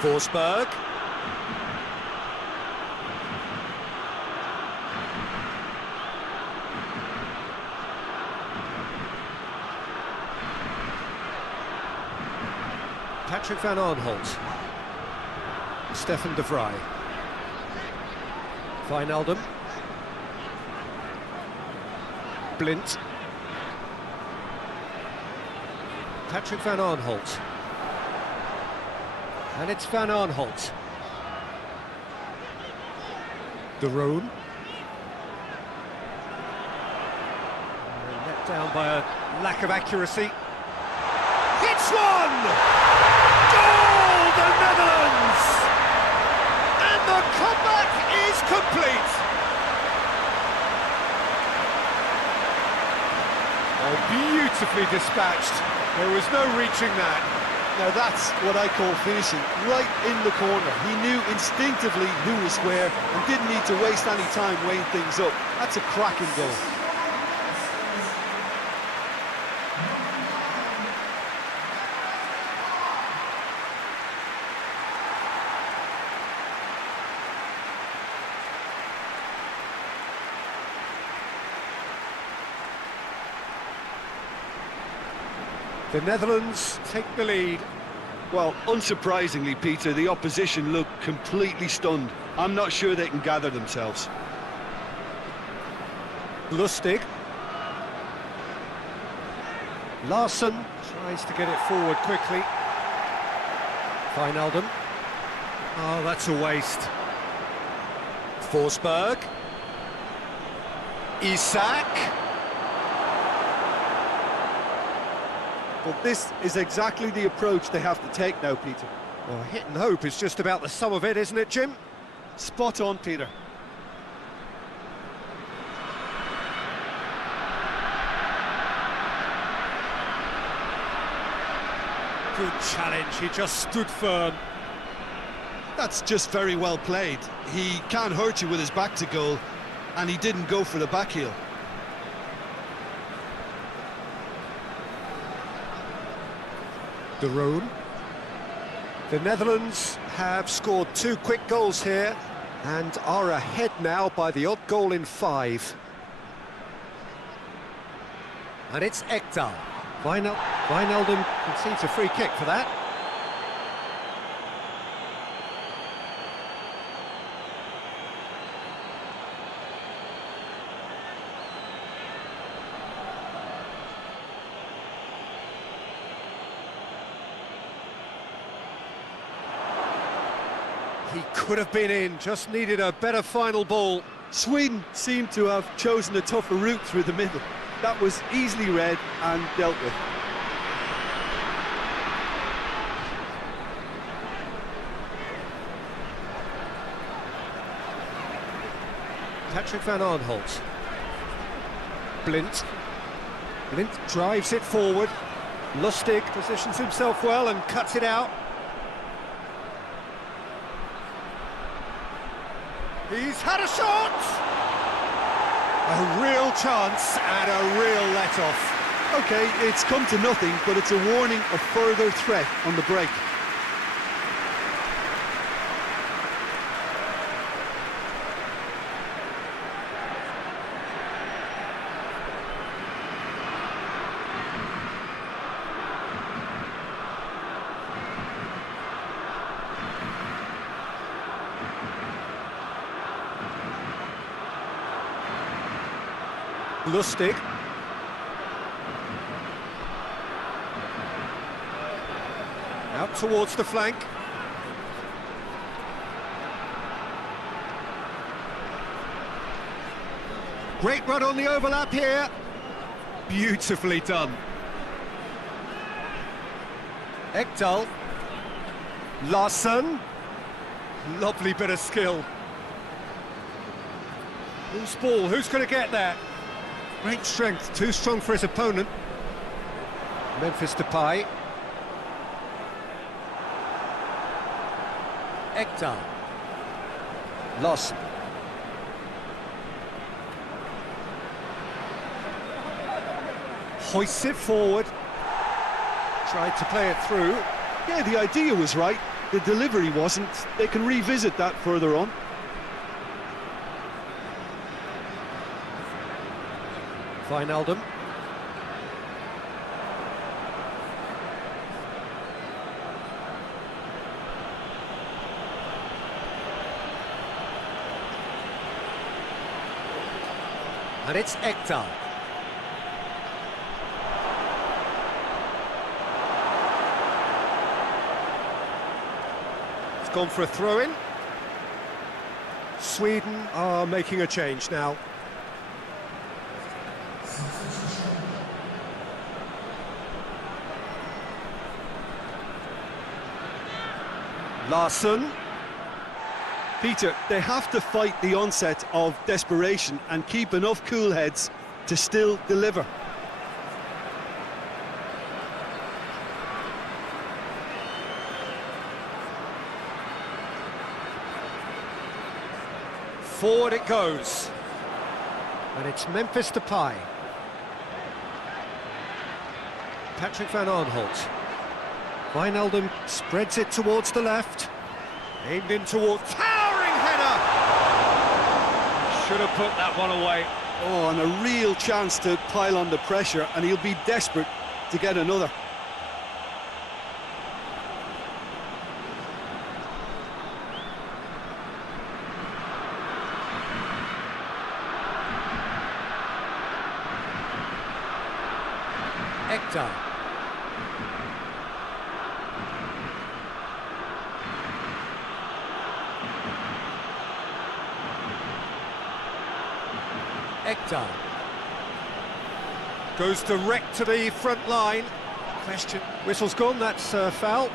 Forsberg. Patrick Van Aanholt. Stefan de Vrij. Wijnaldum. Blint. Patrick Van Aanholt. And it's Van Aanholt. Jerome. Let down by a lack of accuracy. Hits one! Goal, the Netherlands! And the comeback is complete! Oh, beautifully dispatched. There was no reaching that. Now that's what I call finishing, right in the corner. He knew instinctively who was where and didn't need to waste any time weighing things up. That's a cracking goal. The Netherlands take the lead. Well, unsurprisingly, Peter, the opposition look completely stunned. I'm not sure they can gather themselves. Lustig. Larsson tries to get it forward quickly. Wijnaldum. Oh, that's a waste. Forsberg. Isak. But this is exactly the approach they have to take now, Peter. Well, hit and hope is just about the sum of it, isn't it, Jim? Spot on, Peter. Good challenge, he just stood firm. That's just very well played. He can't hurt you with his back to goal, and he didn't go for the back heel. De Roon. The Netherlands have scored 2 quick goals here and are ahead now by the odd goal in 5. And it's Ekdal. Wijnaldum concedes a free kick for that. He could have been in, just needed a better final ball. Sweden seemed to have chosen a tougher route through the middle. That was easily read and dealt with. Patrick van Aanholt. Blind drives it forward. Lustig positions himself well and cuts it out. He's had a shot! A real chance and a real let-off. OK, it's come to nothing, but it's a warning of further threat on the break. Lustig. Out towards the flank. Great run on the overlap here. Beautifully done. Ekdal. Larsson. Lovely bit of skill. Loose ball, who's going to get that? Great strength, too strong for his opponent. Memphis Depay. Ekdal. Larsson. Hoists it forward. Tried to play it through. Yeah, the idea was right. The delivery wasn't. They can revisit that further on. Wijnaldum. And it's Ekdal. It's gone for a throw-in. Sweden are making a change now. Larsson. Peter, they have to fight the onset of desperation and keep enough cool heads to still deliver. Forward it goes. And it's Memphis Depay. Patrick van Aanholt. Wijnaldum spreads it towards the left. Aimed in towards... Towering header! Should have put that one away. Oh, and a real chance to pile on the pressure, and he'll be desperate to get another. Ekdal. Ekdal. Goes direct to the front line. Question. Whistle's gone, that's foul.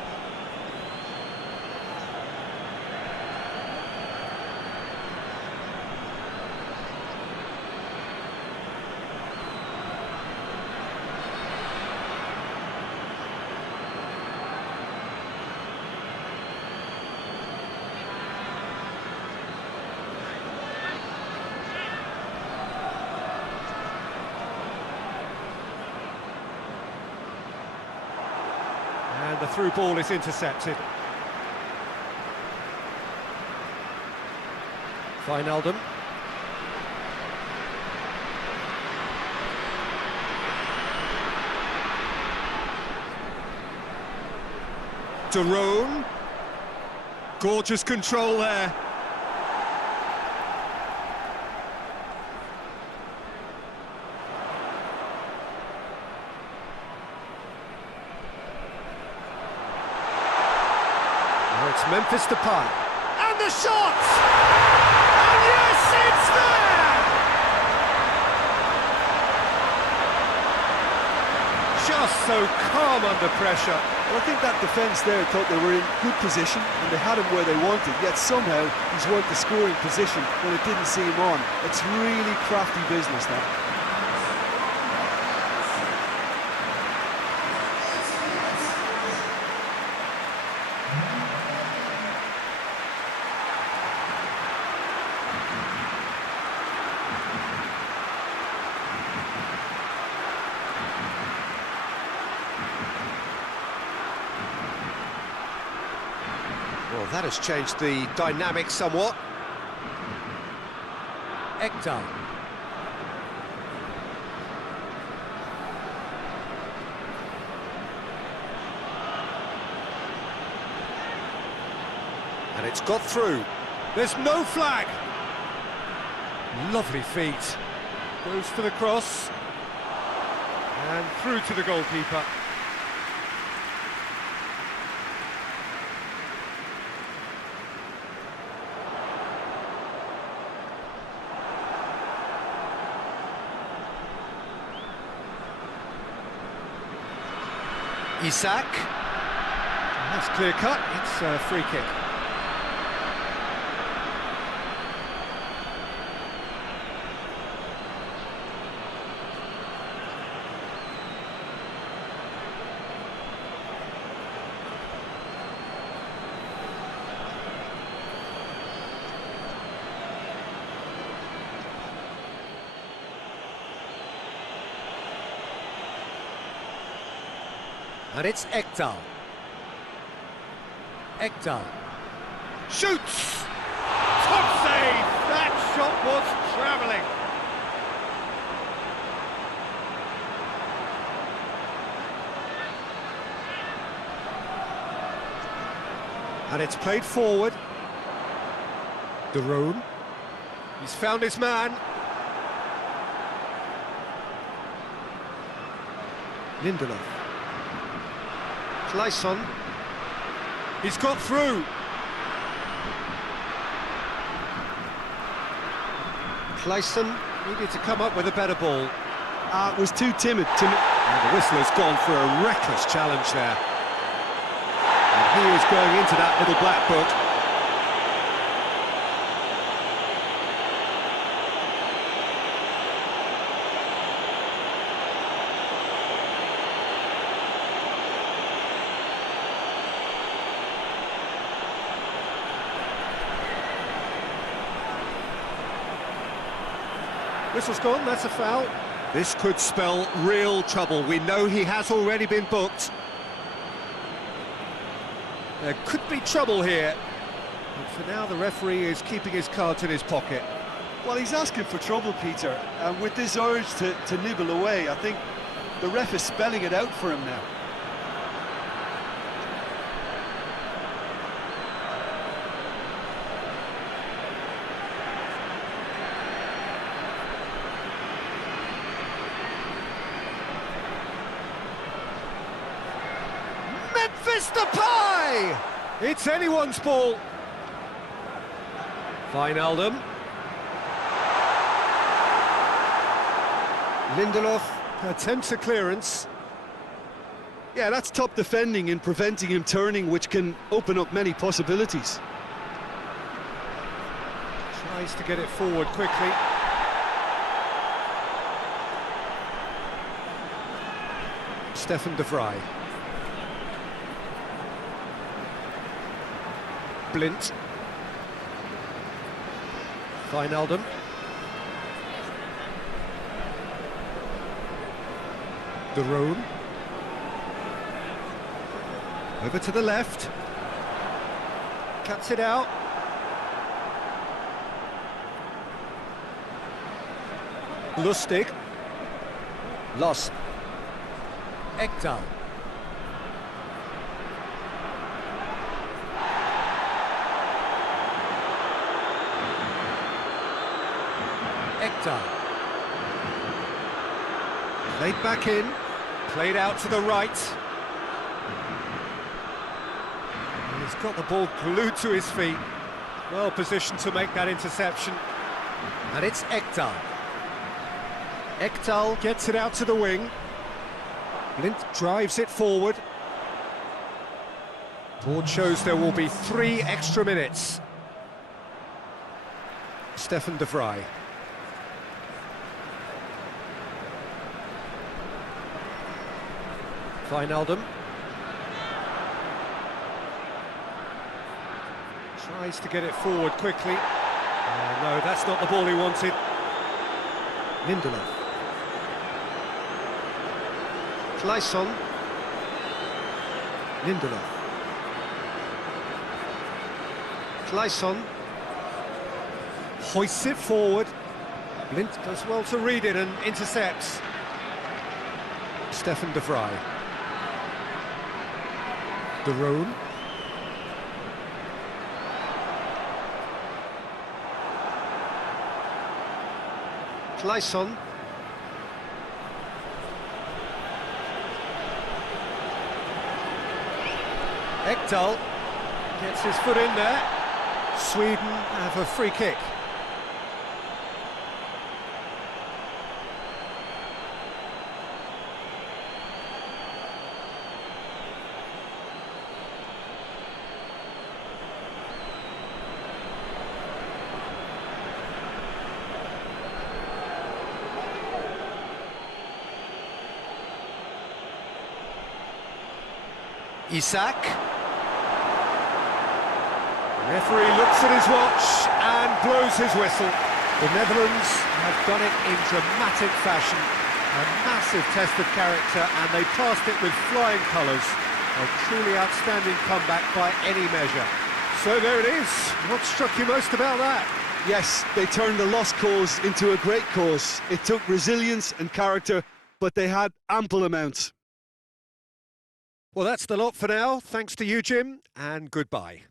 And the through ball is intercepted. Wijnaldum. Daron. Gorgeous control there. Now it's Memphis Depay. And the shot! And yes, it's there! Just so calm under pressure. Well, I think that defence there thought they were in good position and they had him where they wanted, yet somehow he's worked the scoring position when it didn't see him on. It's really crafty business now. Well, that has changed the dynamic somewhat. Ekdal. And it's got through. There's no flag. Lovely feet. Goes for the cross. And through to the goalkeeper. Isak. That's clear cut. It's a free kick. And it's Ekdal. Ekdal. Shoots! Top save! That shot was travelling. And it's played forward. Daron. He's found his man. Lindelof. Clayson. He's got through. Clayson needed to come up with a better ball. It was too timid. And the whistle has gone for a reckless challenge there. And he is going into that little black book. Whistle's gone, that's a foul. This could spell real trouble. We know he has already been booked. There could be trouble here. But for now, the referee is keeping his cards in his pocket. Well, he's asking for trouble, Peter, and with this urge to nibble away, I think the ref is spelling it out for him now. fist the pie! It's anyone's ball. Wijnaldum. Lindelof. Attempts a clearance. Yeah, that's top defending and preventing him turning, which can open up many possibilities. Tries to get it forward quickly. Stefan de Vrij. Blint. Wijnaldum. De Roon. Over to the left. Cuts it out. Lustig. Lost. Ekdal. Ekdal. Laid back in. Played out to the right. He's got the ball glued to his feet. Well positioned to make that interception. And it's Ekdal. Ekdal. Gets it out to the wing. Blint drives it forward. Board shows there will be 3 extra minutes. Stefan de Vrij. Wijnaldum. Tries to get it forward quickly. No, that's not the ball he wanted. Lindelof. Claesson. Lindelof. Claesson. Hoists it forward. Blint does well to read it and intercepts. Stefan de Vrij. De Roon. Claesson. Ekdal gets his foot in there. Sweden have a free kick. Isak. Referee looks at his watch and blows his whistle. The Netherlands have done it in dramatic fashion. A massive test of character, and they passed it with flying colours. A truly outstanding comeback by any measure. So there it is. What struck you most about that? Yes, they turned the lost cause into a great cause. It took resilience and character, but they had ample amounts. Well, that's the lot for now. Thanks to you, Jim, and goodbye.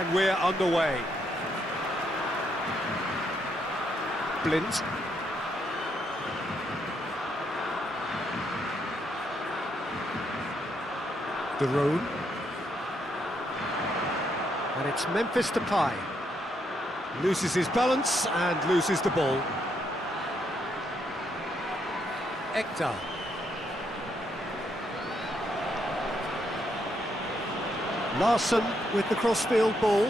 And we're underway. Blint. De Roon. And it's Memphis Depay. Loses his balance and loses the ball. Ekdal. Larsson with the crossfield ball.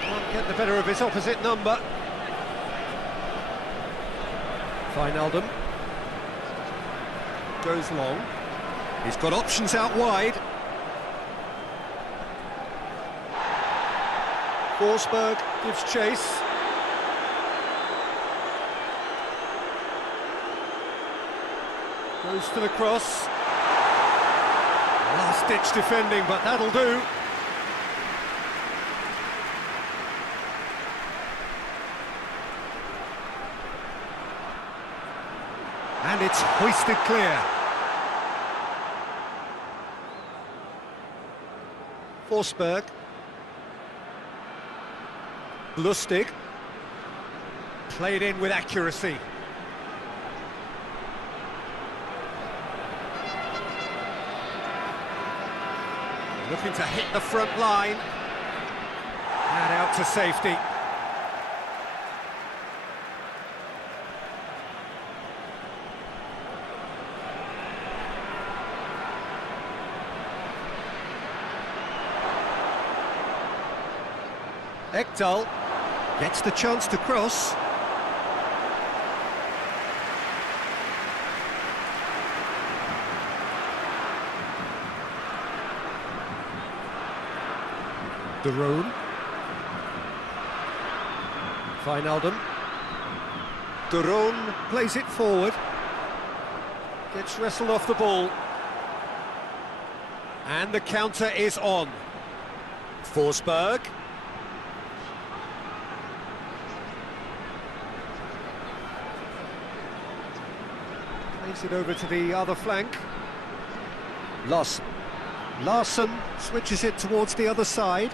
Can't get the better of his opposite number. Wijnaldum. Goes long. He's got options out wide. Forsberg gives chase. Goes to the cross. Last-ditch defending, but that'll do. And it's hoisted clear. Forsberg. Lustig. Played in with accuracy. Looking to hit the front line. And out to safety. Ekdal gets the chance to cross. De Roon. Wijnaldum. De Roon plays it forward. Gets wrestled off the ball. And the counter is on. Forsberg. Plays it over to the other flank. Larsson switches it towards the other side.